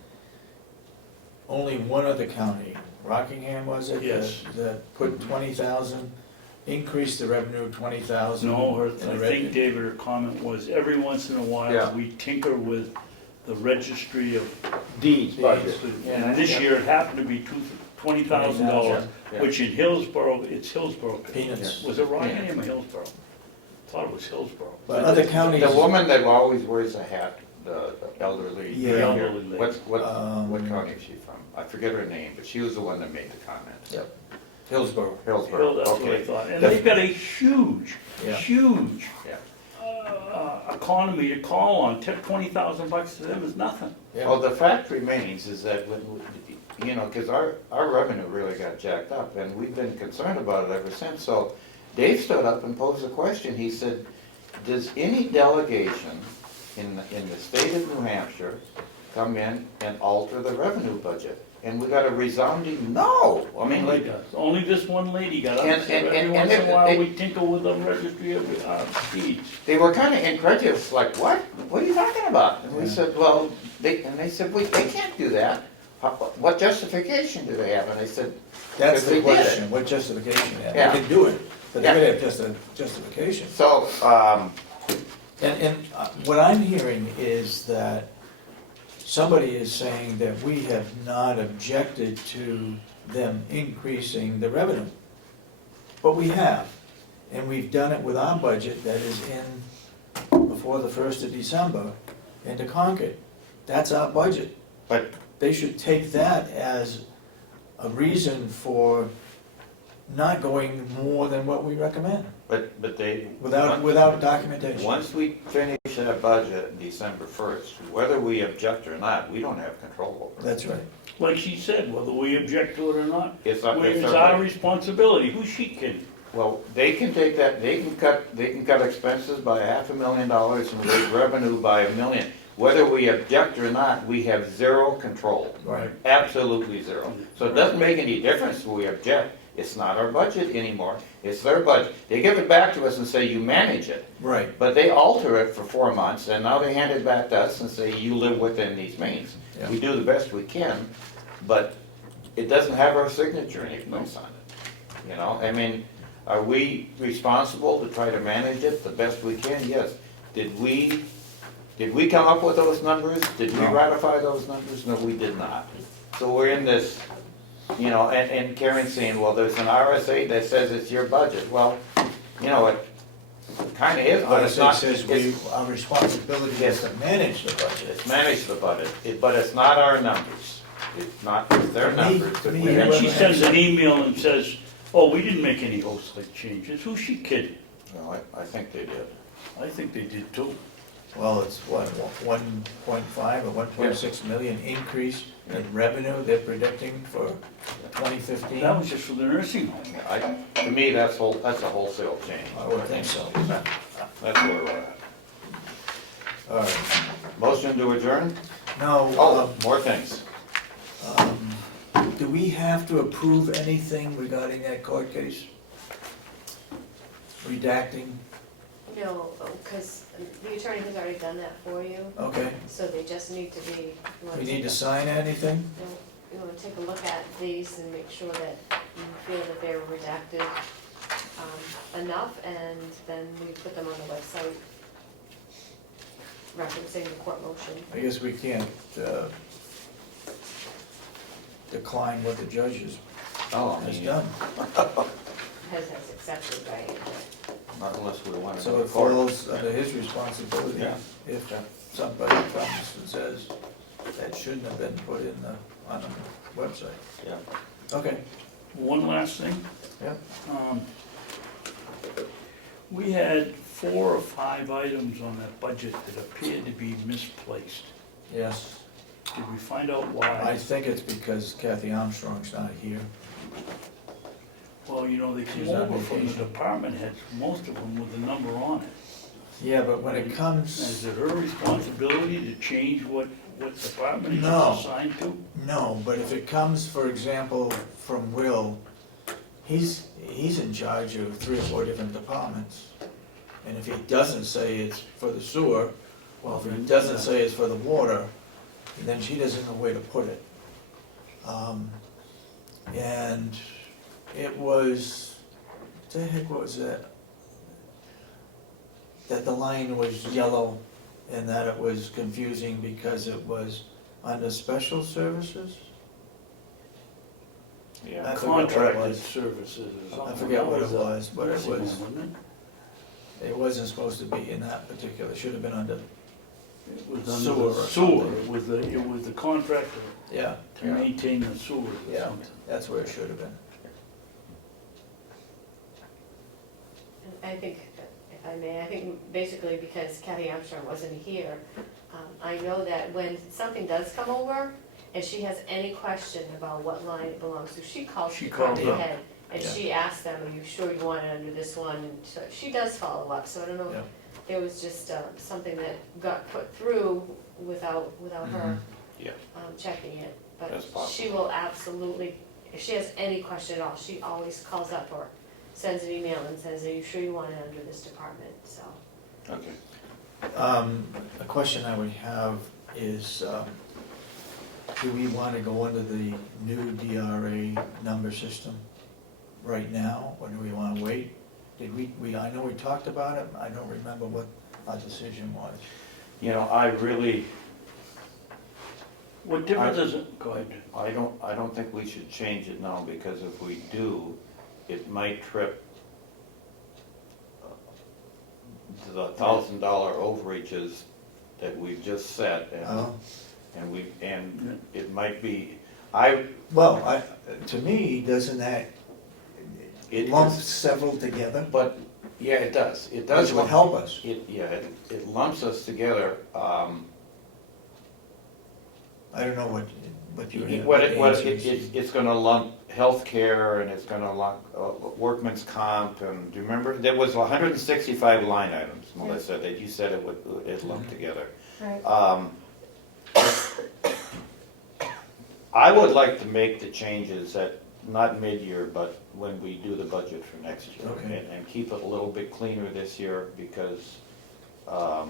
only one other county, Rockingham was it? Yes. That put 20,000, increased the revenue 20,000. no, and the I think, revenue- David, her comment was, every once in a Yeah. while, we tinker with the registry of deeds budget. And this year, it happened to be $20,000, Yeah. which in Hillsborough, it's Hillsborough. Peanuts. Was it Rockingham or Hillsborough? Thought it was Hillsborough. But other counties. the woman that always wears a hat, the elderly. Yeah. here, Elderly lady. what Um, county is she from? I forget her name, but she was the one that made the comment. Yep. Hillsborough. Hill, Hillsborough, that's what I okay. thought. And they've got a huge, Yeah. huge Yeah. economy to call on. $20,000 to them is nothing. Well, the fact remains is that when, you know, because our revenue really got jacked up, and we've been concerned about it ever since. So Dave stood up and posed a question. He said, does any delegation in the state of New Hampshire come in and alter the revenue budget? And we got a resounding no. I mean, Only like, does. Only this one lady got up And- and said, and- every and once in it- a while, it- we tinkle with the registry of deeds. they were kind of incredulous, like, what? What are you talking about? And we Yeah. said, well, they said, they can't do that. What justification do they have? And I said, That's Because the they did it. question, what justification they have. Yeah. They can do it, but they Yeah. gotta have just a justification. so, And what I'm hearing is that somebody is saying that we have not objected to them increasing the revenue. But we have. and we've done it with our budget that is in before the 1st of December into Concord. That's our budget. But They should take that as a reason for not going more than what we recommend, But they. without documentation. Once we finish that budget December 1st, whether we object or not, we don't have control over it. That's right. Like she said, whether we object to it or not, It's it's our our budget. responsibility. Who's she kidding? Well, they can take that, they can cut expenses by $500,000 and raise revenue by $1 million. Whether we object or not, we have zero control. Right. Absolutely zero. So it doesn't make any difference if we object. It's not our budget anymore. It's their budget. They give it back to us and say, you manage it. Right. But they alter it for 4 months, and now they hand it back to us and say, you live within these means. Yeah. We do the best we can, but it doesn't have our signature anyplace on it. You know, I mean, are we responsible to try to manage it the best we can? Yes. Did we come up with those numbers? Did we No. ratify those numbers? No, we did not. So we're in this, you know, and Karen's saying, well, there's an RSA that says it's your budget. Well, you know, it kind of is, but it's RSA not. says our responsibility is to manage the budget. It's manage the budget, but it's not our numbers. It's not, it's their Me- numbers. But me- we And have- then she sends an email and says, oh, we didn't make any host-like changes. Who's she kidding? Well, I think they did. I think they did too. Well, it's what, 1.5 or 1.6 million increase in revenue they're predicting for 2015? That was just for the nursing home. To me, that's a wholesale change. I would think so. That's where we're at. All right. Motion to adjourn? Now, Oh, more things. do we have to approve anything regarding that court case? Redacting? No, because the attorney has already done that for you, Okay. so they just need to be. We need to sign anything? You want to take a look at these and make sure that you feel that they're redacted enough, and then we put them on the website referencing the court motion. I guess we can't decline what the judge Oh, has done. Has accepted, right? Not unless we want to. So it falls under his responsibility Yeah. if somebody comes and says that shouldn't have been put on the website. Yeah. Okay, One last thing. yeah. We had 4 or 5 items on that budget that appeared to be misplaced. Yes. Did we find out I why? think it's because Kathy Armstrong's not here. Well, you know, they She's came on over from the vacation. department heads, most of them with a number on it. Yeah, but when it Is comes, it her responsibility to change what department it's No. assigned to? no, but if it comes, for example, from Will, he's in charge of 3 or 4 different departments. And if he doesn't say it's for the sewer, well, if he doesn't say it's for the water, then she doesn't know where to put it. And it was, what the heck was that? That the line was yellow and that it was confusing because it was under special services? Yeah. I forget what it Contracted was. services or something. I forget what it That was, but it nursing home, was, wasn't it wasn't supposed to be in that particular, it should have been under, it? It was under Sewer the or sewer. something. It was the contractor yeah, to maintain the sewers or Yeah. something. that's where it should have been. And I think, if I may, I think basically because Kathy Armstrong wasn't here, I know that when something does come over, and she has any question about what line it belongs to, she calls She the calls department up. head, and Yeah. she asks them, are you sure you want it under this one? And so she does follow up, so I don't know, Yeah. there was just something that got put through without her Yeah. checking it. That's But possible. she will absolutely, if she has any question at all, she always calls up or sends an email and says, are you sure you want it under this department, so. Okay. A question I would have is, do we want to go under the new DRA number system right now, or do we want to wait? Did I know we talked about it, I don't remember what our decision was. You know, I really, What difference does it, go ahead. I don't think we should change it now, because if we do, it might trip the $1,000 overages that we've just set, Oh. and it might be, Well, to me, doesn't that it lump is, several together? but, yeah, it does, it That does. would help us. It lumps us together. I don't know what you. It's gonna lump healthcare, and it's gonna lump workman's comp, and do you remember? There was 165 line items, Melissa, that you said it lumped together. Right. I would like to make the changes not mid-year, but when we do the budget for next year. Okay. And keep it a little bit cleaner this year, because, I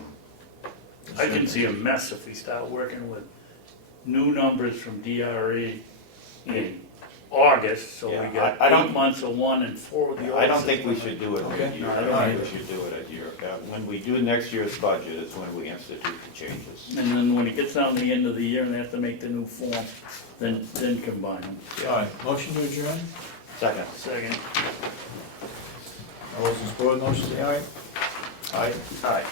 can see a mess if we start working with new numbers from DRE in August, so we Yeah, got I don't- 8 months of one and 4 of the old. I don't think we system. should do it Okay. mid-year. No, I I don't don't think either. we should do it at year. When we do next year's budget is when we institute the changes. And then when it gets down to the end of the year and they have to make the new form, then combine them. All right, motion to adjourn? Second. Second. All those in support of the motion, say aye. Aye. Aye.